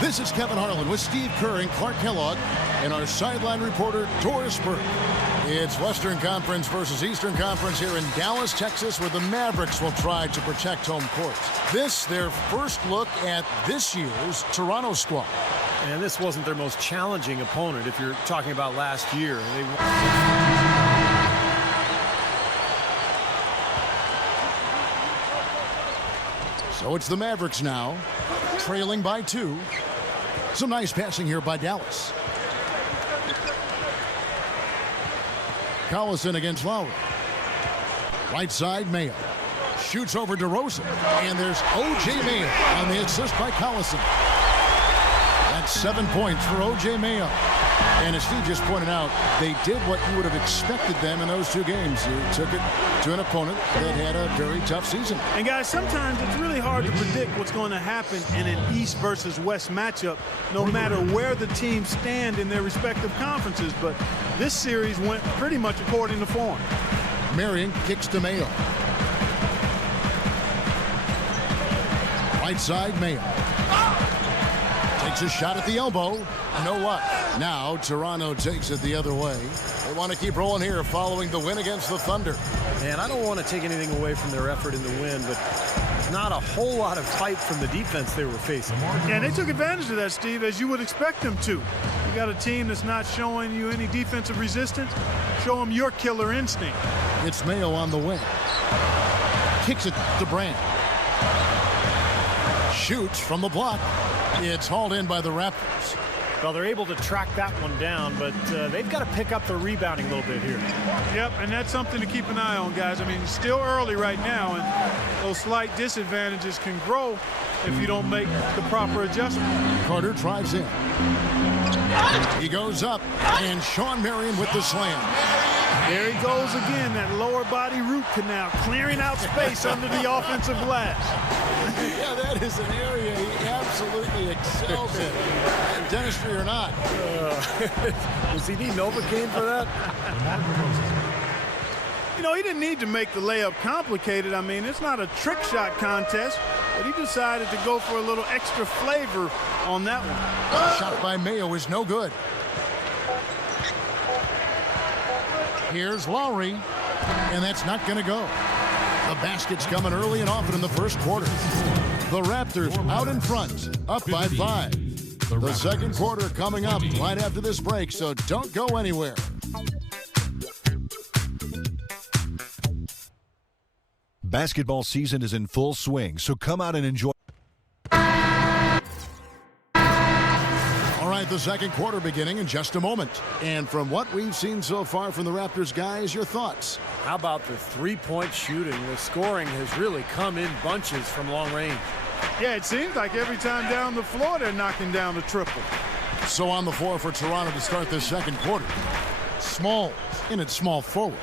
This is Kevin Harlan with Steve Kerr and Clark Kellogg and our sideline reporter, Doris Burke. It's Western Conference versus Eastern Conference here in Dallas, Texas, where the Mavericks will try to protect home court. This, their first look at this year's Toronto squad. And this wasn't their most challenging opponent if you're talking about last year. So it's the Mavericks now, trailing by 2. Some nice passing here by Dallas. Collison against Lowry. Right side, Mayo. Shoots over DeRozan. And there's O.J. Mayo on the assist by Collison. That's 7 points for O.J. Mayo. And as Steve just pointed out, they did what you would have expected them in those 2 games. They took it to an opponent that had a very tough season. And guys, sometimes it's really hard to predict what's going to happen in an East versus West matchup, no matter where the teams stand in their respective conferences. But this series went pretty much according to form. Marion kicks to Mayo. Right side, Mayo. Takes a shot at the elbow. No luck. Now Toronto takes it the other way. They want to keep rolling here following the win against the Thunder. And I don't want to take anything away from their effort in the win, but not a whole lot of fight from the defense they were facing. And they took advantage of that, Steve, as you would expect them to. You got a team that's not showing you any defensive resistance. Show them your killer instinct. It's Mayo on the wing. Kicks it to Brand. Shoots from the block. It's hauled in by the Raptors. Well, they're able to track that one down, but they've got to pick up their rebounding a little bit here. Yep, and that's something to keep an eye on, guys. I mean, it's still early right now, and those slight disadvantages can grow if you don't make the proper adjustment. Carter drives in. He goes up, and Sean Marion with the slam. There he goes again, that lower body root canal, clearing out space under the offensive glass. Yeah, that is an area he absolutely excels in, dentistry or not. Does he need Novocaine for that? You know, he didn't need to make the layup complicated. I mean, it's not a trick shot contest, but he decided to go for a little extra flavor on that one. Shot by Mayo is no good. Here's Lowry, and that's not going to go. The basket's coming early and often in the first quarter. The Raptors out in front, up by 5. The second quarter coming up right after this break, so don't go anywhere. Basketball season is in full swing, so come out and enjoy. The second quarter beginning in just a moment. And from what we've seen so far from the Raptors, guys, your thoughts? How about the three-point shooting? The scoring has really come in bunches from long range. Yeah, it seems like every time down the floor they're knocking down the triple. So on the floor for Toronto to start the second quarter. Smalls in at small forward.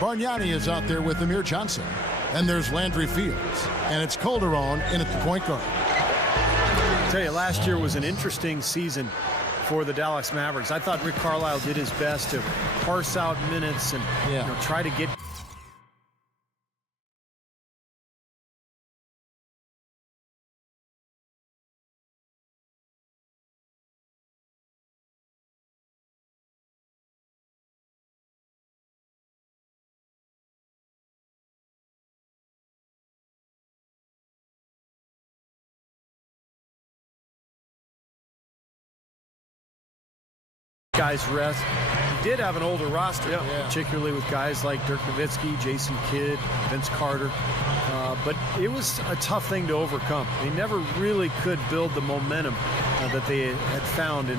Bargnani is out there with Amir Johnson. And there's Landry Fields. And it's Calderon in at the point guard. I tell you, last year was an interesting season for the Dallas Mavericks. I thought Rick Carlisle did his best to parse out minutes and try to get guys rest. He did have an older roster, particularly with guys like Dirk Nowitzki, Jason Kidd, Vince Carter. But it was a tough thing to overcome. They never really could build the momentum that they had found in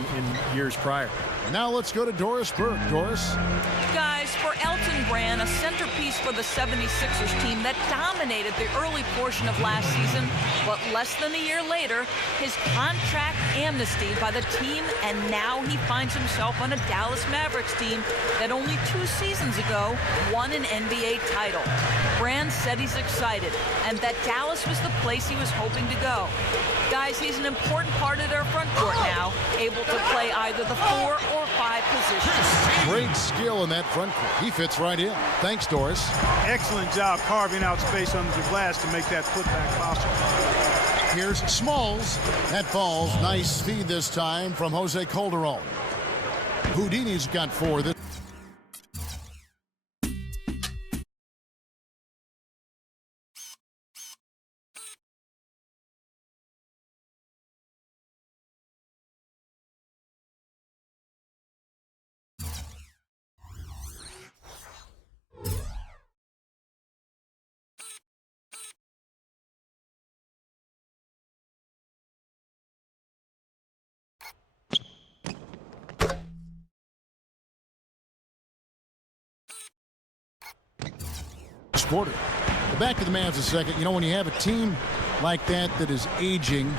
years prior. Now let's go to Doris Burke. Doris? Guys, for Elton Brand, a centerpiece for the 76ers team that dominated the early portion of last season, but less than a year later, his contract amnestied by the team, and now he finds himself on a Dallas Mavericks team that only 2 seasons ago won an NBA title. Brand said he's excited, and that Dallas was the place he was hoping to go. Guys, he's an important part of their front court now, able to play either the 4 or 5 positions. Great skill in that front court. He fits right in. Thanks, Doris. Excellent job carving out space under the glass to make that putback possible. Here's Smalls. That falls. Nice speed this time from Jose Calderon. Houdini's got 4 this. Quarter. Back to the Mavs a second. You know, when you have a team like that is aging,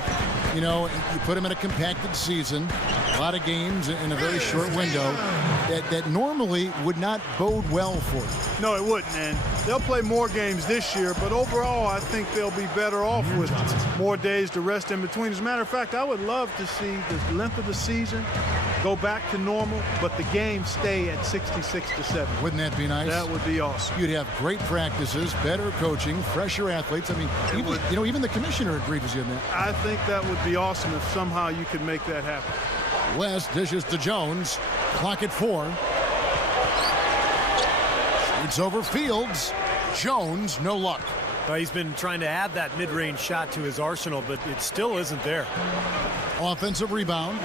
you know, you put them in a compacted season, a lot of games in a very short window, that normally would not bode well for you. No, it wouldn't, and they'll play more games this year, but overall I think they'll be better off with more days to rest in between. As a matter of fact, I would love to see the length of the season go back to normal, but the game stay at 66-7. Wouldn't that be nice? That would be awesome. You'd have great practices, better coaching, fresher athletes. I mean, even the commissioner agreed with you on that. I think that would be awesome if somehow you could make that happen. West dishes to Jones. Clock at 4. Shoots over Fields. Jones, no luck. He's been trying to add that mid-range shot to his arsenal, but it still isn't there. Offensive rebound.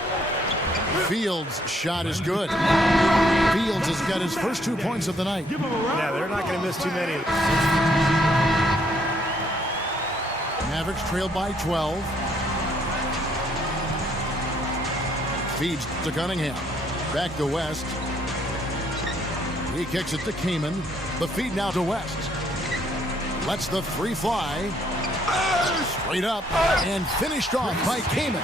Fields' shot is good. Fields has got his first 2 points of the night. Yeah, they're not going to miss too many. Mavericks trailed by 12. Feeds to Cunningham. Back to West. He kicks it to Kaman. The feed now to West. Lets the three fly. Straight up and finished off by Kaman.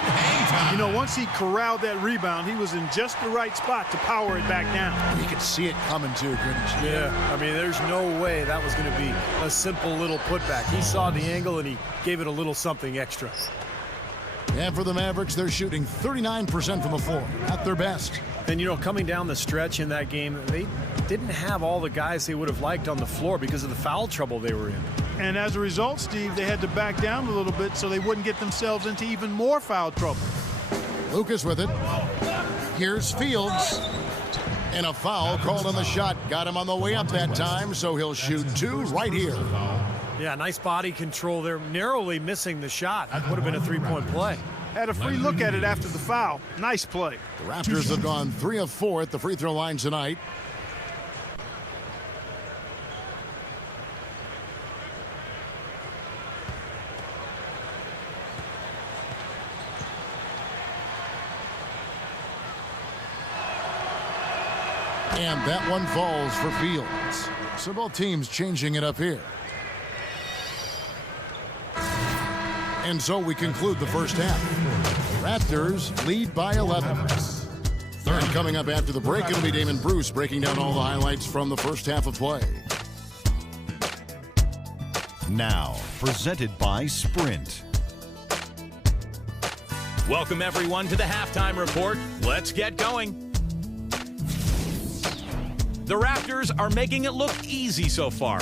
You know, once he corralled that rebound, he was in just the right spot to power it back down. You could see it coming too, couldn't you? Yeah, I mean, there's no way that was going to be a simple little putback. He saw the angle and he gave it a little something extra. And for the Mavericks, they're shooting 39% from the floor. At their best. And, you know, coming down the stretch in that game, they didn't have all the guys they would have liked on the floor because of the foul trouble they were in. And as a result, Steve, they had to back down a little bit so they wouldn't get themselves into even more foul trouble. Lucas with it. Here's Fields. And a foul called on the shot. Got him on the way up that time, so he'll shoot 2 right here. Yeah, nice body control there. Narrowly missing the shot. That would have been a three-point play. Had a free look at it after the foul. Nice play. The Raptors have gone 3 of 4 at the free throw line tonight. And that one falls for Fields. So both teams changing it up here. And so we conclude the first half. Raptors lead by 11. Third coming up after the break, it'll be Damon Bruce breaking down all the highlights from the first half of play. Now, presented by Sprint. Welcome, everyone, to the halftime report. Let's get going. The Raptors are making it look easy so far.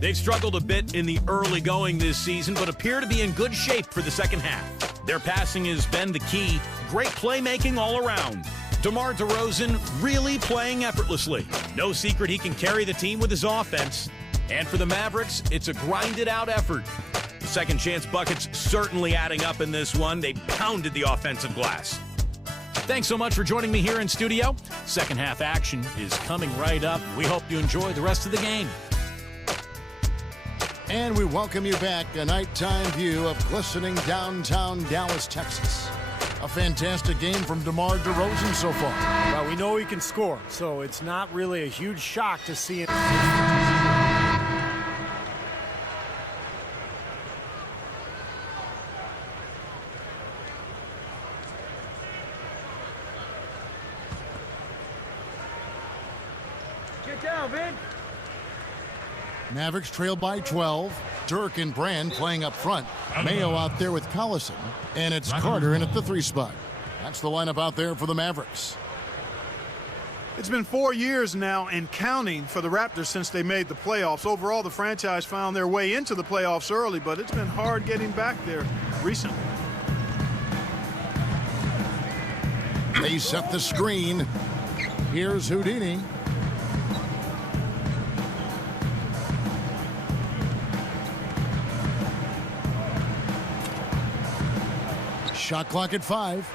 They've struggled a bit in the early going this season, but appear to be in good shape for the second half. Their passing has been the key. Great playmaking all around. DeMar DeRozan really playing effortlessly. No secret he can carry the team with his offense. And for the Mavericks, it's a grinded-out effort. The second chance buckets certainly adding up in this one. They pounded the offensive glass. Thanks so much for joining me here in studio. Second half action is coming right up. We hope you enjoy the rest of the game. And we welcome you back, a nighttime view of glistening downtown Dallas, Texas. A fantastic game from DeMar DeRozan so far. Well, we know he can score, so it's not really a huge shock to see him. Get down, man. Mavericks trail by 12. Dirk and Brand playing up front. Mayo out there with Collison. And it's Carter in at the 3 spot. That's the lineup out there for the Mavericks. It's been 4 years now and counting for the Raptors since they made the playoffs. Overall, the franchise found their way into the playoffs early, but it's been hard getting back there recently. They set the screen. Here's Houdini. Shot clock at 5.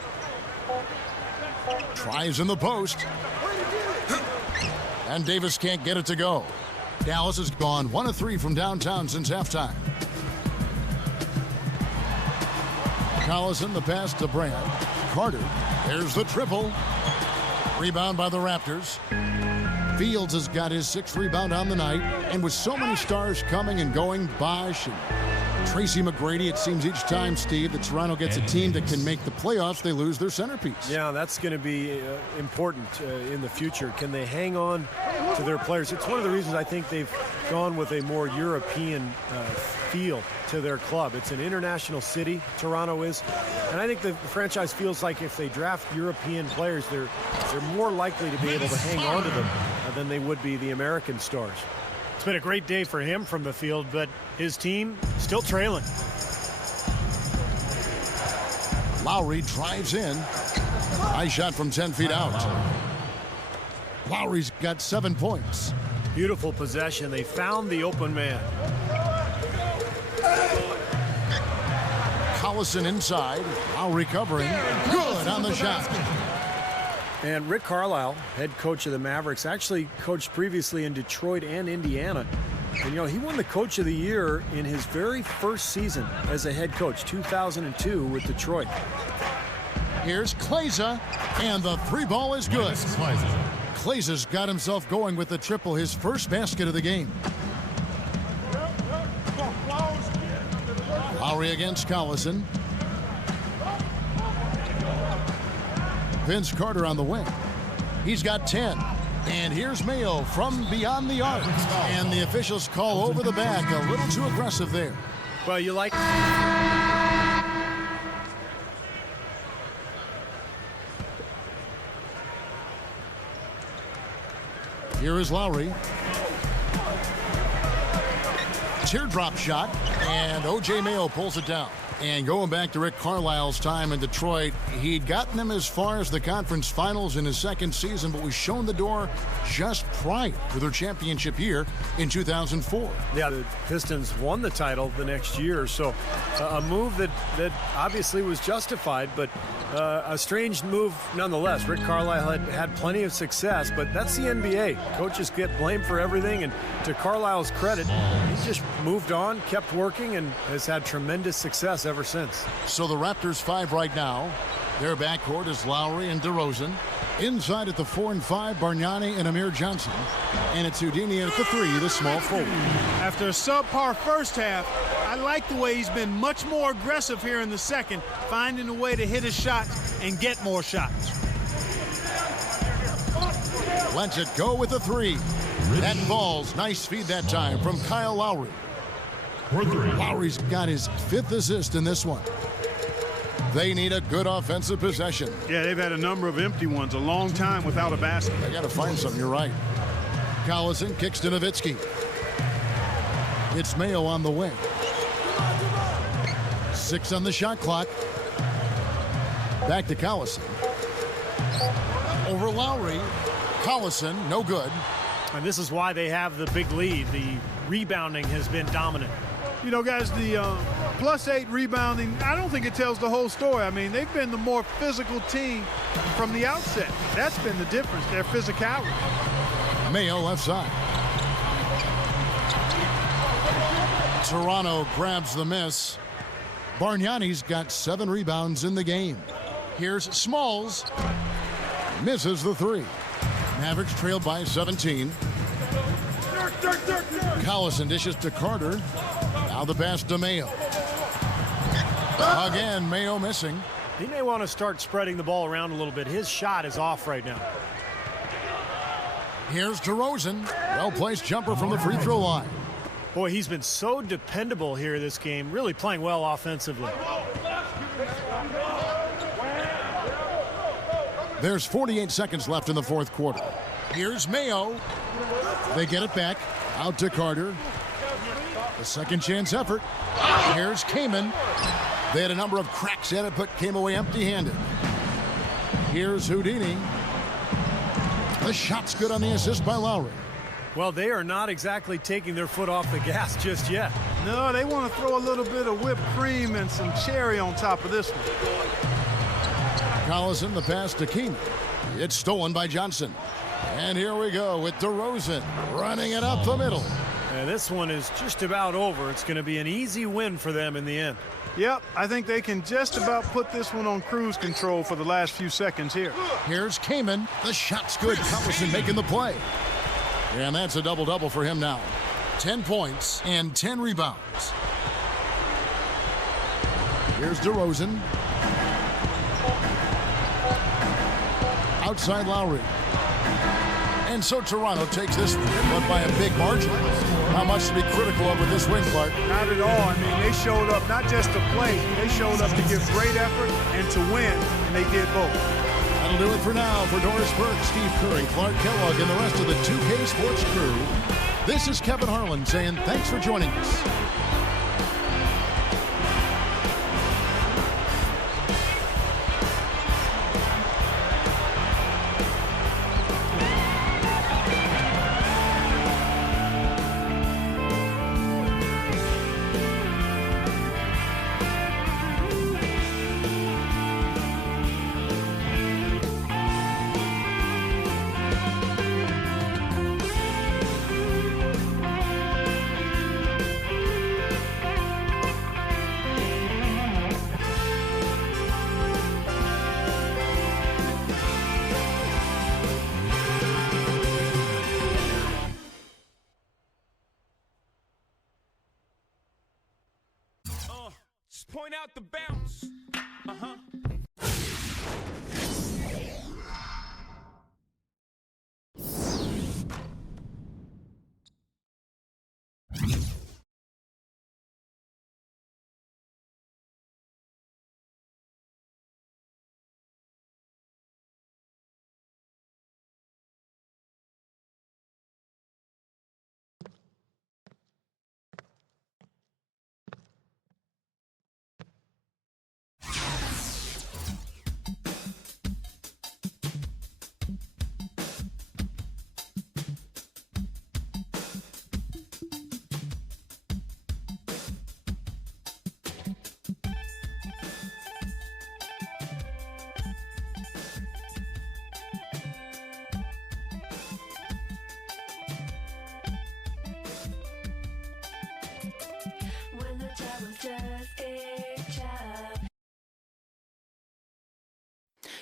Tries in the post. And Davis can't get it to go. Dallas has gone 1 of 3 from downtown since halftime. Collison, the pass to Brand. Carter, there's the triple. Rebound by the Raptors. Fields has got his 6th rebound on the night. And with so many stars coming and going, Bosh and Tracy McGrady, it seems each time, Steve, that Toronto gets a team that can make the playoffs, they lose their centerpiece. Yeah, that's going to be important in the future. Can they hang on to their players? It's one of the reasons I think they've gone with a more European feel to their club. It's an international city, Toronto is, and I think the franchise feels like if they draft European players, they're more likely to be able to hang on to them than they would be the American stars. It's been a great day for him from the field, but his team still trailing. Lowry drives in. High shot from 10 feet out. Lowry's got 7 points. Beautiful possession. They found the open man. Collison inside. Lowry covering. Good on the shot. And Rick Carlisle, head coach of the Mavericks, actually coached previously in Detroit and Indiana. And, you know, he won the Coach of the Year in his very first season as a head coach, 2002 with Detroit. Here's Kleza, and the 3-ball is good. Kleza's got himself going with the triple, his first basket of the game. Lowry against Collison. Vince Carter on the wing. He's got 10. And here's Mayo from beyond the arc. And the officials call over the back. A little too aggressive there. Well, you like... Here is Lowry. Teardrop shot, and O.J. Mayo pulls it down. And going back to Rick Carlisle's time in Detroit, he'd gotten them as far as the conference finals in his second season, but was shown the door just prior to their championship year in 2004. Yeah, the Pistons won the title the next year, so a move that obviously was justified, but a strange move nonetheless. Rick Carlisle had plenty of success, but that's the NBA. Coaches get blamed for everything, and to Carlisle's credit, he just moved on, kept working, and has had tremendous success ever since. So the Raptors 5 right now. Their backcourt is Lowry and DeRozan. Inside at the 4 and 5, Bargnani and Amir Johnson. And it's Houdini at the 3, the small forward. After a subpar first half, I like the way he's been much more aggressive here in the second, finding a way to hit his shot and get more shots. Lets it go with the 3. That falls. Nice feed that time from Kyle Lowry. Lowry's got his 5th assist in this one. They need a good offensive possession. Yeah, they've had a number of empty ones, a long time without a basket. They got to find something, you're right. Collison kicks to Nowitzki. It's Mayo on the wing. 6 on the shot clock. Back to Collison. Over Lowry. Collison, no good. And this is why they have the big lead. The rebounding has been dominant. You know, guys, the +8 rebounding, I don't think it tells the whole story. I mean, they've been the more physical team from the outset. That's been the difference, their physicality. Mayo left side. Toronto grabs the miss. Bargnani's got 7 rebounds in the game. Here's Smalls. Misses the 3. Mavericks trailed by 17. Collison dishes to Carter. Now the pass to Mayo. Again, Mayo missing. He may want to start spreading the ball around a little bit. His shot is off right now. Here's DeRozan. Well-placed jumper from the free throw line. Boy, he's been so dependable here this game, really playing well offensively. There's 48 seconds left in the 4th quarter. Here's Mayo. They get it back. Out to Carter. The second chance effort. Here's Kaman. They had a number of cracks at it, but came away empty-handed. Here's Houdini. The shot's good on the assist by Lowry. Well, they are not exactly taking their foot off the gas just yet. No, they want to throw a little bit of whipped cream and some cherry on top of this one. Collison, the pass to King. It's stolen by Johnson. And here we go with DeRozan running it up the middle. And this one is just about over. It's going to be an easy win for them in the end. Yep, I think they can just about put this one on cruise control for the last few seconds here. Here's Kaman. The shot's good. Collison making the play. And that's a double-double for him now. 10 points and 10 rebounds. Here's DeRozan. Outside Lowry. And so Toronto takes this but by a big margin. Not much to be critical of with this win, Clark. Not at all. I mean, they showed up not just to play. They showed up to give great effort and to win, and they did both. That'll do it for now. For Doris Burke, Steve Curry, Clark Kellogg, and the rest of the 2K Sports crew, this is Kevin Harlan saying thanks for joining us. Just point out the bounce. Uh-huh.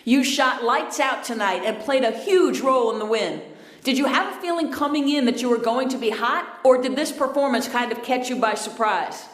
You shot lights out tonight and played a huge role in the win. Did you have a feeling coming in that you were going to be hot, or did this performance kind of catch you by surprise?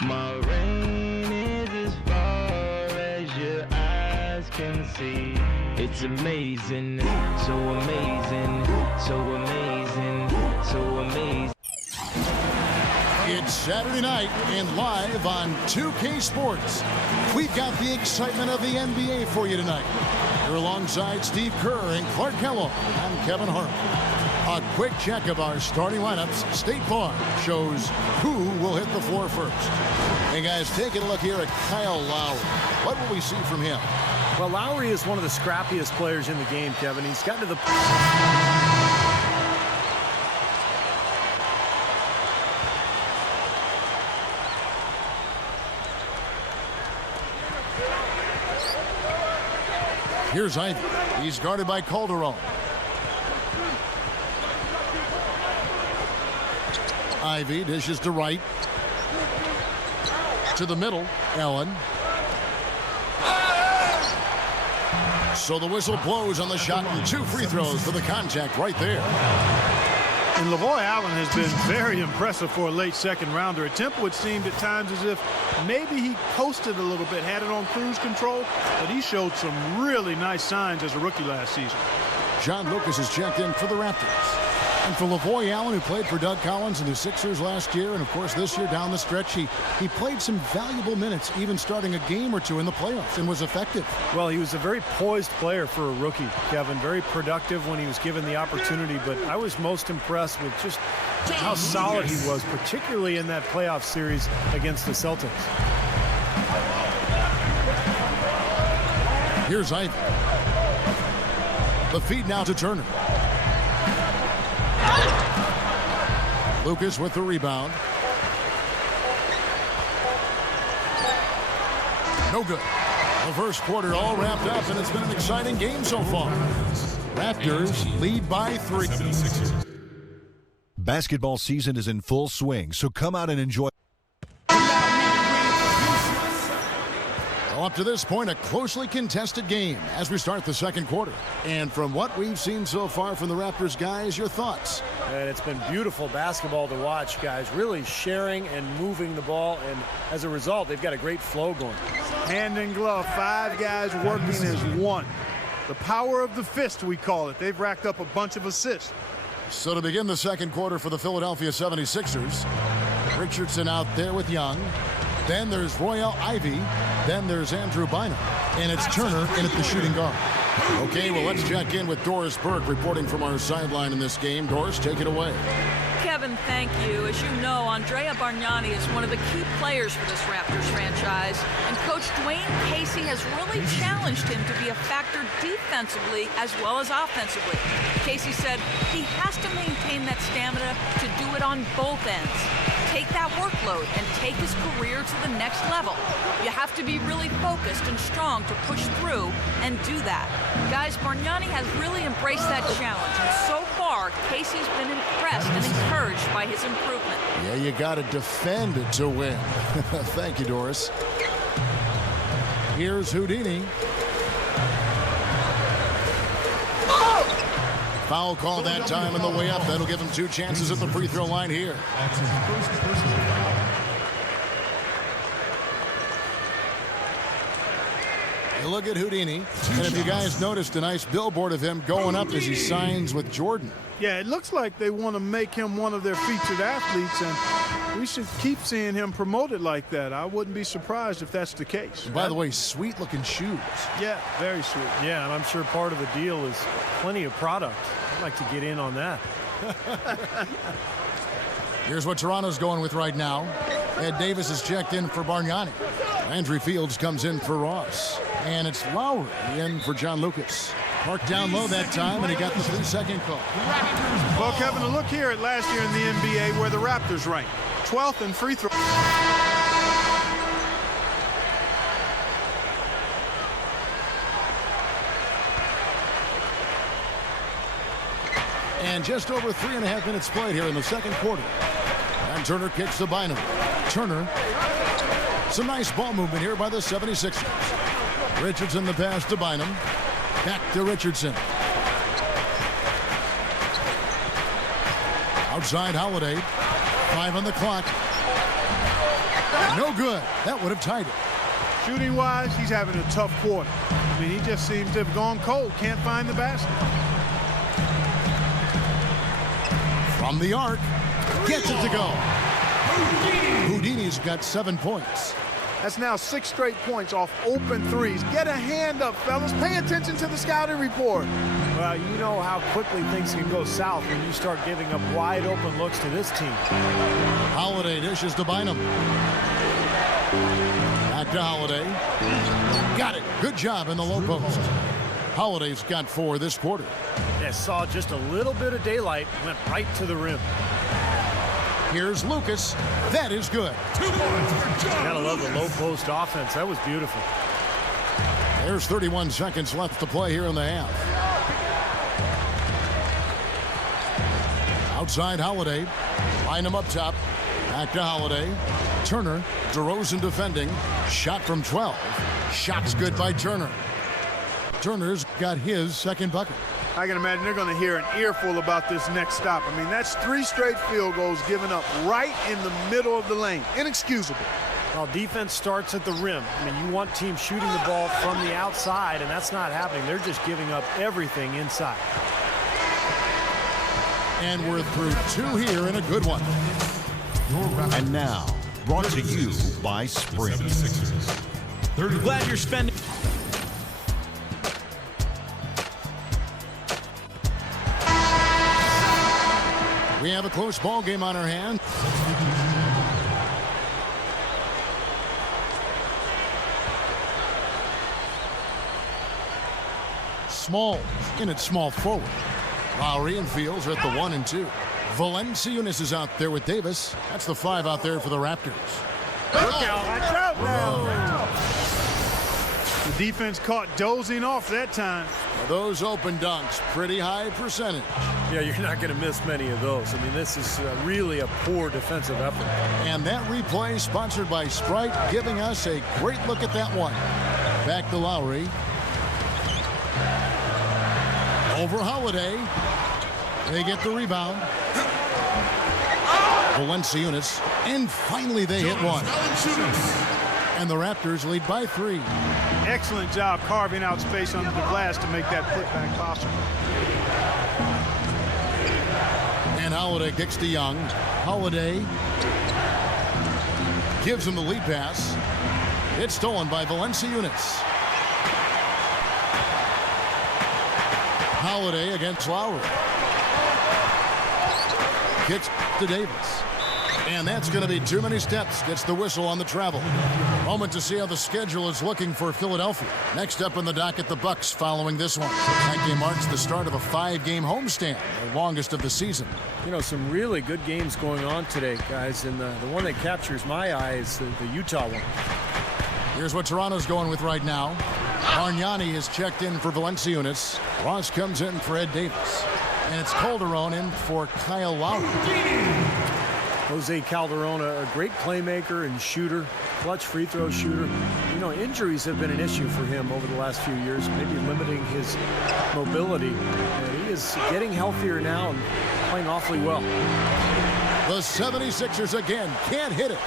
My rain is as far as your eyes can see. It's amazing, so amazing, so amazing, so amazing. It's Saturday night and live on 2K Sports. We've got the excitement of the NBA for you tonight. You're alongside Steve Kerr and Clark Kellogg. I'm Kevin Harlan. A quick check of our starting lineups. State Farm shows who will hit the floor first. Hey guys, taking a look here at Kyle Lowry. What will we see from him? Well, Lowry is one of the scrappiest players in the game, Kevin. He's gotten to the... Here's Ivy. He's guarded by Calderon. Ivy dishes to right. To the middle, Allen. So the whistle blows on the shot and 2 free throws for the contact right there. And Lavoy Allen has been very impressive for a late second rounder. At Temple, it seemed at times as if maybe he coasted a little bit, had it on cruise control, but he showed some really nice signs as a rookie last season. John Lucas has checked in for the Raptors. And for Lavoy Allen, who played for Doug Collins and the Sixers last year, and of course this year down the stretch, he played some valuable minutes, even starting a game or two in the playoffs, and was effective. Well, he was a very poised player for a rookie, Kevin. Very productive when he was given the opportunity, but I was most impressed with just how solid he was, particularly in that playoff series against the Celtics. Here's Ivy. The feed now to Turner. Lucas with the rebound. No good. The first quarter all wrapped up, and it's been an exciting game so far. Raptors lead by 3. Basketball season is in full swing, so come out and enjoy. Well, up to this point, a closely contested game as we start the second quarter. And from what we've seen so far from the Raptors guys, your thoughts? And it's been beautiful basketball to watch, guys. Really sharing and moving the ball, and as a result, they've got a great flow going. Hand in glove, 5 guys working as one. The power of the fist, we call it. They've racked up a bunch of assists. So to begin the second quarter for the Philadelphia 76ers, Richardson out there with Young. Then there's Royale Ivy. Then there's Andrew Bynum. And it's Turner in at the shooting guard. Okay, well, let's check in with Doris Burke reporting from our sideline in this game. Doris, take it away. Kevin, thank you. As you know, Andrea Bargnani is one of the key players for this Raptors franchise, and Coach Dwayne Casey has really challenged him to be a factor defensively as well as offensively. Casey said he has to maintain that stamina to do it on both ends. Take that workload and take his career to the next level. You have to be really focused and strong to push through and do that. Guys, Bargnani has really embraced that challenge, and so far, Casey's been impressed and encouraged by his improvement. Yeah, you got to defend it to win. Thank you, Doris. Here's Houdini. Foul call that time on the way up. That'll give him 2 chances at the free throw line here. You look at Houdini, and if you guys noticed a nice billboard of him going up as he signs with Jordan. Yeah, it looks like they want to make him one of their featured athletes, and we should keep seeing him promoted like that. I wouldn't be surprised if that's the case. And by the way, sweet-looking shoes. Yeah, very sweet. Yeah, and I'm sure part of the deal is plenty of product. I'd like to get in on that. Here's what Toronto's going with right now. Ed Davis has checked in for Bargnani. Andrew Fields comes in for Ross. And it's Lowry in for John Lucas. Marked down low that time, and he got the 3-second call. Well, Kevin, a look here at last year in the NBA where the Raptors ranked 12th in free throw. And just over 3.5 minutes played here in the second quarter. And Turner kicks to Bynum. Turner. Some nice ball movement here by the 76ers. Richardson the pass to Bynum. Back to Richardson. Outside Holiday. 5 on the clock. No good. That would have tied it. Shooting-wise, he's having a tough quarter. I mean, he just seems to have gone cold. Can't find the basket. From the arc, gets it to go. Houdini's got 7 points. That's now 6 straight points off open threes. Get a hand up, fellas. Pay attention to the scouting report. Well, you know how quickly things can go south when you start giving up wide open looks to this team. Holiday dishes to Bynum. Back to Holiday. Got it. Good job in the low post. Holiday's got 4 this quarter. Yeah, saw just a little bit of daylight, went right to the rim. Here's Lucas. That is good. 2 points for John. Gotta love the low post offense. That was beautiful. There's 31 seconds left to play here in the half. Outside Holiday. Line him up top. Back to Holiday. Turner. DeRozan defending. Shot from 12. Shot's good by Turner. Turner's got his second bucket. I can imagine they're going to hear an earful about this next stop. I mean, that's 3 straight field goals given up right in the middle of the lane. Inexcusable. Well, defense starts at the rim. I mean, you want teams shooting the ball from the outside, and that's not happening. They're just giving up everything inside. And we're through 2 here in a good one. And now, brought to you by Sprint. Glad you're spending. We have a close ball game on our hands. Smalls in at small forward. Lowry and Fields are at the 1 and 2. Valanciunas is out there with Davis. That's the 5 out there for the Raptors. Look out. Watch out now. The defense caught dozing off that time. Those open dunks, pretty high percentage. Yeah, you're not going to miss many of those. I mean, this is really a poor defensive effort. And that replay sponsored by Sprite, giving us a great look at that one. Back to Lowry. Over Holiday. They get the rebound. Valanciunas. And finally they hit one. And the Raptors lead by 3. Excellent job carving out space under the glass to make that putback possible. And Holiday kicks to Young. Holiday gives him the lead pass. It's stolen by Valanciunas. Holiday against Lowry. Kicks to Davis. And that's going to be too many steps. Gets the whistle on the travel. Moment to see how the schedule is looking for Philadelphia. Next up on the docket, the Bucks following this one. That game marks the start of a 5-game homestand, the longest of the season. You know, some really good games going on today, guys. And the one that captures my eye is the Utah one. Here's what Toronto's going with right now. Bargnani is checked in for Valanciunas. Ross comes in for Ed Davis. And it's Calderon in for Kyle Lowry. Jose Calderon, a great playmaker and shooter, clutch free throw shooter. You know, injuries have been an issue for him over the last few years, maybe limiting his mobility. And he is getting healthier now and playing awfully well. The 76ers again can't hit it.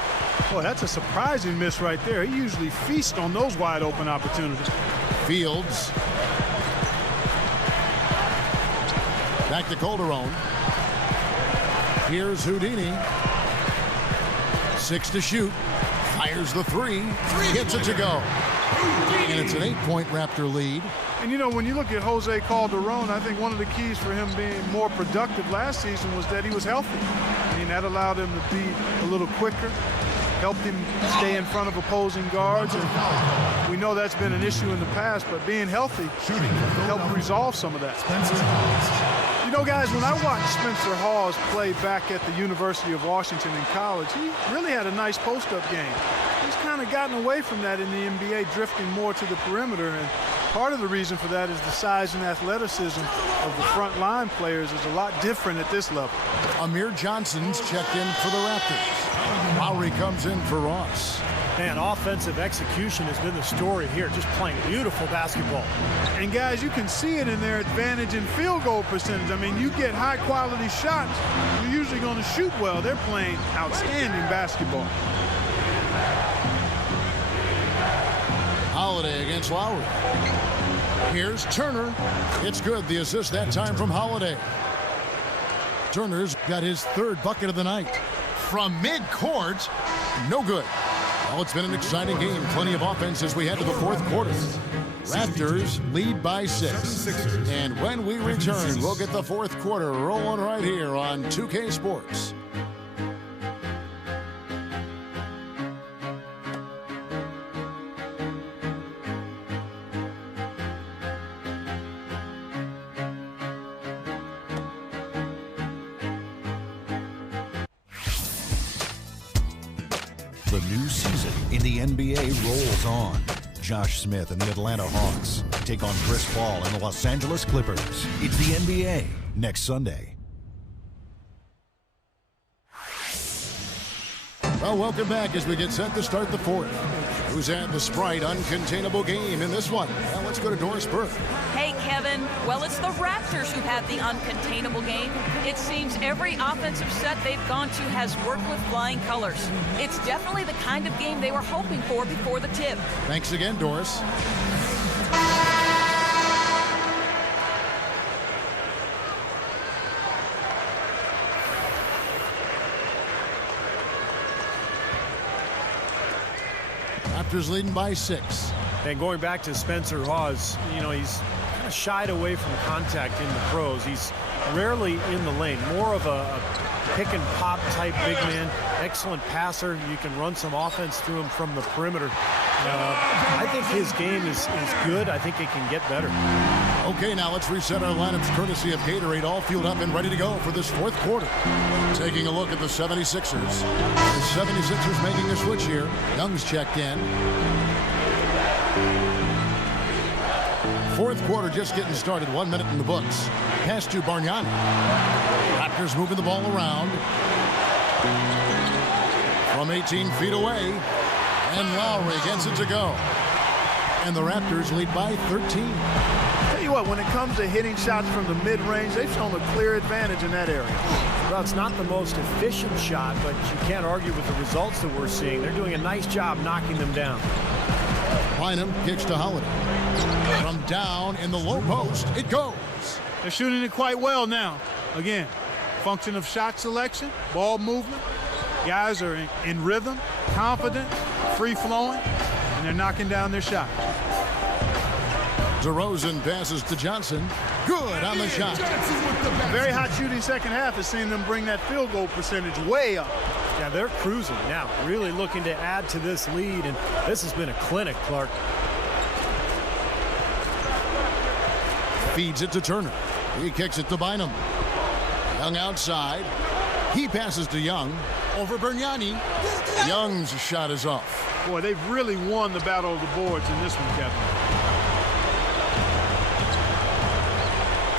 Boy, that's a surprising miss right there. He usually feasts on those wide open opportunities. Fields. Back to Calderon. Here's Houdini. 6 to shoot. Fires the 3. Gets it to go. And it's an 8-point Raptor lead. And you know, when you look at Jose Calderon, I think one of the keys for him being more productive last season was that he was healthy. I mean, that allowed him to be a little quicker, helped him stay in front of opposing guards. And we know that's been an issue in the past, but being healthy helped resolve some of that. You know, guys, when I watched Spencer Hawes play back at the University of Washington in college, he really had a nice post-up game. He's kind of gotten away from that in the NBA, drifting more to the perimeter. And part of the reason for that is the size and athleticism of the front line players is a lot different at this level. Amir Johnson's checked in for the Raptors. Lowry comes in for Ross. Man, offensive execution has been the story here, just playing beautiful basketball. And guys, you can see it in their advantage in field goal percentage. I mean, you get high quality shots, you're usually going to shoot well. They're playing outstanding basketball. against Lowry. Here's Turner. It's good. The assist that time from Holiday. Turner's got his third bucket of the night. From midcourt, no good. Well, it's been an exciting game. Plenty of offense as we head to the fourth quarter. Raptors lead by 6. And when we return, we'll get the fourth quarter rolling right here on 2K Sports. The new season in the NBA rolls on. Josh Smith and the Atlanta Hawks take on Chris Paul and the Los Angeles Clippers. It's the NBA next Sunday. Well, welcome back as we get set to start the fourth. Who's had the Sprite uncontainable game in this one? Well, let's go to Doris Burke. Hey, Kevin. Well, it's the Raptors who've had the uncontainable game. It seems every offensive set they've gone to has worked with flying colors. It's definitely the kind of game they were hoping for before the tip. Thanks again, Doris. Raptors leading by 6. And going back to Spencer Hawes, you know, he's kind of shied away from contact in the pros. He's rarely in the lane, more of a pick and pop type big man. Excellent passer. You can run some offense through him from the perimeter. I think his game is good. I think it can get better. Okay, now let's reset our lineups courtesy of Gatorade, all fueled up and ready to go for this fourth quarter. Taking a look at the 76ers. The 76ers making a switch here. Young's checked in. Fourth quarter just getting started. 1 minute in the books. Pass to Bargnani. Raptors moving the ball around. From 18 feet away. And Lowry gets it to go. And the Raptors lead by 13. Tell you what, when it comes to hitting shots from the mid-range, they've shown a clear advantage in that area. Well, it's not the most efficient shot, but you can't argue with the results that we're seeing. They're doing a nice job knocking them down. Bynum kicks to Holiday. From down in the low post, it goes. They're shooting it quite well now. Again, function of shot selection, ball movement. Guys are in rhythm, confident, free-flowing, and they're knocking down their shot. DeRozan passes to Johnson. Good on the shot. Very hot shooting second half has seen them bring that field goal percentage way up. Yeah, they're cruising now, really looking to add to this lead, and this has been a clinic, Clark. Feeds it to Turner. He kicks it to Bynum. Young outside. He passes to Young. Over Bargnani. Young's shot is off. Boy, they've really won the battle of the boards in this one, Kevin.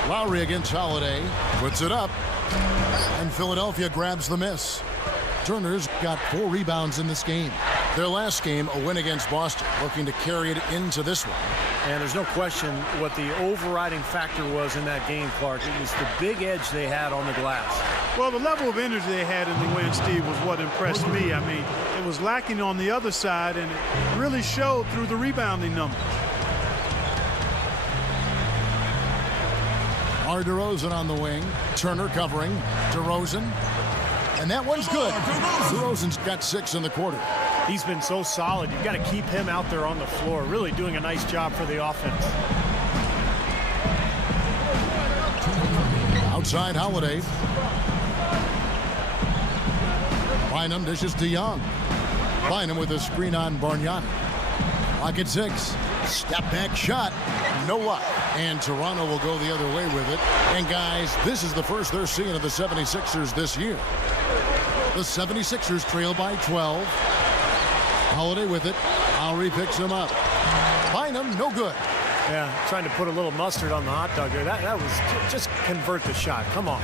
Lowry against Holiday. Puts it up. And Philadelphia grabs the miss. Turner's got 4 rebounds in this game. Their last game, a win against Boston, looking to carry it into this one. And there's no question what the overriding factor was in that game, Clark. It was the big edge they had on the glass. Well, the level of energy they had in the win, Steve, was what impressed me. I mean, it was lacking on the other side, and it really showed through the rebounding numbers. DeRozan on the wing. Turner covering. DeRozan. And that one's good. DeRozan's got 6 in the quarter. He's been so solid. You've got to keep him out there on the floor, really doing a nice job for the offense. Outside Holiday. Bynum dishes to Young. Bynum with a screen on Bargnani. Clock at 6. Step back shot. No luck. And Toronto will go the other way with it. And guys, this is the first they're seeing of the 76ers this year. The 76ers trail by 12. Holiday with it. Lowry picks him up. Bynum, no good. Yeah, trying to put a little mustard on the hot dog there. That was just convert the shot. Come on.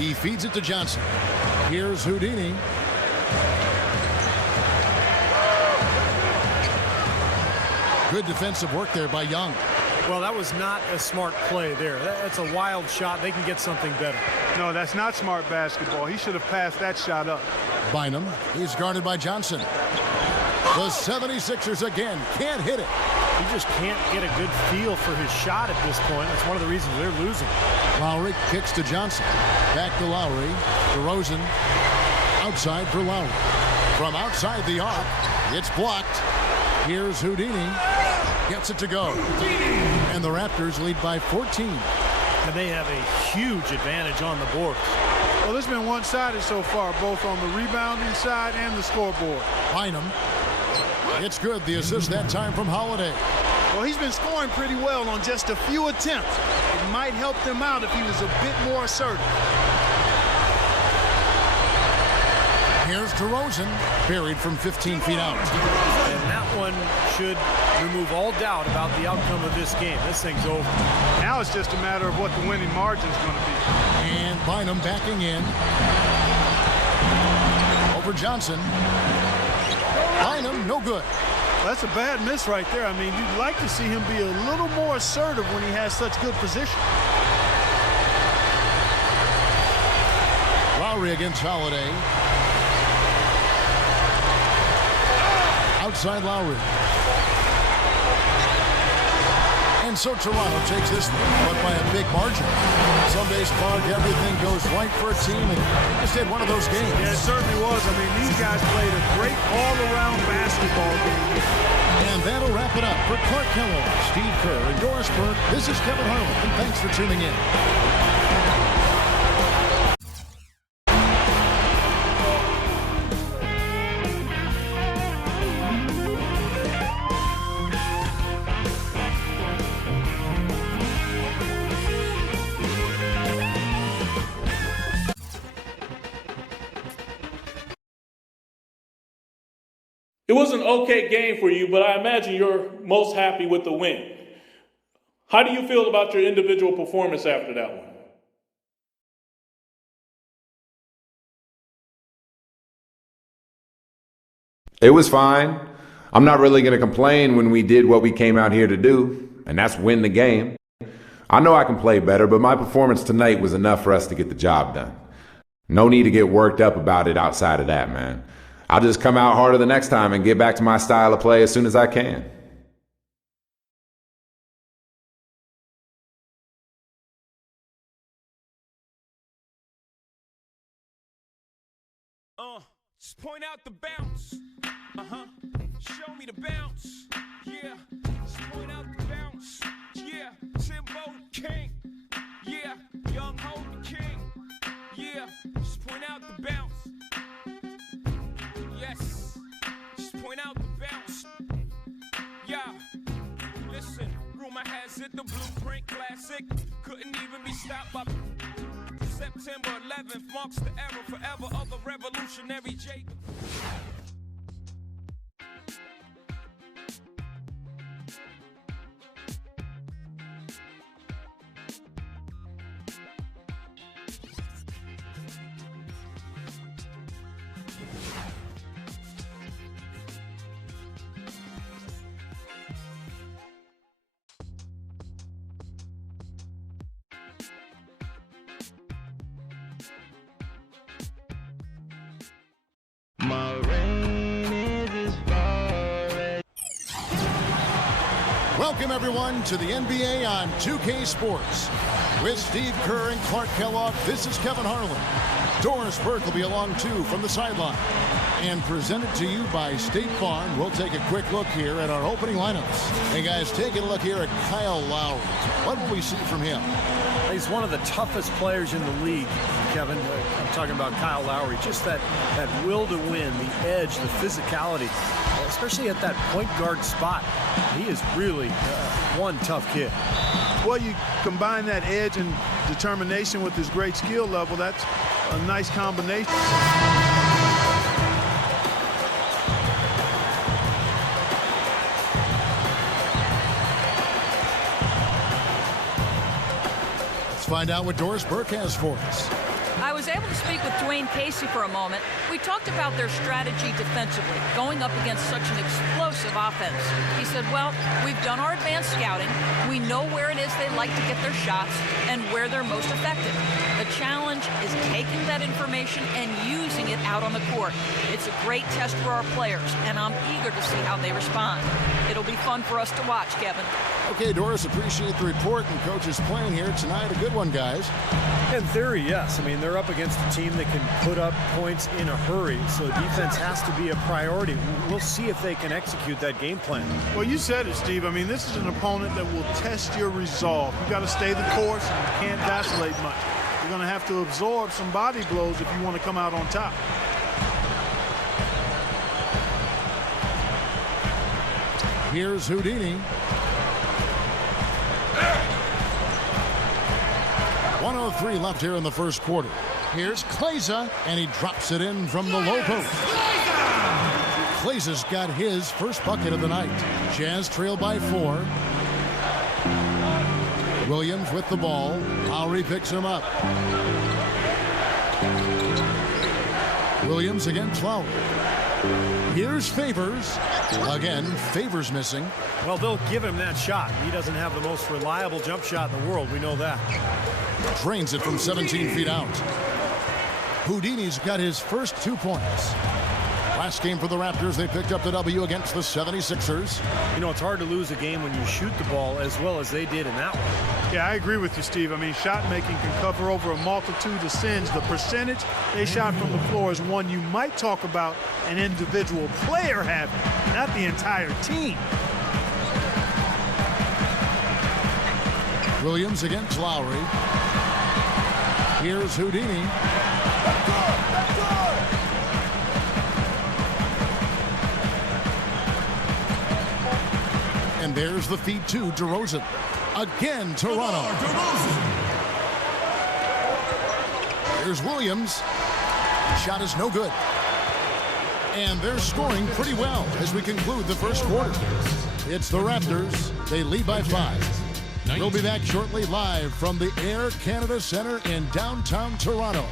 He feeds it to Johnson. Here's Houdini. Good defensive work there by Young. Well, that was not a smart play there. That's a wild shot. They can get something better. No, that's not smart basketball. He should have passed that shot up. Bynum. He's guarded by Johnson. The 76ers again can't hit it. He just can't get a good feel for his shot at this point. That's one of the reasons they're losing. Lowry kicks to Johnson. Back to Lowry. DeRozan outside for Lowry. From outside the arc, it's blocked. Here's Houdini. Gets it to go. And the Raptors lead by 14. And they have a huge advantage on the board. Well, it's been one-sided so far, both on the rebounding side and the scoreboard. Bynum. It's good. The assist that time from Holiday. Well, he's been scoring pretty well on just a few attempts. It might help them out if he was a bit more assertive. Here's DeRozan, buried from 15 feet out. And that one should remove all doubt about the outcome of this game. This thing's over. Now it's just a matter of what the winning margin's going to be. And Bynum backing in. Over Johnson. Bynum, no good. That's a bad miss right there. I mean, you'd like to see him be a little more assertive when he has such good position. Lowry against Holiday. Outside Lowry. And so Toronto takes this one, but by a big margin. Some days, Clark, everything goes right for a team, and they just had one of those games. Yeah, it certainly was. I mean, these guys played a great all-around basketball game. And that'll wrap it up for Clark Kellogg, Steve Kerr, and Doris Burke. This is Kevin Harlan, and thanks for tuning in. It was an okay game for you, but I imagine you're most happy with the win. How do you feel about your individual performance after that one? It was fine. I'm not really going to complain when we did what we came out here to do, and that's win the game. I know I can play better, but my performance tonight was enough for us to get the job done. No need to get worked up about it outside of that, man. I'll just come out harder the next time and get back to my style of play as soon as I can. Just point out the bounce. Show me the bounce. Yeah. Just point out the bounce. Yeah. Timbo King. Yeah. Young Ho the King. Yeah. Just point out the bounce. Yes. Just point out the bounce. Yeah. Listen. Rumor has it the Blueprint Classic couldn't even be stopped by September 11th marks the era forever of the revolutionary J. My reign is as far as... Welcome, everyone, to the NBA on 2K Sports. With Steve Kerr and Clark Kellogg, this is Kevin Harlan. Doris Burke will be along, too, from the sideline. And presented to you by State Farm, we'll take a quick look here at our opening lineups. Hey, guys, taking a look here at Kyle Lowry. What will we see from him? He's one of the toughest players in the league, Kevin. I'm talking about Kyle Lowry. Just that will to win, the edge, the physicality, especially at that point guard spot. He is really one tough kid. Well, you combine that edge and determination with his great skill level, that's a nice combination. Find out what Doris Burke has for us. I was able to speak with Dwayne Casey for a moment. We talked about their strategy defensively, going up against such an explosive offense. He said, well, we've done our advanced scouting. We know where it is they like to get their shots and where they're most effective. The challenge is taking that information and using it out on the court. It's a great test for our players, and I'm eager to see how they respond. It'll be fun for us to watch, Kevin. Okay, Doris, appreciate the report and coach's plan here tonight. A good one, guys. In theory, yes. I mean, they're up against a team that can put up points in a hurry, so defense has to be a priority. We'll see if they can execute that game plan. Well, you said it, Steve. I mean, this is an opponent that will test your resolve. You got to stay the course, and you can't vacillate much. You're going to have to absorb some body blows if you want to come out on top. Here's Houdini. 1:03 left here in the first quarter. Here's Kleza, and he drops it in from the low post. Kleza's got his first bucket of the night. Jazz trail by 4. Williams with the ball. Lowry picks him up. Williams against Lowry. Here's Favors. Again, Favors missing. Well, they'll give him that shot. He doesn't have the most reliable jump shot in the world. We know that. Drains it from 17 feet out. Houdini's got his first 2 points. Last game for the Raptors, they picked up the W against the 76ers. You know, it's hard to lose a game when you shoot the ball as well as they did in that one. Yeah, I agree with you, Steve. I mean, shot making can cover over a multitude of sins. The percentage they shot from the floor is one you might talk about an individual player having, not the entire team. Williams against Lowry. Here's Houdini. And there's the feed to DeRozan. Again, Toronto. Here's Williams. Shot is no good. And they're scoring pretty well as we conclude the first quarter. It's the Raptors. They lead by 5. We'll be back shortly live from the Air Canada Center in downtown Toronto.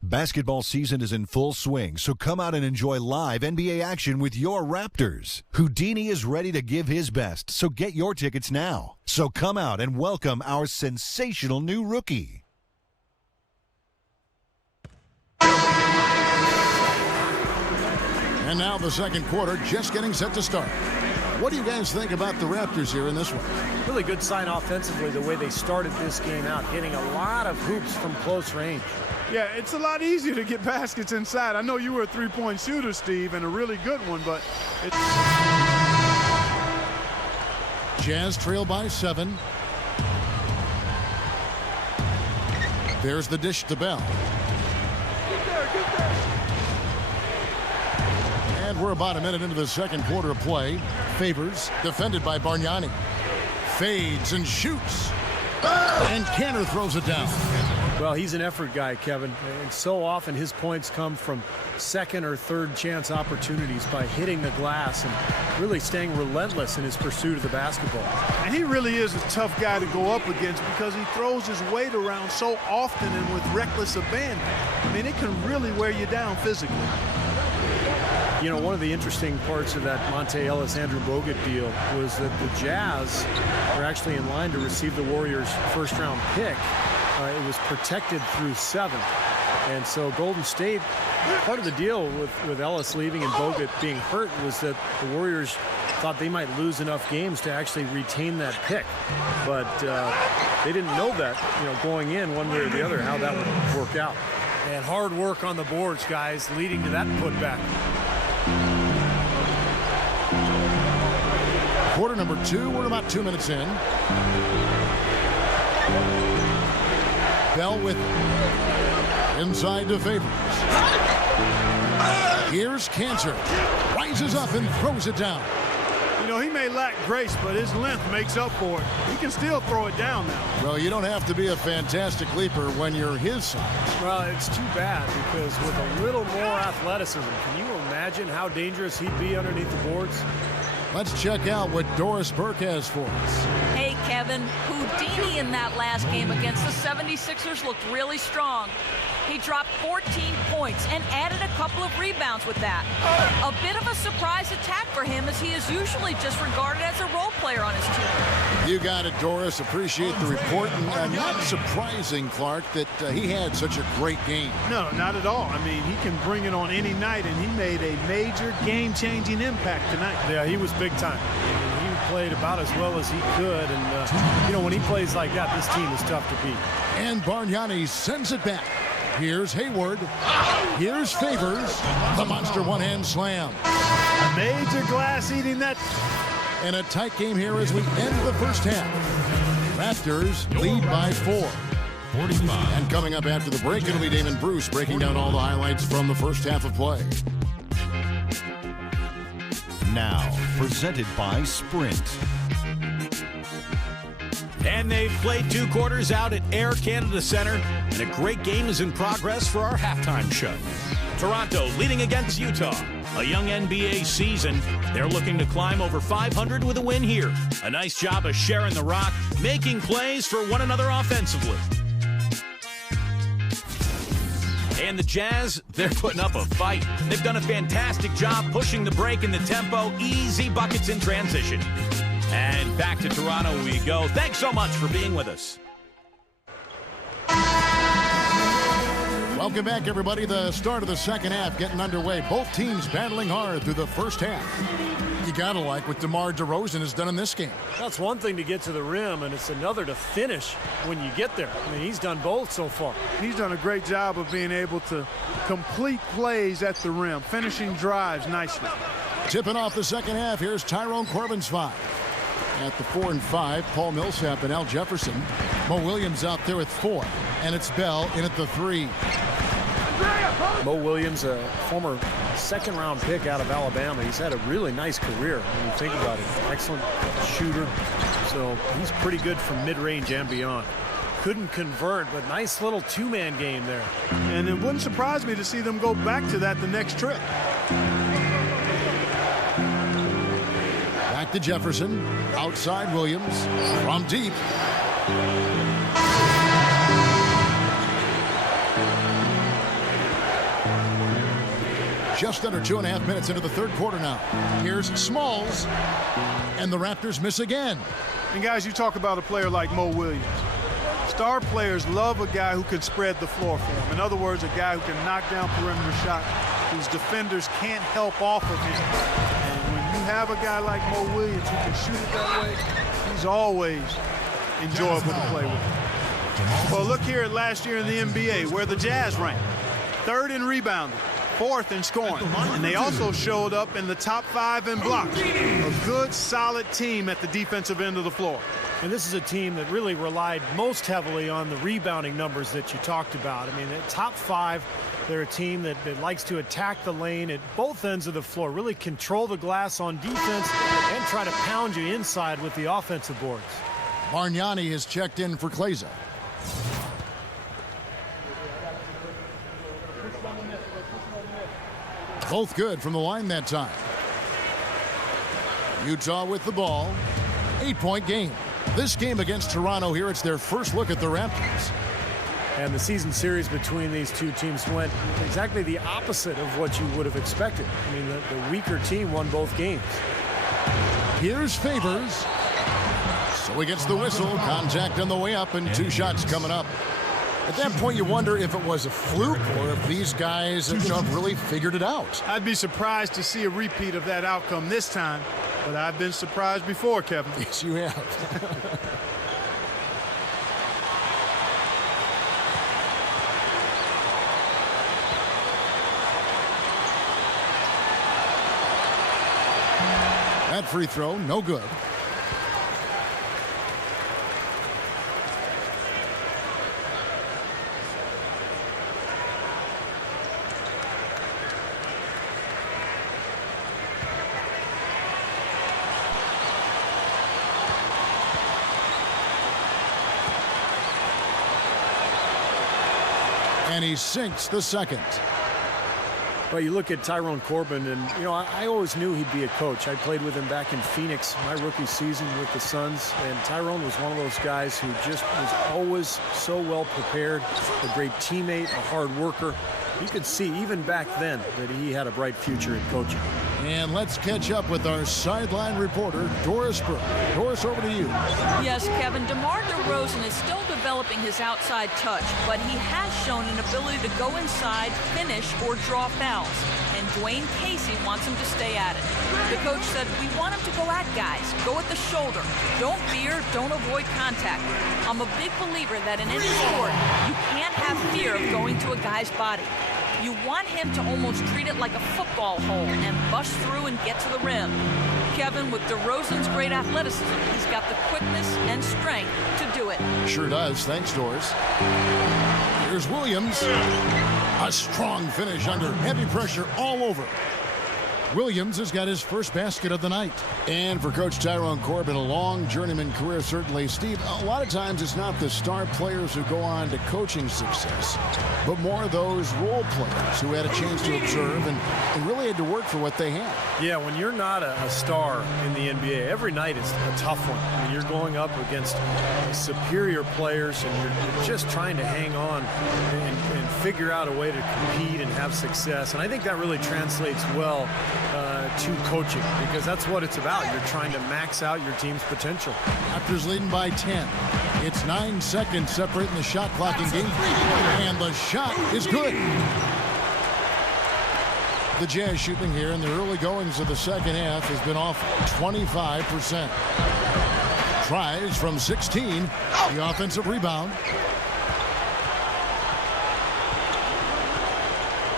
Basketball season is in full swing, so come out and enjoy live NBA action with your Raptors. Houdini is ready to give his best, so get your tickets now. So come out and welcome our sensational new rookie. And now the second quarter just getting set to start. What do you guys think about the Raptors here in this one? Really good sign offensively the way they started this game out, hitting a lot of hoops from close range. Yeah, it's a lot easier to get baskets inside. I know you were a three-point shooter, Steve, and a really good one, but it's... Jazz trail by 7. There's the dish to Bell. And we're about a minute into the second quarter of play. Favors, defended by Bargnani. Fades and shoots. And Kanter throws it down. Well, he's an effort guy, Kevin, and so often his points come from second or third chance opportunities by hitting the glass and really staying relentless in his pursuit of the basketball. And he really is a tough guy to go up against because he throws his weight around so often and with reckless abandon. I mean, it can really wear you down physically. You know, one of the interesting parts of that Monte Ellis-Andrew Bogut deal was that the Jazz were actually in line to receive the Warriors' first-round pick. It was protected through 7. And so Golden State, part of the deal with Ellis leaving and Bogut being hurt was that the Warriors thought they might lose enough games to actually retain that pick. But they didn't know that, you know, going in one way or the other, how that would work out. And hard work on the boards, guys, leading to that putback. Quarter number 2, we're about 2 minutes in. Bell with inside to Favors. Here's Kanter. Rises up and throws it down. You know, he may lack grace, but his length makes up for it. He can still throw it down now. Well, you don't have to be a fantastic leaper when you're his size. Well, it's too bad because with a little more athleticism, can you imagine how dangerous he'd be underneath the boards? Let's check out what Doris Burke has for us. Hey, Kevin, Houdini in that last game against the 76ers looked really strong. He dropped 14 points and added a couple of rebounds with that. A bit of a surprise attack for him, as he is usually just regarded as a role player on his team. You got it, Doris. Appreciate the report. And not surprising, Clark, that he had such a great game. No, not at all. I mean, he can bring it on any night, and he made a major game-changing impact tonight. Yeah, he was big time. I mean, he played about as well as he could. And, you know, when he plays like that, this team is tough to beat. And Bargnani sends it back. Here's Hayward. Here's Favors. The monster one-hand slam. A major glass eating that. And a tight game here as we end the first half. Raptors lead by 4. 45. And coming up after the break, it'll be Damon Bruce breaking down all the highlights from the first half of play. Now, presented by Sprint. And they've played 2 quarters out at Air Canada Centre, and a great game is in progress for our halftime show. Toronto leading against Utah. A young NBA season. They're looking to climb over 500 with a win here. A nice job of sharing the rock, making plays for one another offensively. And the Jazz, they're putting up a fight. They've done a fantastic job pushing the break and the tempo, easy buckets in transition. And back to Toronto we go. Thanks so much for being with us. Welcome back, everybody. The start of the second half getting underway. Both teams battling hard through the first half. You gotta like what DeMar DeRozan has done in this game. That's one thing to get to the rim, and it's another to finish when you get there. I mean, he's done both so far. He's done a great job of being able to complete plays at the rim, finishing drives nicely. Tipping off the second half, here's Tyrone Corbin's 5. At the 4 and 5, Paul Millsap and Al Jefferson. Mo Williams out there with 4. And it's Bell in at the 3. Mo Williams, a former second-round pick out of Alabama. He's had a really nice career when you think about it. Excellent shooter. So he's pretty good from mid-range and beyond. Couldn't convert, but nice little two-man game there. And it wouldn't surprise me to see them go back to that the next trip. Back to Jefferson. Outside Williams. From deep. Just under 2.5 minutes into the third quarter now. Here's Smalls. And the Raptors miss again. And guys, you talk about a player like Mo Williams. Star players love a guy who can spread the floor for them. In other words, a guy who can knock down perimeter shots, whose defenders can't help off of him. And when you have a guy like Mo Williams who can shoot it that way, he's always enjoyable to play with. Well, look here at last year in the NBA, where the Jazz ranked 3rd in rebounding, 4th in scoring, and they also showed up in the top 5 in blocks. A good, solid team at the defensive end of the floor. And this is a team that really relied most heavily on the rebounding numbers that you talked about. I mean, at top 5, they're a team that likes to attack the lane at both ends of the floor, really control the glass on defense and try to pound you inside with the offensive boards. Bargnani is checked in for Kleza. Both good from the line that time. Utah with the ball. 8-point game. This game against Toronto here, it's their first look at the Raptors. And the season series between these two teams went exactly the opposite of what you would have expected. I mean, the weaker team won both games. Here's Favors. So he gets the whistle. Contact on the way up and 2 shots coming up. At that point, you wonder if it was a fluke or if these guys have really figured it out. I'd be surprised to see a repeat of that outcome this time, but I've been surprised before, Kevin. Yes, you have. That free throw, no good. And he sinks the second. Well, you look at Tyrone Corbin, and, I always knew he'd be a coach. I played with him back in Phoenix my rookie season with the Suns, and Tyrone was one of those guys who just was always so well prepared, a great teammate, a hard worker. You could see even back then that he had a bright future in coaching. And let's catch up with our sideline reporter, Doris Burke. Doris, over to you. Yes, Kevin, DeMar DeRozan is still developing his outside touch, but he has shown an ability to go inside, finish, or draw fouls. And Dwayne Casey wants him to stay at it. The coach said, we want him to go at guys, go at the shoulder. Don't fear, don't avoid contact. I'm a big believer that in any sport, you can't have fear of going to a guy's body. You want him to almost treat it like a football hole and bust through and get to the rim. Kevin, with DeRozan's great athleticism, he's got the quickness and strength to do it. Sure does. Thanks, Doris. Here's Williams. A strong finish under heavy pressure all over. Williams has got his first basket of the night. And for Coach Tyrone Corbin, a long journeyman career, certainly. Steve, a lot of times it's not the star players who go on to coaching success, but more those role players who had a chance to observe and really had to work for what they had. Yeah, when you're not a star in the NBA, every night is a tough one. I mean, you're going up against superior players, and you're just trying to hang on and figure out a way to compete and have success. And I think that really translates well to coaching, because that's what it's about. You're trying to max out your team's potential. Raptors leading by 10. It's 9 seconds separating the shot clock in game 3, and the shot is good. The Jazz shooting here in the early goings of the second half has been off 25%. Tries from 16, the offensive rebound.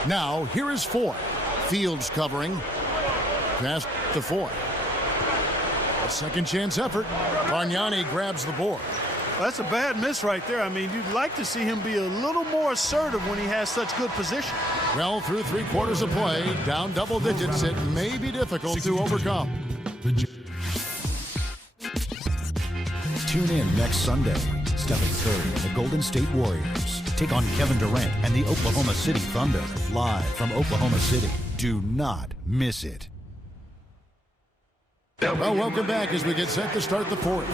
Now, here is 4. Fields covering. Pass to 4. A second chance effort. Bargnani grabs the board. Well, that's a bad miss right there. I mean, you'd like to see him be a little more assertive when he has such good position. Well, through 3 quarters of play, down double digits, it may be difficult to overcome. Tune in next Sunday. Stephen Curry and the Golden State Warriors take on Kevin Durant and the Oklahoma City Thunder, live from Oklahoma City. Do not miss it. Well, welcome back as we get set to start the fourth.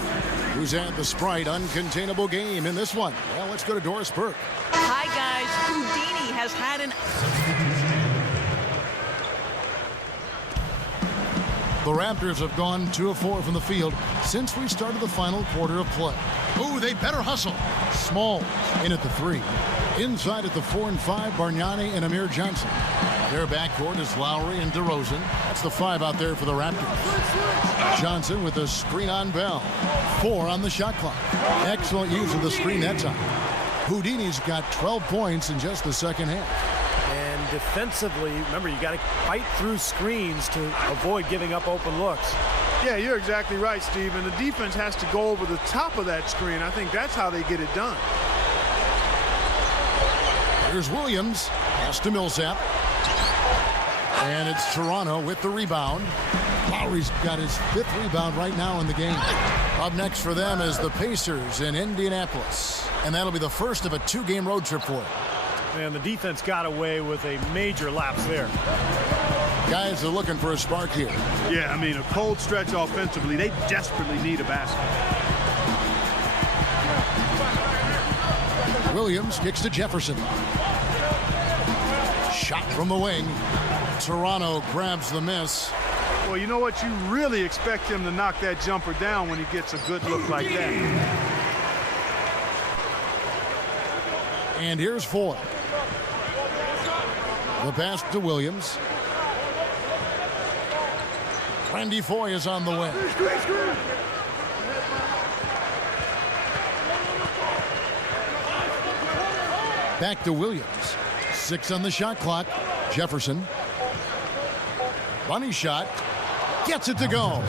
Who's had the Sprite uncontainable game in this one? Well, let's go to Doris Burke. Hi, guys. Houdini has had an... The Raptors have gone 2 of 4 from the field since we started the final quarter of play. Oh, they better hustle. Small in at the 3. Inside at the 4 and 5, Bargnani and Amir Johnson. Their backcourt is Lowry and DeRozan. That's the 5 out there for the Raptors. Johnson with a screen on Bell. 4 on the shot clock. Excellent use of the screen that time. Houdini's got 12 points in just the second half. And defensively, remember, you got to fight through screens to avoid giving up open looks. Yeah, you're exactly right, Steve. And the defense has to go over the top of that screen. I think that's how they get it done. Here's Williams. Pass to Millsap. And it's Toronto with the rebound. Lowry's got his 5th rebound right now in the game. Up next for them is the Pacers in Indianapolis. And that'll be the first of a 2-game road trip for them. And the defense got away with a major lapse there. Guys are looking for a spark here. Yeah, I mean, a cold stretch offensively. They desperately need a basket. Williams kicks to Jefferson. Shot from the wing. Toronto grabs the miss. Well, you know what? You really expect him to knock that jumper down when he gets a good look like that. And here's 4. The pass to Williams. Randy Foye is on the way. Back to Williams. 6 on the shot clock. Jefferson. Bunny shot. Gets it to go.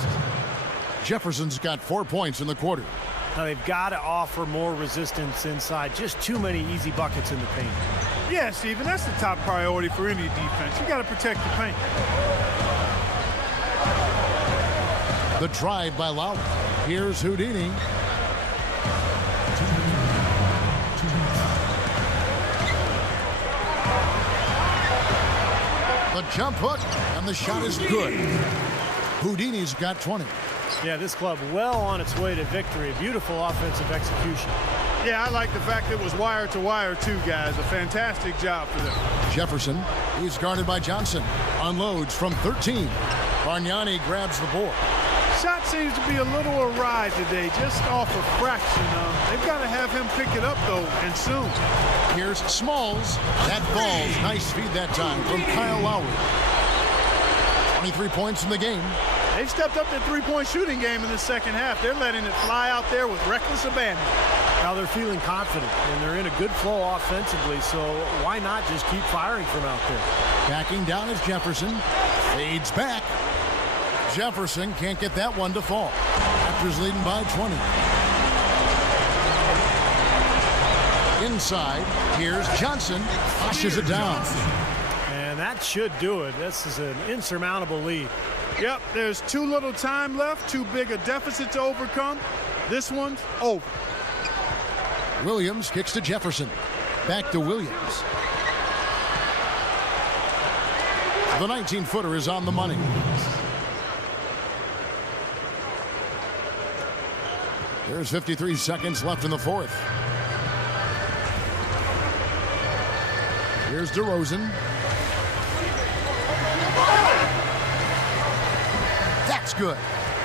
Jefferson's got 4 points in the quarter. Now they've got to offer more resistance inside. Just too many easy buckets in the paint. Yeah, Steven, that's the top priority for any defense. You got to protect the paint. The drive by Lowry. Here's Houdini. The jump hook, and the shot is good. Houdini's got 20. Yeah, this club well on its way to victory. Beautiful offensive execution. Yeah, I like the fact it was wire to wire too, guys. A fantastic job for them. Jefferson, he's guarded by Johnson. Unloads from 13. Bargnani grabs the board. Shot seems to be a little awry today, just off a fraction. They've got to have him pick it up, though, and soon. Here's Smalls. That falls. Nice feed that time from Kyle Lowry. 23 points in the game. They've stepped up their three-point shooting game in the second half. They're letting it fly out there with reckless abandon. Now they're feeling confident, and they're in a good flow offensively, so why not just keep firing from out there? Backing down is Jefferson. Fades back. Jefferson can't get that one to fall. Raptors leading by 20. Inside, here's Johnson. Pushes it down. And that should do it. This is an insurmountable lead. Yep, there's too little time left, too big a deficit to overcome. This one's over. Williams kicks to Jefferson. Back to Williams. The 19-footer is on the money. There's 53 seconds left in the fourth. Here's DeRozan. That's good.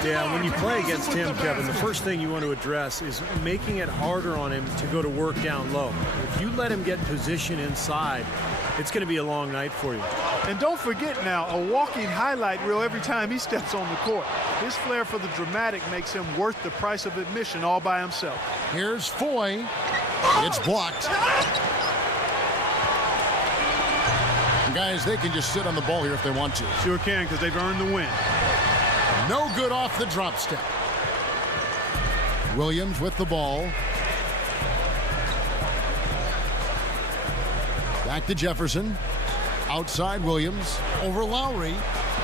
Yeah, when you play against him, Kevin, the first thing you want to address is making it harder on him to go to work down low. If you let him get position inside, it's going to be a long night for you. And don't forget now, a walking highlight reel every time he steps on the court. His flair for the dramatic makes him worth the price of admission all by himself. Here's Foy. It's blocked. And guys, they can just sit on the ball here if they want to. Sure can, because they've earned the win. No good off the drop step. Williams with the ball. Back to Jefferson. Outside Williams. Over Lowry.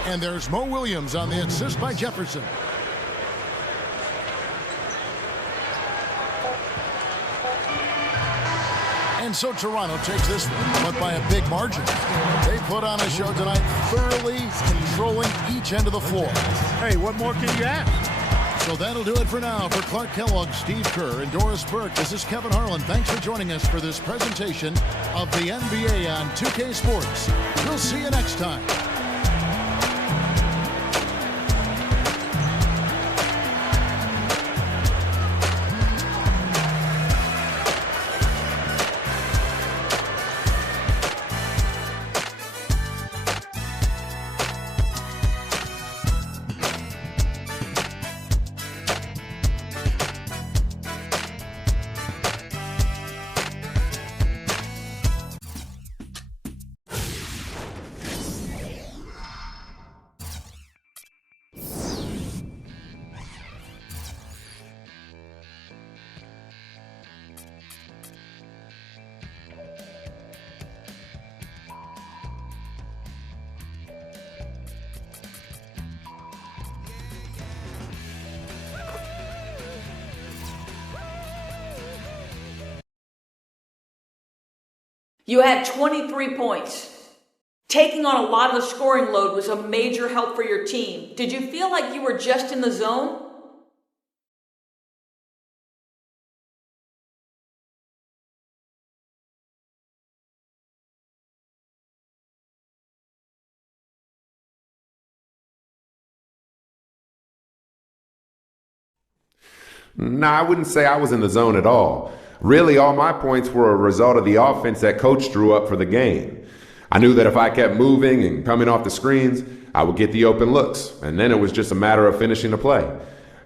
And there's Mo Williams on the assist by Jefferson. And so Toronto takes this one, but by a big margin. They put on a show tonight, thoroughly controlling each end of the floor. Hey, what more can you ask? So that'll do it for now. For Clark Kellogg, Steve Kerr, and Doris Burke, this is Kevin Harlan. Thanks for joining us for this presentation of the NBA on 2K Sports. We'll see you next time. You had 23 points. Taking on a lot of the scoring load was a major help for your team. Did you feel like you were just in the zone? Nah, I wouldn't say I was in the zone at all. Really, all my points were a result of the offense that coach drew up for the game. I knew that if I kept moving and coming off the screens, I would get the open looks, and then it was just a matter of finishing the play.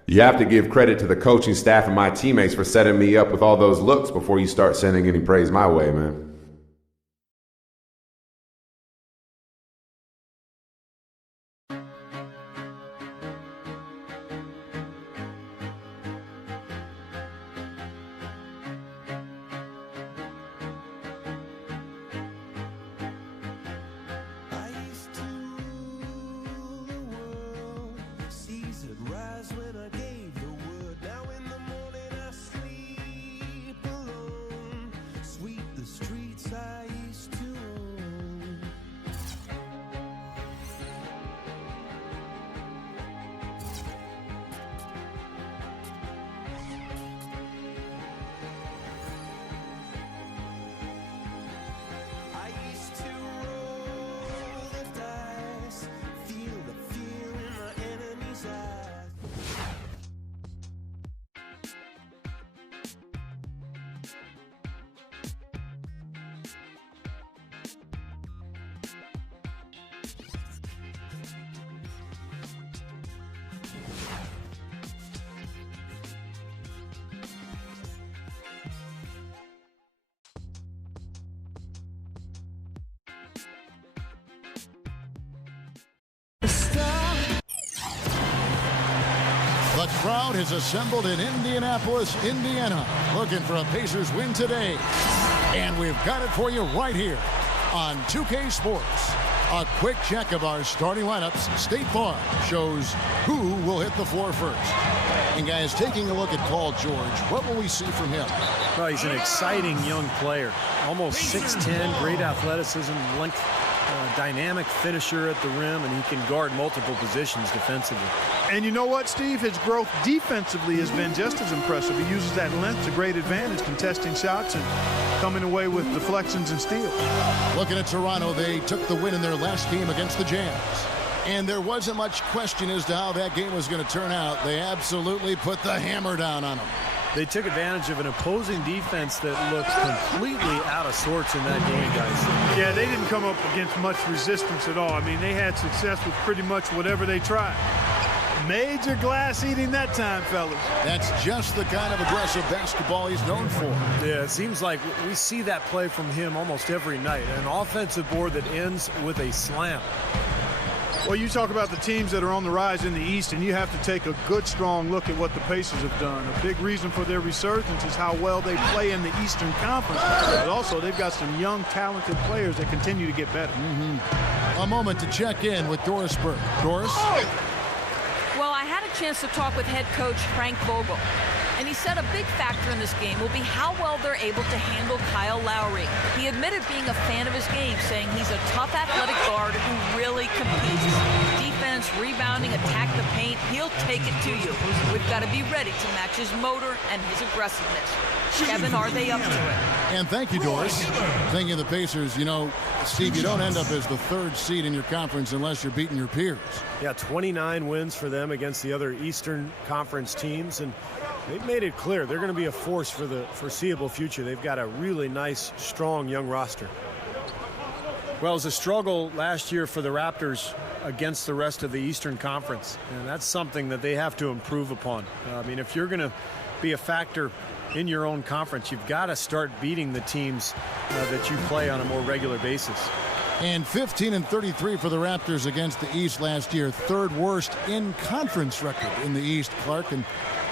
You have to give credit to the coaching staff and my teammates for setting me up with all those looks before you start sending any praise my way, man. The street The crowd has assembled in Indianapolis, Indiana, looking for a Pacers win today. And we've got it for you right here on 2K Sports. A quick check of our starting lineups. State Farm shows who will hit the floor first. And guys, taking a look at Paul George, what will we see from him? Well, he's an exciting young player. Almost 6'10", great athleticism, length, dynamic finisher at the rim, and he can guard multiple positions defensively. And you know what, Steve? His growth defensively has been just as impressive. He uses that length to great advantage, contesting shots and coming away with deflections and steals. Looking at Toronto, they took the win in their last game against the Jazz. And there wasn't much question as to how that game was going to turn out. They absolutely put the hammer down on them. They took advantage of an opposing defense that looked completely out of sorts in that game, guys. Yeah, they didn't come up against much resistance at all. I mean, they had success with pretty much whatever they tried. Major glass eating that time, fellas. That's just the kind of aggressive basketball he's known for. Yeah, it seems like we see that play from him almost every night. An offensive board that ends with a slam. Well, you talk about the teams that are on the rise in the East, and you have to take a good, strong look at what the Pacers have done. A big reason for their resurgence is how well they play in the Eastern Conference, but also they've got some young, talented players that continue to get better. A moment to check in with Doris Burke. Doris? Well, I had a chance to talk with head coach Frank Vogel, and he said a big factor in this game will be how well they're able to handle Kyle Lowry. He admitted being a fan of his game, saying he's a tough athletic guard who really competes. Defense, rebounding, attack the paint, he'll take it to you. We've got to be ready to match his motor and his aggressiveness. Kevin, are they up to it? And thank you, Doris. Thinking of the Pacers, you know, Steve, you don't end up as the third seed in your conference unless you're beating your peers. Yeah, 29 wins for them against the other Eastern Conference teams, and they've made it clear they're going to be a force for the foreseeable future. They've got a really nice, strong young roster. Well, it was a struggle last year for the Raptors against the rest of the Eastern Conference, and that's something that they have to improve upon. I mean, if you're going to be a factor in your own conference, you've got to start beating the teams that you play on a more regular basis. And 15-33 for the Raptors against the East last year. Third worst in conference record in the East, Clark, and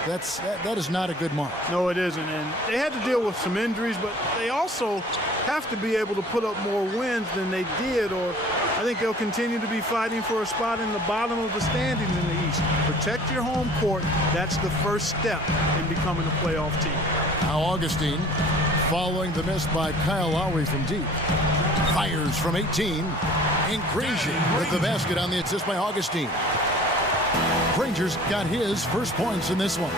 that is not a good mark. No, it isn't, and they had to deal with some injuries, but they also have to be able to put up more wins than they did, or I think they'll continue to be fighting for a spot in the bottom of the standings in the East. Protect your home court. That's the first step in becoming a playoff team. Now Augustine, following the miss by Kyle Lowry from deep, fires from 18, and Granger with the basket on the assist by Augustine. Granger's got his first points in this one.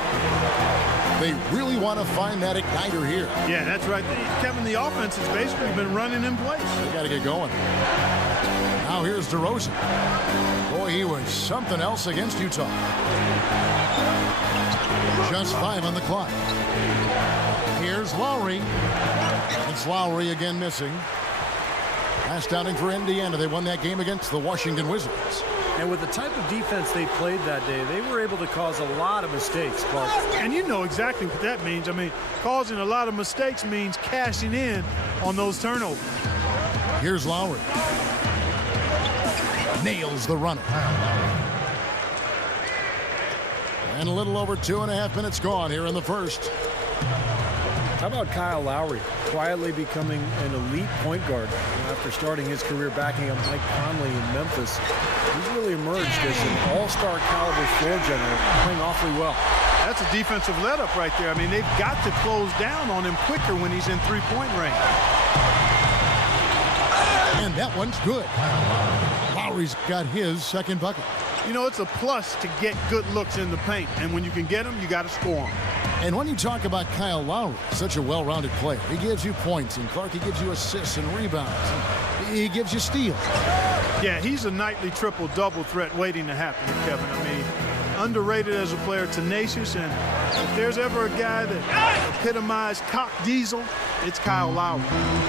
They really want to find that igniter here. Yeah, that's right. Kevin, the offense has basically been running in place. They got to get going. Now here's DeRozan. Boy, he was something else against Utah. Just 5 on the clock. Here's Lowry. It's Lowry again missing. Last outing for Indiana. They won that game against the Washington Wizards. And with the type of defense they played that day, they were able to cause a lot of mistakes, Clark. And you know exactly what that means. I mean, causing a lot of mistakes means cashing in on those turnovers. Here's Lowry. Nails the runner. And a little over 2.5 minutes gone here in the first. How about Kyle Lowry quietly becoming an elite point guard after starting his career backing up Mike Conley in Memphis? He's really emerged as an all-star caliber floor general, playing awfully well. That's a defensive let-up right there. I mean, they've got to close down on him quicker when he's in three-point range. And that one's good. Lowry's got his second bucket. You know, it's a plus to get good looks in the paint. And when you can get them, you got to score them. And when you talk about Kyle Lowry, such a well-rounded player, he gives you points, and Clark, he gives you assists and rebounds. He gives you steals. Yeah, he's a nightly triple-double threat waiting to happen, Kevin. I mean, underrated as a player, tenacious, and if there's ever a guy that epitomized cock diesel, it's Kyle Lowry.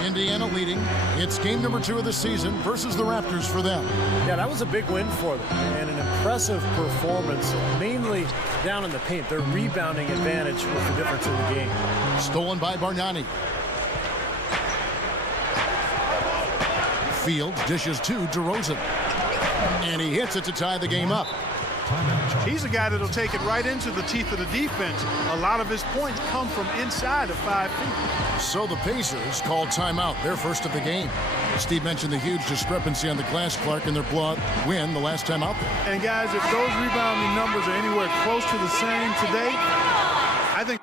Indiana leading. It's game number 2 of the season versus the Raptors for them. Yeah, that was a big win for them, and an impressive performance, mainly down in the paint. Their rebounding advantage was the difference in the game. Stolen by Bargnani. Field dishes to DeRozan. And he hits it to tie the game up. He's a guy that'll take it right into the teeth of the defense. A lot of his points come from inside of 5 feet. So the Pacers call timeout, their first of the game. Steve mentioned the huge discrepancy on the glass, Clark, in their win the last time out there. And guys, if those rebounding numbers are anywhere close to the same today, I think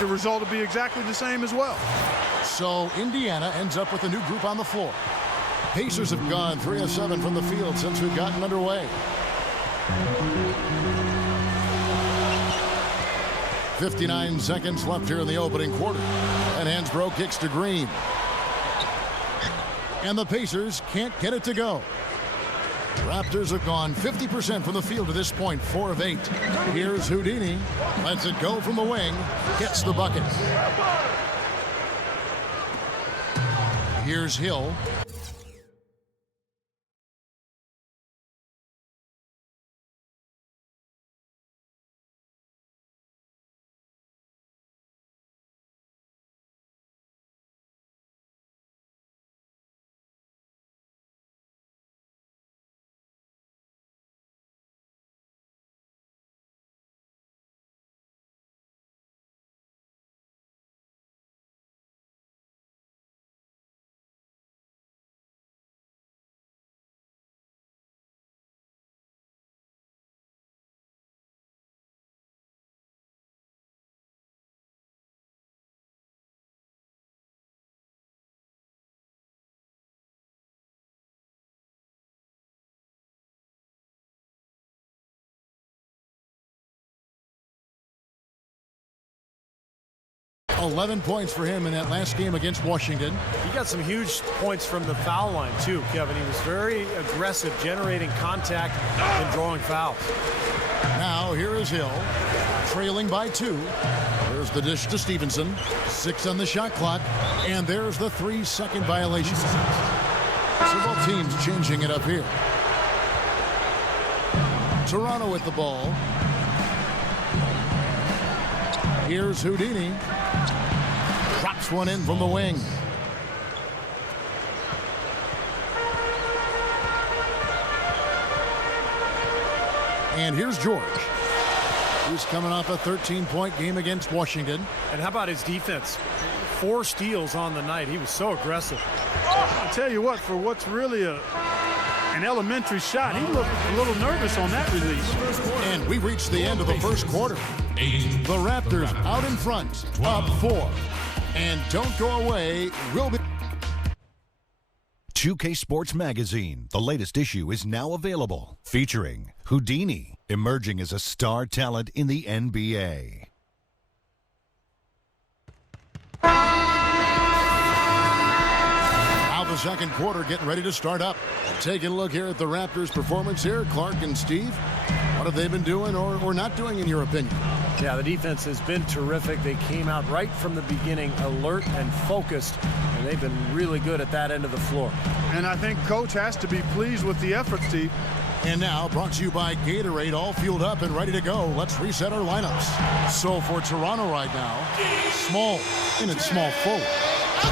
the result will be exactly the same as well. So Indiana ends up with a new group on the floor. Pacers have gone 3 of 7 from the field since we've gotten underway. 59 seconds left here in the opening quarter. And Hansbrough kicks to Green. And the Pacers can't get it to go. Raptors have gone 50% from the field to this point, 4 of 8. Here's Houdini. Lets it go from the wing. Gets the bucket. Here's Hill. $11 points for him in that last game against Washington. He got some huge points from the foul line, too, Kevin. He was very aggressive, generating contact and drawing fouls. Now, here is Hill, trailing by 2. There's the dish to Stevenson. 6 on the shot clock. And there's the 3-second violation. So both teams changing it up here. Toronto with the ball. Here's Houdini. Drops one in from the wing. And here's George, who's coming off a 13-point game against Washington. And how about his defense? 4 steals on the night. He was so aggressive. I'll tell you what, for what's really an elementary shot, he looked a little nervous on that release. And we reached the end of the first quarter. The Raptors out in front, up 4. And don't go away, we'll be... 2K Sports Magazine, the latest issue, is now available, featuring Houdini, emerging as a star talent in the NBA. Now the second quarter getting ready to start up. Taking a look here at the Raptors' performance here. Clark and Steve, what have they been doing or not doing in your opinion? Yeah, the defense has been terrific. They came out right from the beginning, alert and focused, and they've been really good at that end of the floor. And I think Coach has to be pleased with the effort, Steve. And now, brought to you by Gatorade, all fueled up and ready to go. Let's reset our lineups. So for Toronto right now, small, and it's small forward.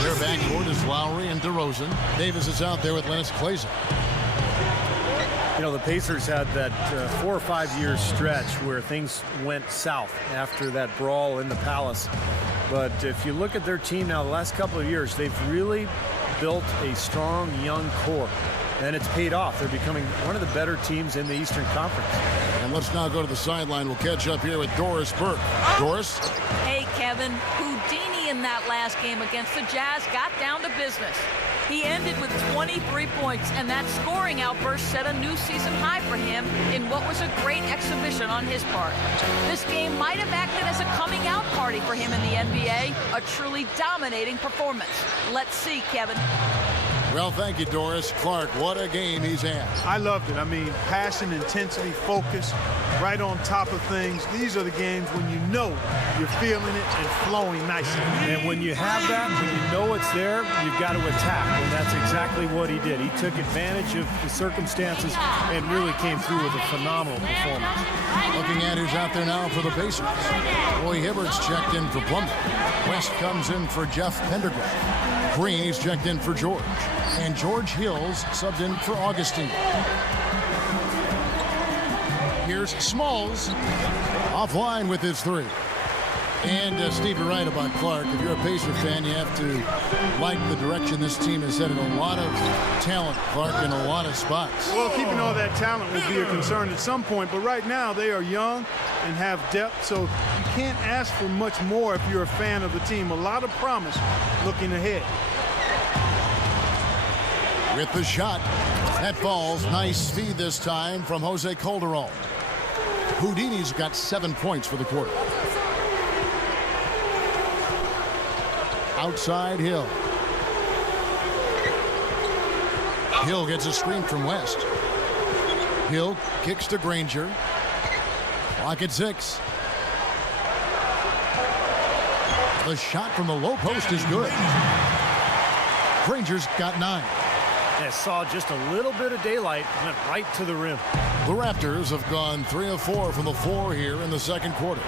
Their backcourt is Lowry and DeRozan. Davis is out there with Lennox Clazen. You know, the Pacers had that 4 or 5 year stretch where things went south after that brawl in the Palace. But if you look at their team now, the last couple of years, they've really built a strong young core. And it's paid off. They're becoming one of the better teams in the Eastern Conference. And let's now go to the sideline. We'll catch up here with Doris Burke. Doris? Hey, Kevin. Houdini in that last game against the Jazz got down to business. He ended with 23 points, and that scoring outburst set a new season high for him in what was a great exhibition on his part. This game might have acted as a coming-out party for him in the NBA, a truly dominating performance. Let's see, Kevin. Well, thank you, Doris. Clark, what a game he's had. I loved it. I mean, passion, intensity, focus, right on top of things. These are the games when you know you're feeling it and flowing nicely. And when you have that, when you know it's there, you've got to attack. And that's exactly what he did. He took advantage of the circumstances and really came through with a phenomenal performance. Looking at who's out there now for the Pacers. Roy Hibbert's checked in for Plumlee. West comes in for Jeff Pendergraft. Green's checked in for George. And George Hill's subbed in for Augustine. Here's Smalls, offline with his 3. And Steve, you're right about Clark. If you're a Pacer fan, you have to like the direction this team is headed. A lot of talent, Clark, in a lot of spots. Well, keeping all that talent will be a concern at some point, but right now they are young and have depth, so you can't ask for much more if you're a fan of the team. A lot of promise looking ahead. With the shot, that falls. Nice speed this time from Jose Calderon. Houdini's got 7 points for the quarter. Outside Hill. Hill gets a screen from West. Hill kicks to Granger. Clock at 6. The shot from the low post is good. Granger's got 9. I saw just a little bit of daylight, went right to the rim. The Raptors have gone 3 of 4 from the floor here in the second quarter.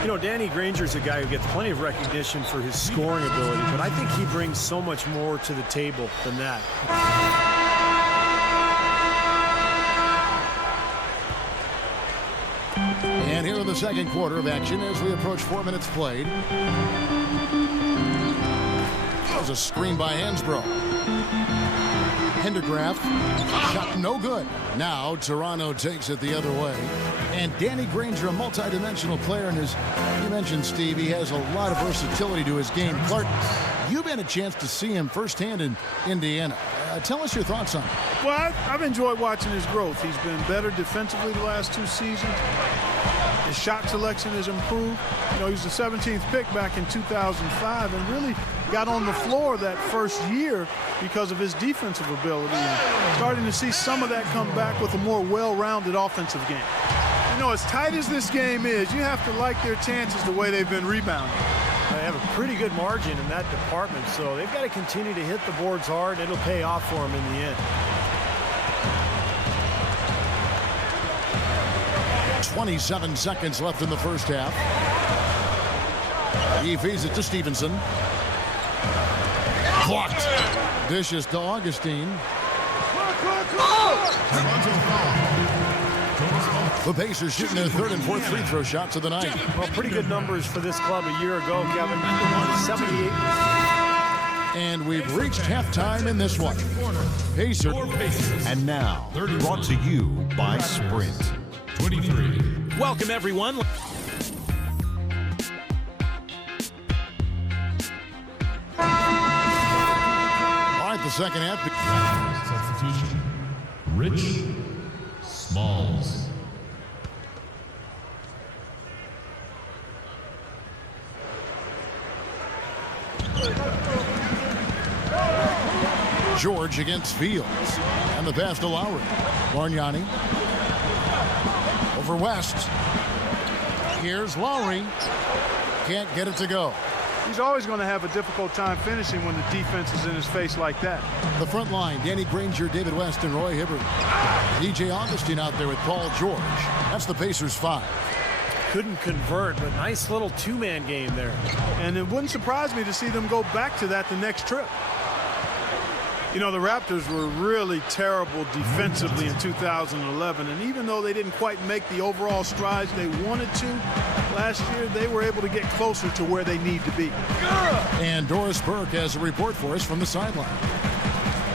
You know, Danny Granger's a guy who gets plenty of recognition for his scoring ability, but I think he brings so much more to the table than that. And here in the second quarter of action as we approach 4 minutes played. There's a screen by Hansbrough. Hindergraff, shot no good. Now Toronto takes it the other way. And Danny Granger, a multi-dimensional player, and as you mentioned, Steve, he has a lot of versatility to his game. Clark, you've had a chance to see him firsthand in Indiana. Tell us your thoughts on him. Well, I've enjoyed watching his growth. He's been better defensively the last 2 seasons. His shot selection has improved. You know, he was the 17th pick back in 2005 and really got on the floor that first year because of his defensive ability. And starting to see some of that come back with a more well-rounded offensive game. You know, as tight as this game is, you have to like their chances the way they've been rebounding. They have a pretty good margin in that department, so they've got to continue to hit the boards hard. It'll pay off for them in the end. 27 seconds left in the first half. He feeds it to Stevenson. Blocked. Dishes to Augustine. The Pacers shooting their 3rd and 4th free throw shots of the night. Well, pretty good numbers for this club a year ago, Kevin. 78. And we've reached halftime in this one. Pacers. And now, brought to you by Sprint. 23. Welcome, everyone. All right, the second half. Substitution. Rich Smalls. George against Fields. And the pass to Lowry. Bargnani. Over West. Here's Lowry. Can't get it to go. He's always going to have a difficult time finishing when the defense is in his face like that. The front line, Danny Granger, David West, and Roy Hibbert. DJ Augustine out there with Paul George. That's the Pacers 5. Couldn't convert, but nice little 2-man game there. And it wouldn't surprise me to see them go back to that the next trip. You know, the Raptors were really terrible defensively in 2011, and even though they didn't quite make the overall strides they wanted to last year, they were able to get closer to where they need to be. And Doris Burke has a report for us from the sideline.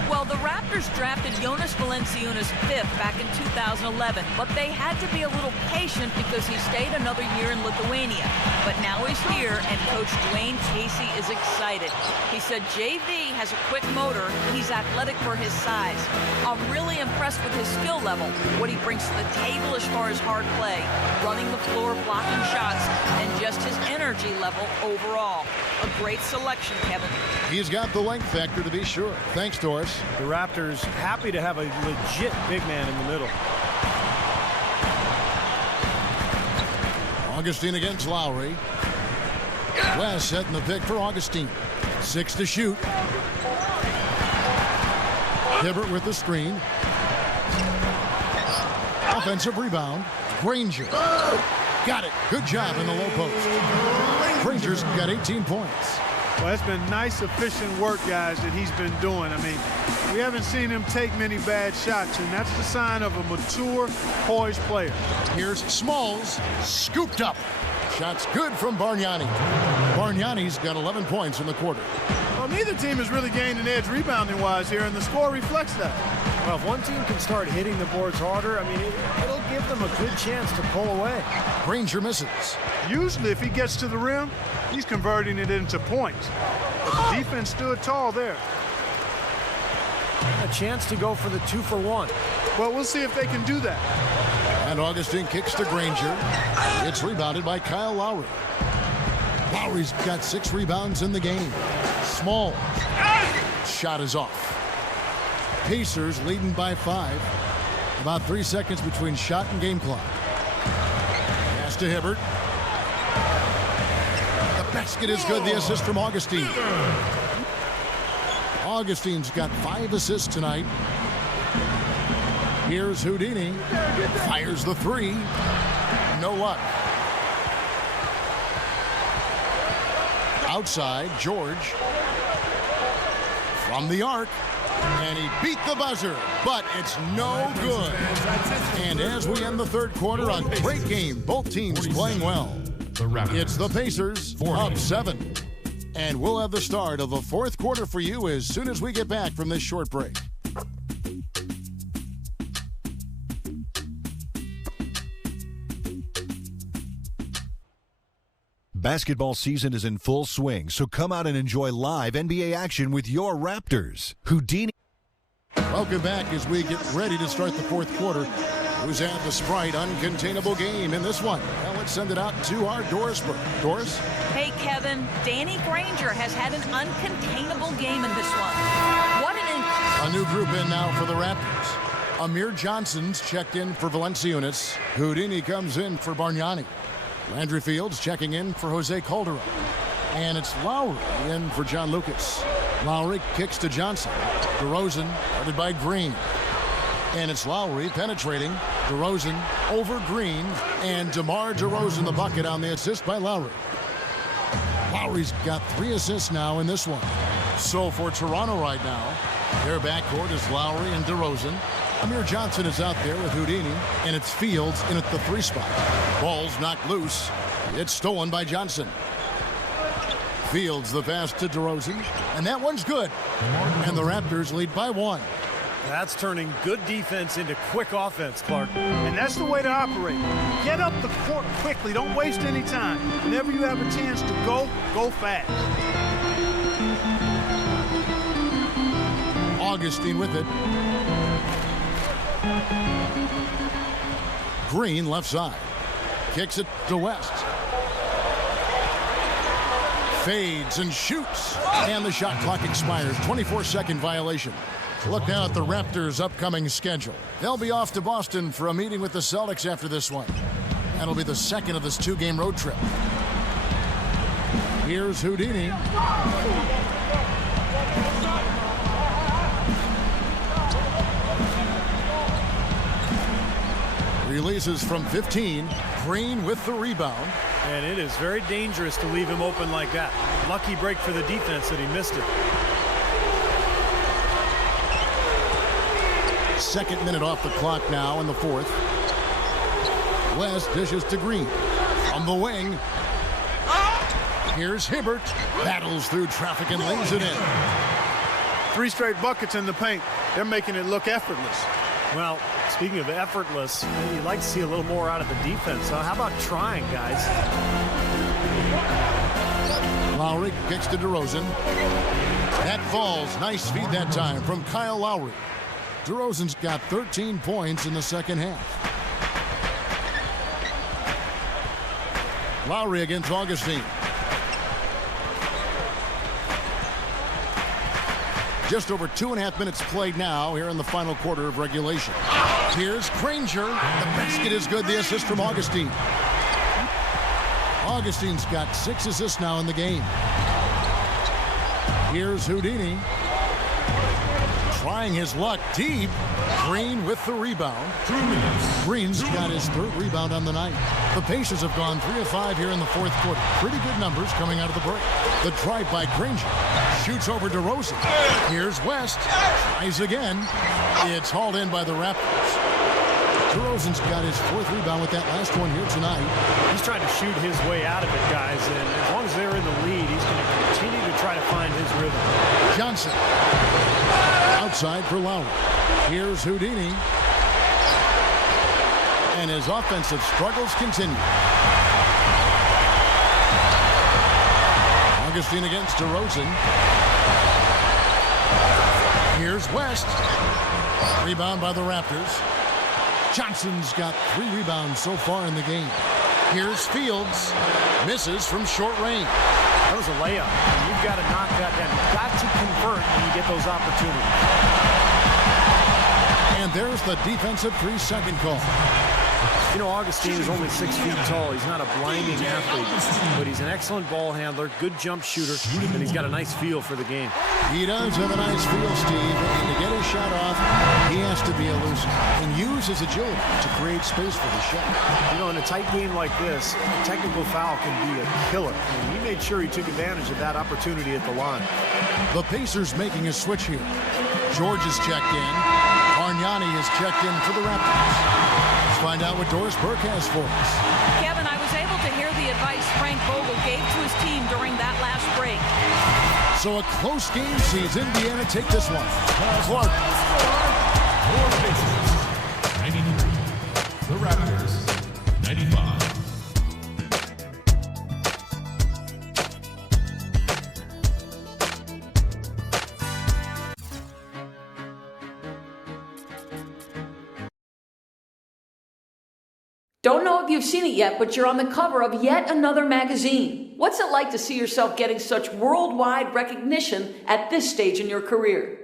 Well, the Raptors drafted Jonas Valanciunas 5th back in 2011, but they had to be a little patient because he stayed another year in Lithuania. But now he's here, and Coach Dwayne Casey is excited. He said JV has a quick motor, and he's athletic for his size. I'm really impressed with his skill level, what he brings to the table as far as hard play, running the floor, blocking shots, and just his energy level overall. A great selection, Kevin. He's got the length factor to be sure. Thanks, Doris. The Raptors happy to have a legit big man in the middle. Augustine against Lowry. West setting the pick for Augustine. 6 to shoot. Hibbert with the screen. Offensive rebound. Granger. Got it. Good job in the low post. Granger's got 18 points. Well, it's been nice, efficient work, guys, that he's been doing. I mean, we haven't seen him take many bad shots, and that's the sign of a mature, poised player. Here's Smalls, scooped up. Shot's good from Bargnani. Bargnani's got 11 points in the quarter. Well, neither team has really gained an edge rebounding-wise here, and the score reflects that. Well, if one team can start hitting the boards harder, I mean, it'll give them a good chance to pull away. Granger misses. Usually, if he gets to the rim, he's converting it into points. But the defense stood tall there. A chance to go for the 2-for-1. Well, we'll see if they can do that. And Augustine kicks to Granger. It's rebounded by Kyle Lowry. Lowry's got 6 rebounds in the game. Small. Shot is off. Pacers leading by 5. About 3 seconds between shot and game clock. Pass to Hibbert. The basket is good. The assist from Augustine. Augustine's got 5 assists tonight. Here's Houdini. Fires the 3. No luck. Outside, George. From the arc. And he beat the buzzer, but it's no good. And as we end the third quarter, a great game. Both teams playing well. It's the Pacers up 7. And we'll have the start of the fourth quarter for you as soon as we get back from this short break. Basketball season is in full swing, so come out and enjoy live NBA action with your Raptors. Houdini. Welcome back as we get ready to start the fourth quarter. Who's at the Sprite uncontainable game in this one? Well, let's send it out to our Doris. Doris? Hey, Kevin. Danny Granger has had an uncontainable game in this one. What an A new group in now for the Raptors. Amir Johnson's checked in for Valanciunas. Houdini comes in for Bargnani. Landry Fields checking in for Jose Calderon. And it's Lowry in for John Lucas. Lowry kicks to Johnson. DeRozan guarded by Green. And it's Lowry penetrating. DeRozan over Green. And DeMar DeRozan the bucket on the assist by Lowry. Lowry's got 3 assists now in this one. So for Toronto right now, their backcourt is Lowry and DeRozan. Amir Johnson is out there with Houdini, and it's Fields in at the 3 spot. Ball's knocked loose. It's stolen by Johnson. Fields the pass to DeRozan, and that one's good. And the Raptors lead by 1. That's turning good defense into quick offense, Clark. And that's the way to operate. Get up the court quickly. Don't waste any time. Whenever you have a chance to go fast. Augustine with it. Green left side. Kicks it to West. Fades and shoots. And the shot clock expires. 24-second violation. Look now at the Raptors' upcoming schedule. They'll be off to Boston for a meeting with the Celtics after this one. That'll be the second of this 2-game road trip. Here's Houdini. Releases from 15. Green with the rebound. And it is very dangerous to leave him open like that. Lucky break for the defense that he missed it. Second minute off the clock now in the fourth. West dishes to Green. On the wing. Here's Hibbert. Battles through traffic and lays it in. 3 straight buckets in the paint. They're making it look effortless. Well, speaking of effortless, you'd like to see a little more out of the defense. So how about trying, guys? Lowry kicks to DeRozan. That falls. Nice feed that time from Kyle Lowry. DeRozan's got 13 points in the second half. Lowry against Augustine. Just over 2.5 minutes played now here in the final quarter of regulation. Here's Granger. The basket is good. The assist from Augustine. Augustine's got 6 assists now in the game. Here's Houdini. Trying his luck deep. Green with the rebound. 2 minutes. Green's got his 3rd rebound on the night. The Pacers have gone 3 of 5 here in the fourth quarter. Pretty good numbers coming out of the break. The drive by Granger. Shoots over DeRozan. Here's West. Tries again. It's hauled in by the Raptors. DeRozan's got his 4th rebound with that last one here tonight. He's trying to shoot his way out of it, guys, and as long as they're in the lead, he's going to continue to try to find his rhythm. Johnson. Outside for Lowry. Here's Houdini. And his offensive struggles continue. Augustine against DeRozan. Here's West. Rebound by the Raptors. Johnson's got 3 rebounds so far in the game. Here's Fields. Misses from short range. That was a layup. You've got to knock that down. You've got to convert when you get those opportunities. And there's the defensive 3-second call. You know, Augustine is only 6 feet tall. He's not a blinding athlete, but he's an excellent ball handler, good jump shooter, and he's got a nice feel for the game. He does have a nice feel, Steve, and to get his shot off, he has to be elusive and use his agility to create space for the shot. You know, in a tight game like this, a technical foul can be a killer, and he made sure he took advantage of that opportunity at the line. The Pacers making a switch here. George is checked in. Bargnani is checked in for the Raptors. Let's find out what Doris Burke has for us. Kevin, I was able to hear the advice Frank Vogel gave to his team during that last break. So a close game sees Indiana take this one. Clark. 93. The Raptors, 95. Don't know if you've seen it yet, but you're on the cover of yet another magazine. What's it like to see yourself getting such worldwide recognition at this stage in your career?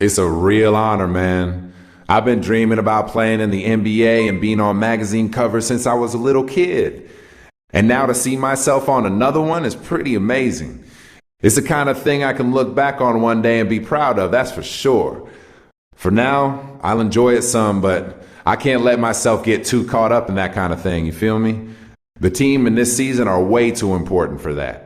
It's a real honor, man. I've been dreaming about playing in the NBA and being on magazine covers since I was a little kid. And now to see myself on another one is pretty amazing. It's the kind of thing I can look back on one day and be proud of, that's for sure. For now, I'll enjoy it some, but I can't let myself get too caught up in that kind of thing, you feel me? The team and this season are way too important for that.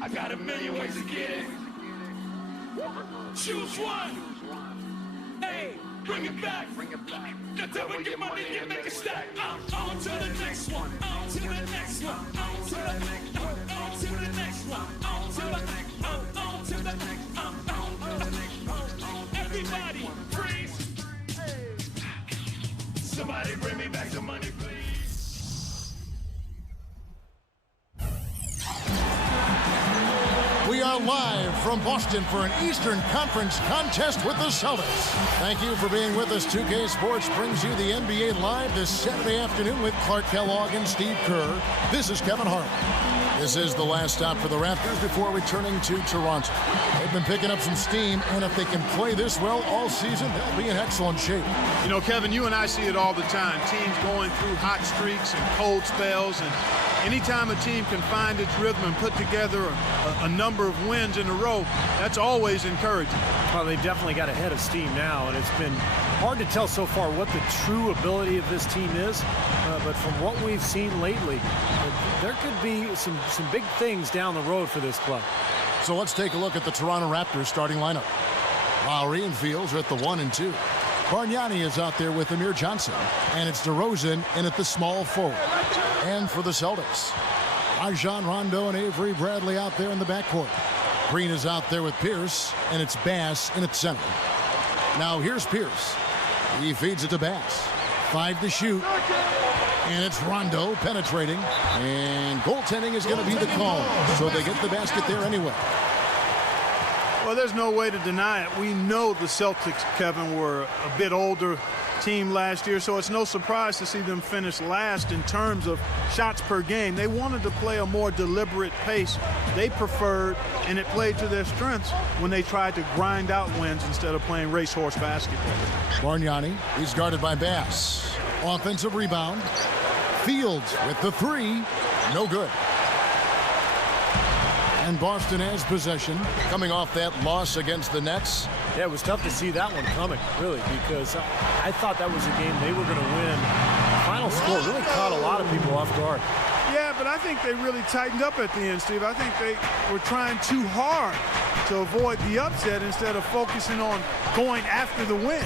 I got a million ways to get it. Choose one. Hey, bring it back. That's how we get money and make it stack. On to the next one. On to the next one. On to the next one. On to the next one. On to the next one. On to the next one. Everybody, freeze. Somebody bring me back the money, please. We are live from Boston for an Eastern Conference contest with the Celtics. Thank you for being with us. 2K Sports brings you the NBA Live this Saturday afternoon with Clark Kellogg and Steve Kerr. This is Kevin Harlan. This is the last stop for the Raptors before returning to Toronto. They've been picking up some steam, and if they can play this well all season, they'll be in excellent shape. You know, Kevin, you and I see it all the time. Teams going through hot streaks and cold spells, and anytime a team can find its rhythm and put together a number of wins in a row, that's always encouraging. Well, they've definitely got a head of steam now, and it's been Hard to tell so far what the true ability of this team is, but from what we've seen lately, there could be some big things down the road for this club. So let's take a look at the Toronto Raptors starting lineup. Lowry and Fields are at the 1 and 2. Bargnani is out there with Amir Johnson, and it's DeRozan in at the small forward. And for the Celtics, Rajon Rondo and Avery Bradley out there in the backcourt. Green is out there with Pierce, and it's Bass in at center. Now here's Pierce. He feeds it to Bass. 5 to shoot. And it's Rondo penetrating. And goaltending is going to be the call. So they get the basket there anyway. Well, there's no way to deny it. We know the Celtics, Kevin, were a bit older team last year, so it's no surprise to see them finish last in terms of shots per game. They wanted to play a more deliberate pace. They preferred, and it played to their strengths, when they tried to grind out wins instead of playing racehorse basketball. Bargnani, he's guarded by Bass. Offensive rebound. Fields with the 3. No good. And Boston has possession, coming off that loss against the Nets. Yeah, it was tough to see that one coming, really, because I thought that was a game they were going to win. The final score really caught a lot of people off guard. Yeah, but I think they really tightened up at the end, Steve. I think they were trying too hard to avoid the upset instead of focusing on going after the win.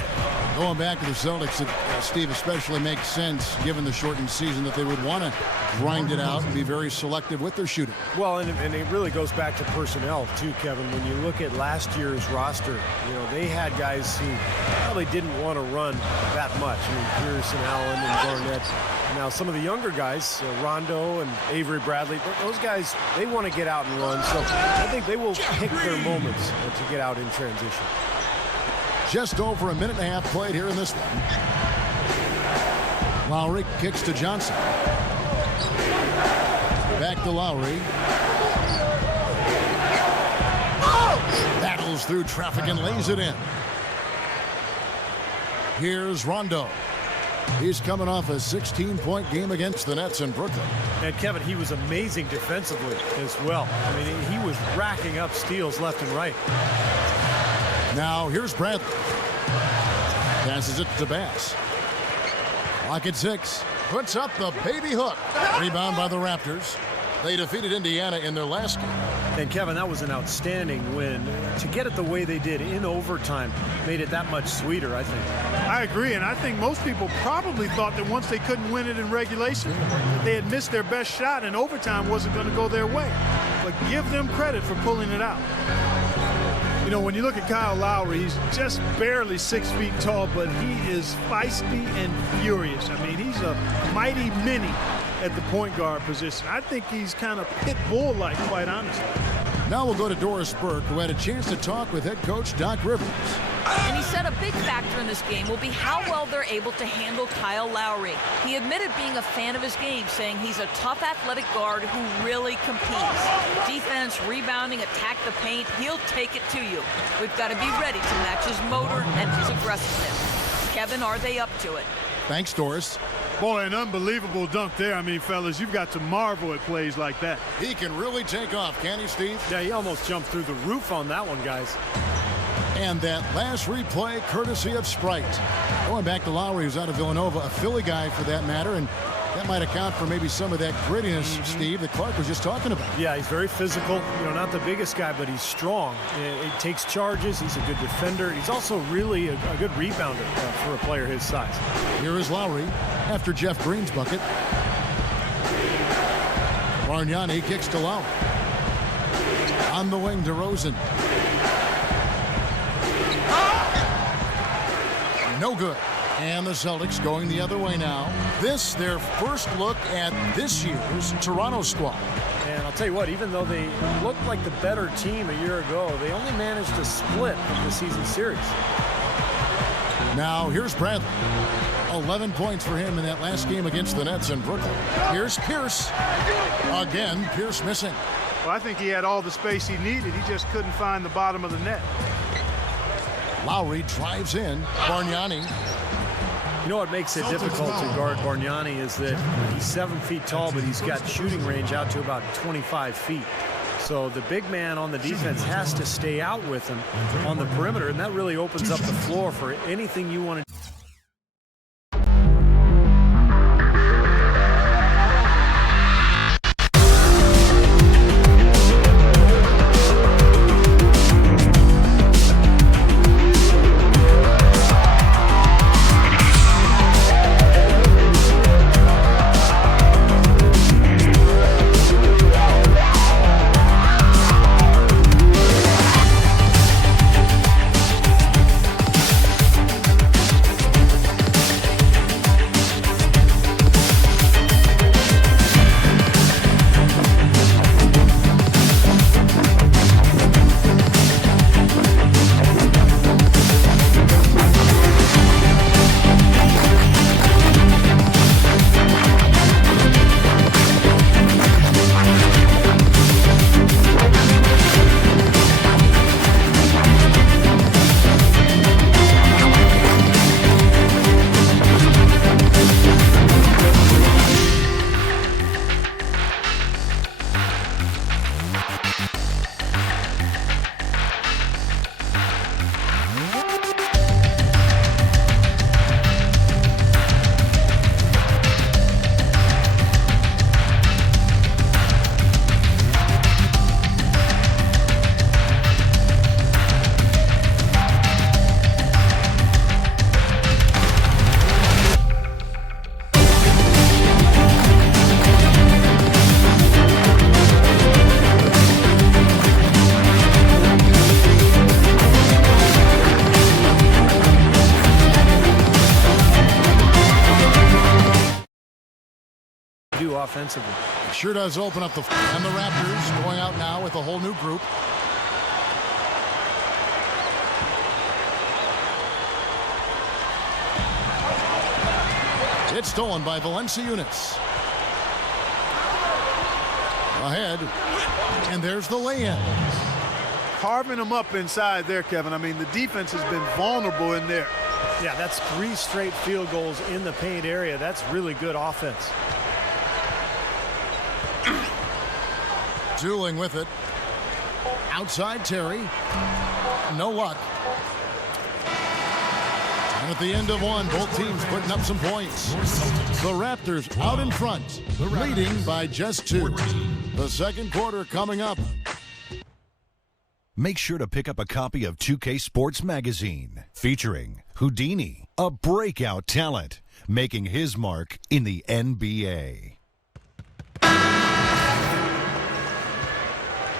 Going back to the Celtics, Steve, especially makes sense given the shortened season that they would want to grind it out and be very selective with their shooting. Well, and it really goes back to personnel too, Kevin. When you look at last year's roster, you know, they had guys who probably didn't want to run that much. I mean, Pierce and Allen and Garnett. Now, some of the younger guys, Rondo and Avery Bradley, those guys, they want to get out and run. So I think they will pick their moments to get out in transition. Just over a minute and a half played here in this one. Lowry kicks to Johnson. Back to Lowry. Battles through traffic and lays it in. Here's Rondo. He's coming off a 16-point game against the Nets in Brooklyn. And Kevin, he was amazing defensively as well. I mean, he was racking up steals left and right. Now here's Bradley. Passes it to Bass. Clock at 6. Puts up the baby hook. Rebound by the Raptors. They defeated Indiana in their last game. And Kevin, that was an outstanding win. To get it the way they did in overtime made it that much sweeter, I think. I agree, and I think most people probably thought that once they couldn't win it in regulation, they had missed their best shot and overtime wasn't going to go their way. But give them credit for pulling it out. You know, when you look at Kyle Lowry, he's just barely 6 feet tall, but he is feisty and furious. I mean, he's a mighty mini at the point guard position. I think he's kind of pit bull-like, quite honestly. Now we'll go to Doris Burke, who had a chance to talk with head coach Doc Rivers. And he said a big factor in this game will be how well they're able to handle Kyle Lowry. He admitted being a fan of his game, saying he's a tough athletic guard who really competes. Defense, rebounding, attack the paint, he'll take it to you. We've got to be ready to match his motor and his aggressiveness. Kevin, are they up to it? Thanks, Doris. Boy, an unbelievable dunk there. I mean, fellas, you've got to marvel at plays like that. He can really take off, can't he, Steve? Yeah, he almost jumped through the roof on that one, guys. And that last replay, courtesy of Sprite. Going back to Lowry, who's out of Villanova, a Philly guy for that matter, and that might account for maybe some of that grittiness, Steve, that Clark was just talking about. Yeah, he's very physical. You know, not the biggest guy, but he's strong. He takes charges. He's a good defender. He's also really a good rebounder for a player his size. Here is Lowry after Jeff Green's bucket. Bargnani kicks to Lowry. On the wing, DeRozan. No good. And the Celtics going the other way now. This, their first look at this year's Toronto squad. And I'll tell you what, even though they looked like the better team a year ago, they only managed to split in the season series. Now, here's Bradley. 11 points for him in that last game against the Nets in Brooklyn. Here's Pierce. Again, Pierce missing. Well, I think he had all the space he needed. He just couldn't find the bottom of the net. Lowry drives in. Bargnani. You know what makes it difficult to guard Bargnani is that he's 7 feet tall, but he's got shooting range out to about 25 feet. So the big man on the defense has to stay out with him on the perimeter, and that really opens up the floor for anything you want to do. do offensively. It sure does open up the... And the Raptors going out now with a whole new group. It's stolen by Valanciunas. Ahead. And there's the lay-in. Carving them up inside there, Kevin. I mean, the defense has been vulnerable in there. Yeah, that's 3 straight field goals in the paint area. That's really good offense. Dueling with it. Outside Terry. No luck. And at the end of one, both teams putting up some points. The Raptors out in front, leading by just 2. The second quarter coming up. Make sure to pick up a copy of 2K Sports Magazine, featuring Houdini, a breakout talent, making his mark in the NBA.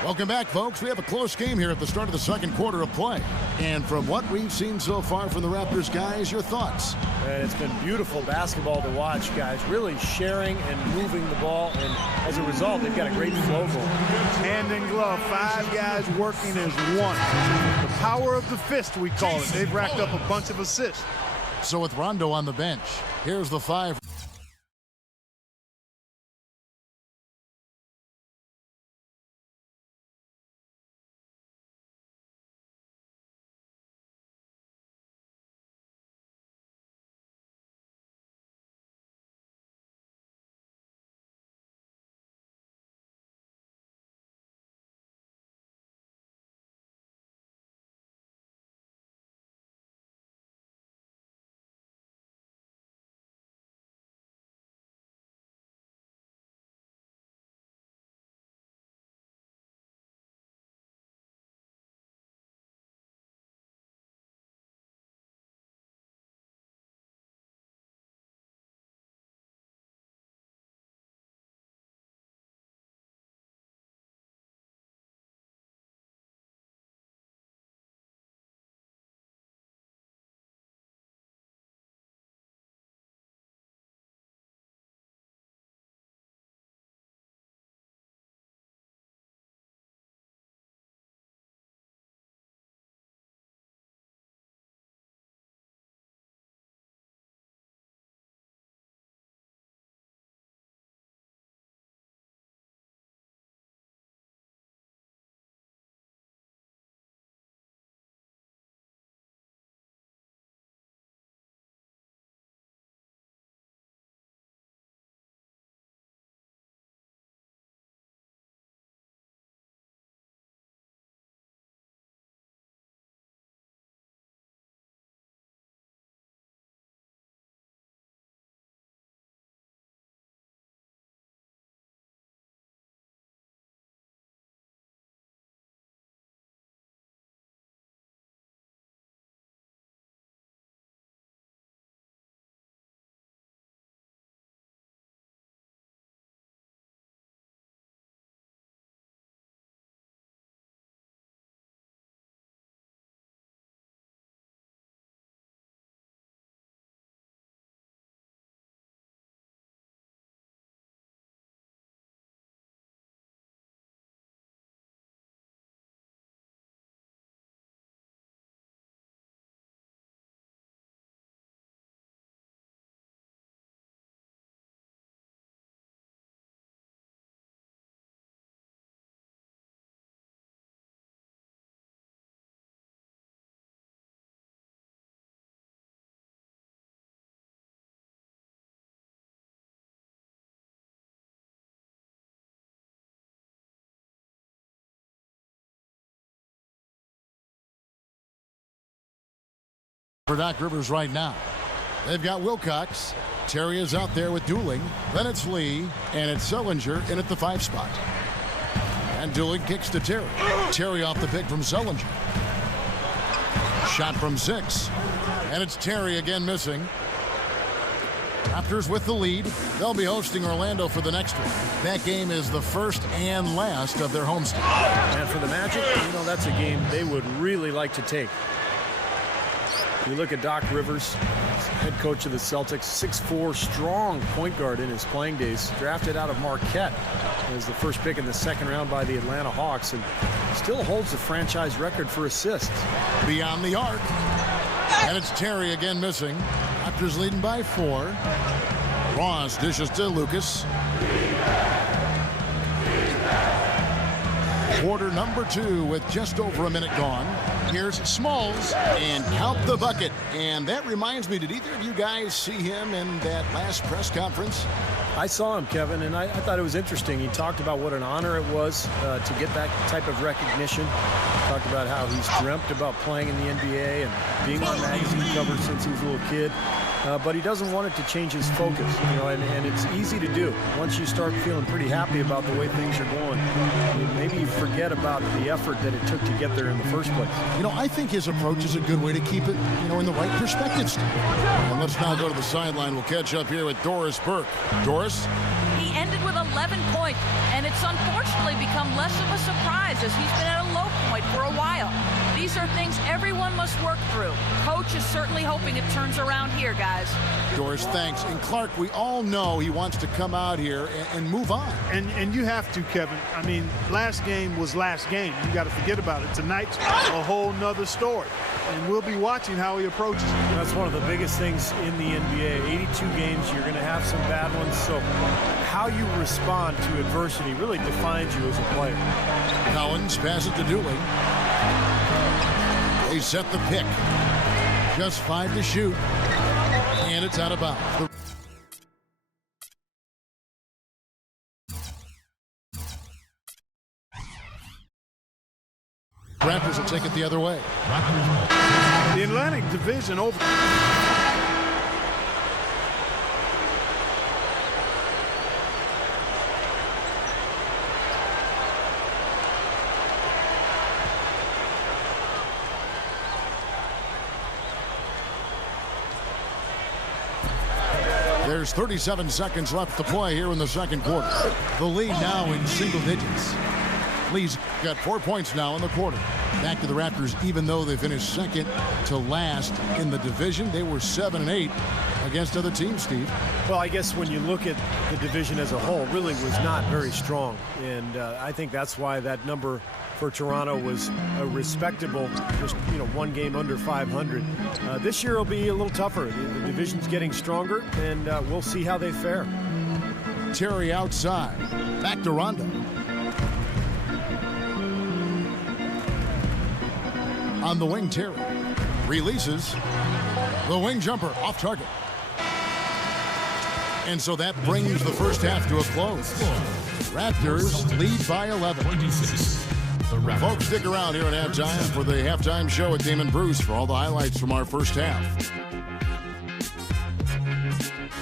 Welcome back, folks. We have a close game here at the start of the second quarter of play. And from what we've seen so far from the Raptors, guys, your thoughts? It's been beautiful basketball to watch, guys. Really sharing and moving the ball. And as a result, they've got a great flow going. Hand in glove, 5 guys working as one. The power of the fist, we call it. They've racked up a bunch of assists. So with Rondo on the bench, here's the 5. For Doc Rivers right now. They've got Wilcox. Terry is out there with Dooling. Then it's Lee, and it's Sellinger in at the 5 spot. And Dooling kicks to Terry. Terry off the pick from Sellinger. Shot from 6. And it's Terry again missing. Raptors with the lead. They'll be hosting Orlando for the next one. That game is the first and last of their homestand. And for the Magic, that's a game they would really like to take. You look at Doc Rivers, head coach of the Celtics, 6'4", strong point guard in his playing days, drafted out of Marquette as the first pick in the second round by the Atlanta Hawks, and still holds the franchise record for assists. Beyond the arc. And it's Terry again missing. Raptors leading by 4. Ross dishes to Lucas. Quarter number 2 with just over a minute gone. Here's Smalls and count the bucket. And that reminds me, did either of you guys see him in that last press conference? I saw him, Kevin, and I thought it was interesting. He talked about what an honor it was to get that type of recognition. Talked about how he's dreamt about playing in the NBA and being on magazine covers since he was a little kid. But he doesn't want it to change his focus, and it's easy to do. Once you start feeling pretty happy about the way things are going, maybe you forget about the effort that it took to get there in the first place. I think his approach is a good way to keep it, in the right perspective. And let's now go to the sideline. We'll catch up here with Doris Burke. Doris? He ended with 11 points, and it's unfortunately become less of a surprise as he's been at a low point for a while. These are things everyone must work through. Coach is certainly hoping it turns around here, guys. Doris, thanks. And Clark, we all know he wants to come out here and move on. And you have to, Kevin. I mean, last game was last game. You got to forget about it. Tonight's a whole nother story. And we'll be watching how he approaches it. That's one of the biggest things in the NBA. 82 games, you're going to have some bad ones. So how you respond to adversity really defines you as a player. Collins passes to Dooley. They set the pick. Just 5 to shoot. And it's out of bounds. Raptors will take it the other way. The Atlantic Division over. There's 37 seconds left to play here in the second quarter. The lead now in single digits. Lee's got 4 points now in the quarter. Back to the Raptors, even though they finished second to last in the division. They were 7-8 against other teams, Steve. Well, I guess when you look at the division as a whole, really was not very strong. And I think that's why that number for Toronto was a respectable, just one game under 500. This year will be a little tougher. The division's getting stronger, and we'll see how they fare. Terry outside. Back to Rondo. On the wing, Terry releases the wing jumper off target. And so that brings the first half to a close. Raptors lead by 11. 26. Folks, stick around here at halftime for the halftime show with Damon Bruce for all the highlights from our first half.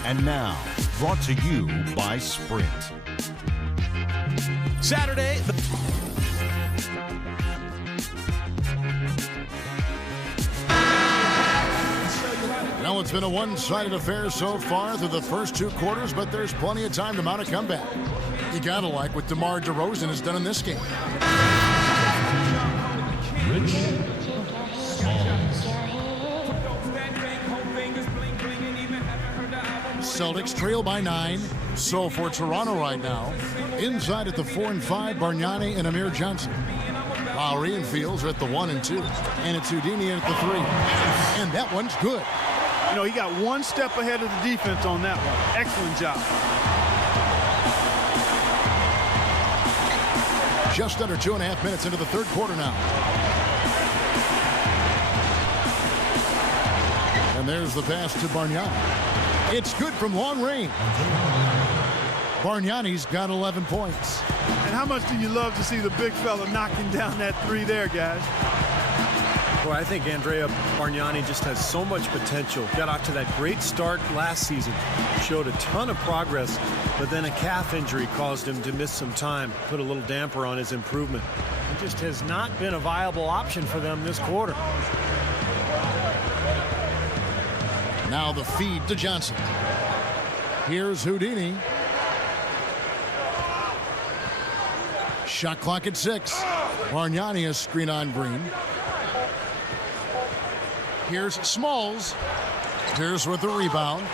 And now, brought to you by Sprint. Saturday. Well, it's been a one-sided affair so far through the first 2 quarters, but there's plenty of time to mount a comeback. You gotta like what DeMar DeRozan has done in this game. Celtics trail by 9. So for Toronto right now, inside at the 4 and 5, Bargnani and Amir Johnson. Lowry and Fields are at the 1 and 2. And it's Houdini at the 3. And that one's good. He got one step ahead of the defense on that one. Excellent job. Just under 2.5 minutes into the third quarter now. And there's the pass to Bargnani. It's good from long range. Bargnani's got 11 points. And how much do you love to see the big fella knocking down that 3 there, guys? Well, I think Andrea Bargnani just has so much potential. Got off to that great start last season. Showed a ton of progress, but then a calf injury caused him to miss some time. Put a little damper on his improvement. He just has not been a viable option for them this quarter. Now the feed to Johnson. Here's Houdini. Shot clock at 6. Bargnani a screen on Green. Here's Smalls. Pierce with the rebound.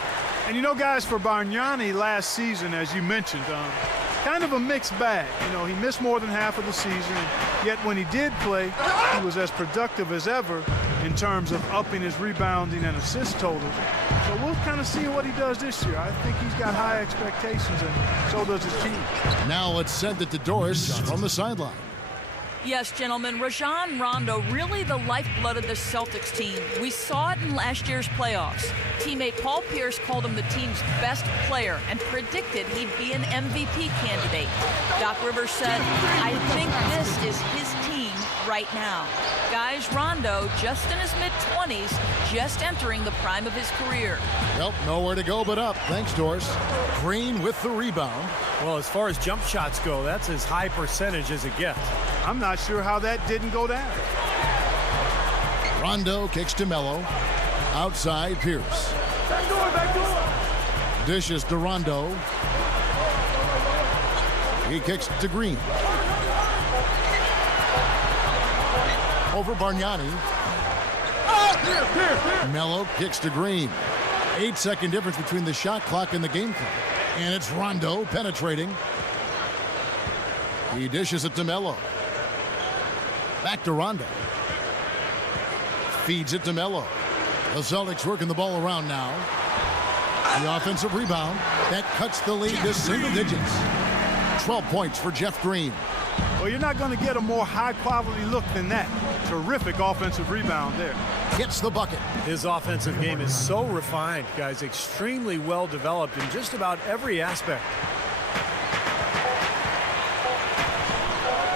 And you know, guys, for Bargnani last season, as you mentioned, kind of a mixed bag. You know, he missed more than half of the season, yet when he did play, he was as productive as ever in terms of upping his rebounding and assist totals. So we'll kind of see what he does this year. I think he's got high expectations, and so does his team. Now it's sent it to Doris from the sideline. Yes, gentlemen, Rajon Rondo, really the lifeblood of this Celtics team. We saw it in last year's playoffs. Teammate Paul Pierce called him the team's best player and predicted he'd be an MVP candidate. Doc Rivers said, I think this is his team right now. Guys, Rondo, just in his mid-20s, just entering the prime of his career. Well, nowhere to go but up. Thanks, Doris. Green with the rebound. Well, as far as jump shots go, that's as high percentage as it gets. I'm not sure how that didn't go down. Rondo kicks to Melo. Outside, Pierce. Back door. Dishes to Rondo. He kicks to Green. Over Bargnani. Melo kicks to Green. 8-second difference between the shot clock and the game clock. And it's Rondo penetrating. He dishes it to Melo. Back to Rondo. Feeds it to Melo. The Celtics working the ball around now. The offensive rebound. That cuts the lead to single digits. 12 points for Jeff Green. Well, you're not going to get a more high-quality look than that. Terrific offensive rebound there. Gets the bucket. His offensive game is so refined, guys. Extremely well developed in just about every aspect.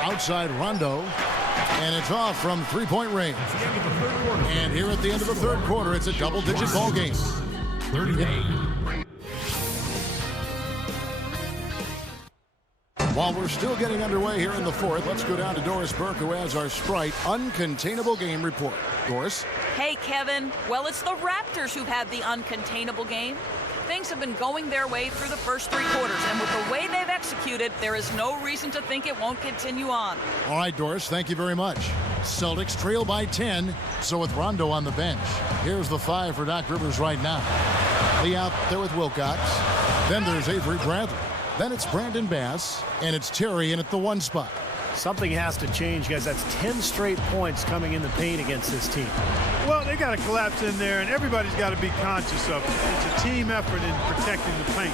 Outside Rondo. And it's off from three-point range. And here at the end of the third quarter, it's a double-digit ball game. 38. While we're still getting underway here in the fourth, let's go down to Doris Burke, who has our Sprite Uncontainable Game Report. Doris? Hey, Kevin. Well, it's the Raptors who've had the uncontainable game. Things have been going their way through the first three quarters, and with the way they've executed, there is no reason to think it won't continue on. All right, Doris, thank you very much. Celtics trail by 10, so with Rondo on the bench. Here's the 5 for Doc Rivers right now. Lee out there with Wilcox. Then there's Avery Bradley. Then it's Brandon Bass, and it's Terry in at the 1 spot. Something has to change, guys. That's 10 straight points coming in the paint against this team. Well, they got to collapse in there, and everybody's got to be conscious of it. It's a team effort in protecting the paint.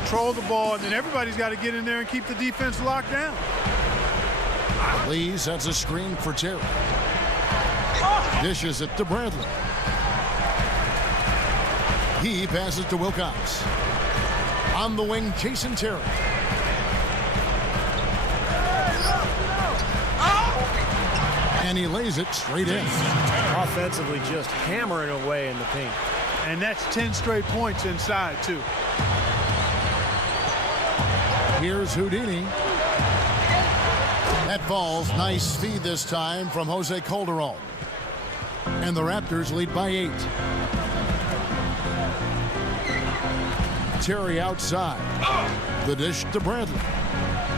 Control the ball, and then everybody's got to get in there and keep the defense locked down. Lee sets a screen for Terry. Dishes it to Bradley. He passes to Wilcox. On the wing, Jason Terry. And he lays it straight in. Offensively, just hammering away in the paint. And that's 10 straight points inside, too. Here's Houdini. That falls. Nice feed this time from Jose Calderon. And the Raptors lead by 8. Terry outside. The dish to Bradley.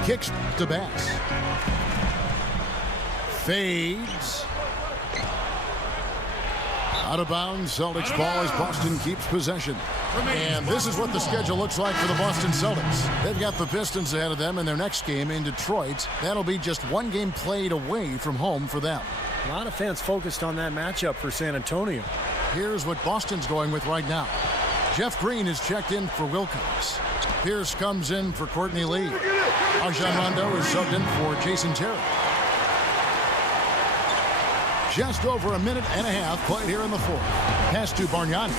Kicks to Bass. Fades. Out of bounds. Celtics ball as Boston keeps possession. And this is what the schedule looks like for the Boston Celtics. They've got the Pistons ahead of them in their next game in Detroit. That'll be just one game played away from home for them. A lot of fans focused on that matchup for San Antonio. Here's what Boston's going with right now. Jeff Green is checked in for Wilcox. Pierce comes in for Courtney Lee. Rajon Rondo is subbed in for Jason Terry. Just over a minute and a half played here in the fourth. Pass to Bargnani.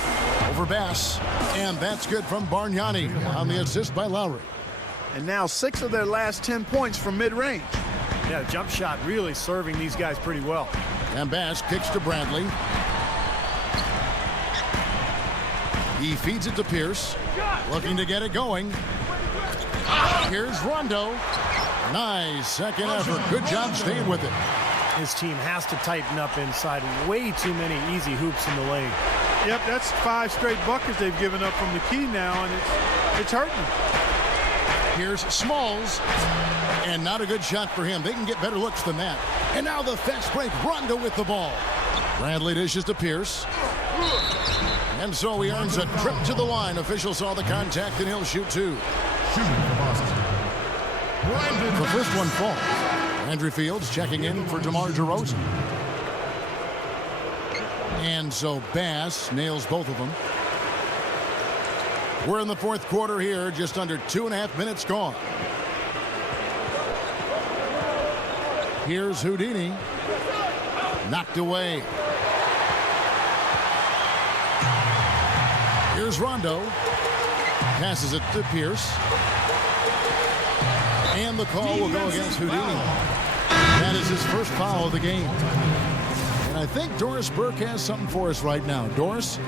Over Bass. And that's good from Bargnani on the assist by Lowry. And now 6 of their last 10 points from mid-range. Yeah, jump shot really serving these guys pretty well. And Bass kicks to Bradley. He feeds it to Pierce. Looking to get it going. Here's Rondo. Nice second effort. Good job staying with it. His team has to tighten up inside. Way too many easy hoops in the lane. Yep, that's 5 straight buckets they've given up from the key now, and it's hurting them. Here's Smalls. And not a good shot for him. They can get better looks than that. And now the fast break. Rondo with the ball. Bradley dishes to Pierce. And so he earns a trip to the line. Official saw the contact, and he'll shoot two. Shooting for Boston, The first one falls. Andrew Fields checking in for DeMar DeRozan. And so Bass nails both of them. We're in the fourth quarter here, just under 2.5 minutes gone. Here's Houdini. Knocked away. Here's Rondo. Passes it to Pierce. And the call will go against Houdini. That is his first foul of the game. And I think Doris Burke has something for us right now. Doris?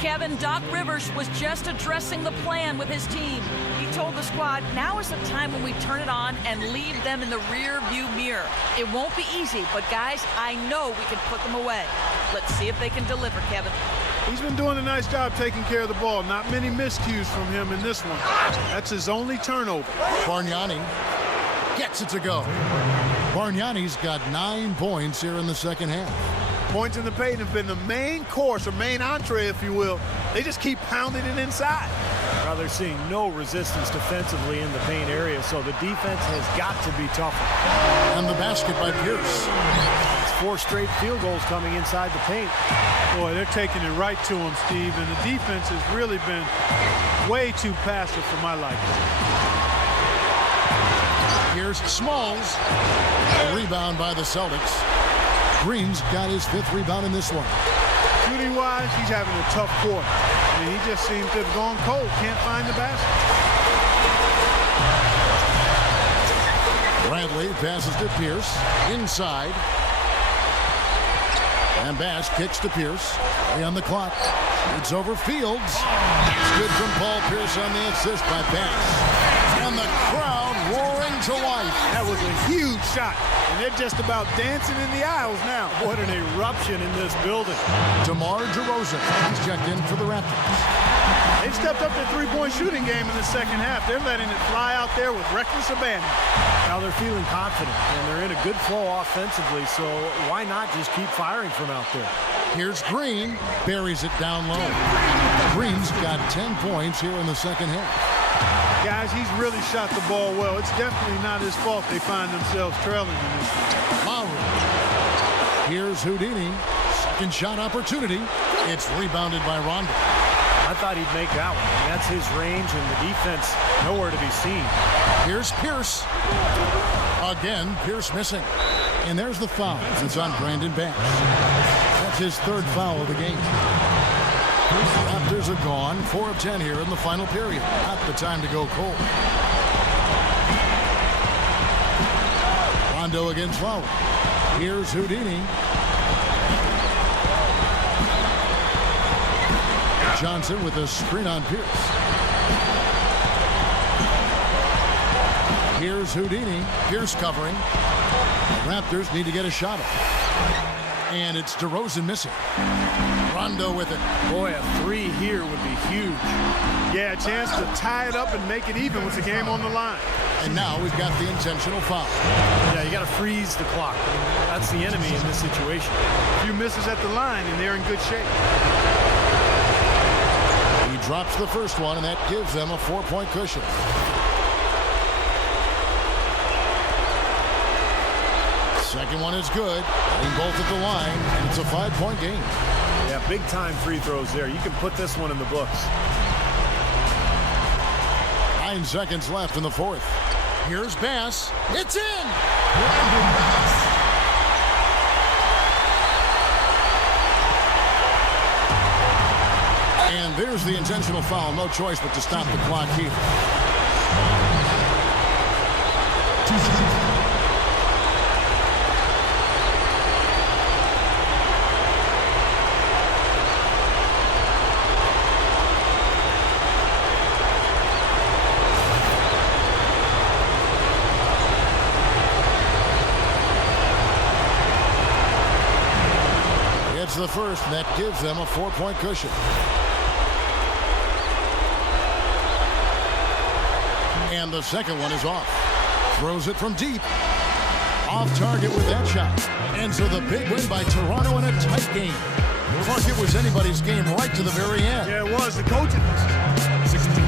Kevin, Doc Rivers was just addressing the plan with his team. He told the squad, now is the time when we turn it on and leave them in the rear view mirror. It won't be easy, but guys, I know we can put them away. Let's see if they can deliver, Kevin. He's been doing a nice job taking care of the ball. Not many miscues from him in this one. That's his only turnover. Bargnani gets it to go. Bargnani's got 9 points here in the second half. Points in the paint have been the main course, or main entree, if you will. They just keep pounding it inside. Well, they're seeing no resistance defensively in the paint area, so the defense has got to be tougher. And the basket by Pierce. It's 4 straight field goals coming inside the paint. Boy, they're taking it right to him, Steve, and the defense has really been way too passive for my liking. Here's Smalls. A rebound by the Celtics. Green's got his 5th rebound in this one. Shooting-wise, he's having a tough quarter. I mean, he just seems to have gone cold. Can't find the basket. Bradley passes to Pierce. Inside. And Bass kicks to Pierce. On the clock. It's over Fields. It's good from Paul Pierce on the assist by Bass. And the crowd roaring to life. That was a huge shot. And they're just about dancing in the aisles now. What an eruption in this building. DeMar DeRozan. He's checked in for the Raptors. They've stepped up their three-point shooting game in the second half. They're letting it fly out there with reckless abandon. Now they're feeling confident, and they're in a good flow offensively, so why not just keep firing from out there? Here's Green. Buries it down low. Green's got 10 points here in the second half. Guys, he's really shot the ball well. It's definitely not his fault they find themselves trailing in this one. Lowry. Here's Houdini. Second shot opportunity. It's rebounded by Rondo. I thought he'd make that one. That's his range, and the defense nowhere to be seen. Here's Pierce. Again, Pierce missing. And there's the foul. It's on Brandon Bass. That's his 3rd foul of the game. The Raptors are gone. 4 of 10 here in the final period. Not the time to go cold. Rondo against Lowry. Here's Houdini. Johnson with a screen on Pierce. Here's Houdini. Pierce covering. The Raptors need to get a shot up. And it's DeRozan missing. Rondo with it. Boy, a 3 here would be huge. Yeah, a chance to tie it up and make it even with the game on the line. And now we've got the intentional foul. Yeah, you got to freeze the clock. I mean, that's the enemy in this situation. A few misses at the line, and they're in good shape. He drops the first one, and that gives them a 4-point cushion. Second one is good. Getting both at the line, and it's a 5-point game. Yeah, big-time free throws there. You can put this one in the books. 9 seconds left in the 4th. Here's Bass. It's in! And there's the intentional foul. No choice but to stop the clock here. 2 seconds. It's the first, and that gives them a 4-point cushion. And the second one is off. Throws it from deep. off target with that shot. And so the big win by Toronto in a tight game. Clark, it was anybody's game right to the very end. Yeah, it was. The coaching. 16.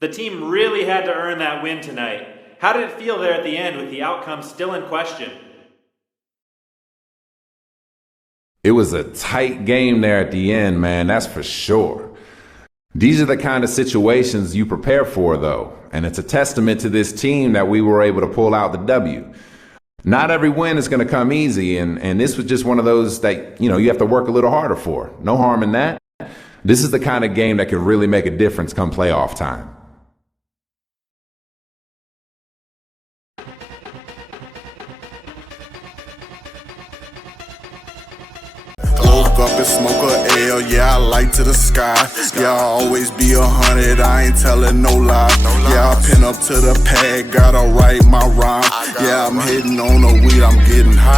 The team really had to earn that win tonight. How did it feel there at the end with the outcome still in question? It was a tight game there at the end, man, that's for sure. These are the kind of situations you prepare for, though, and it's a testament to this team that we were able to pull out the W. Not every win is going to come easy, and this was just one of those that, you have to work a little harder for. No harm in that. This is the kind of game that can really make a difference come playoff time. Up and smoke a L, yeah, I light to the sky. Yeah, I always be 100, I ain't telling no lie. Yeah, I pin up to the pad, gotta write my rhyme. Yeah, I'm hitting on the weed, I'm getting high.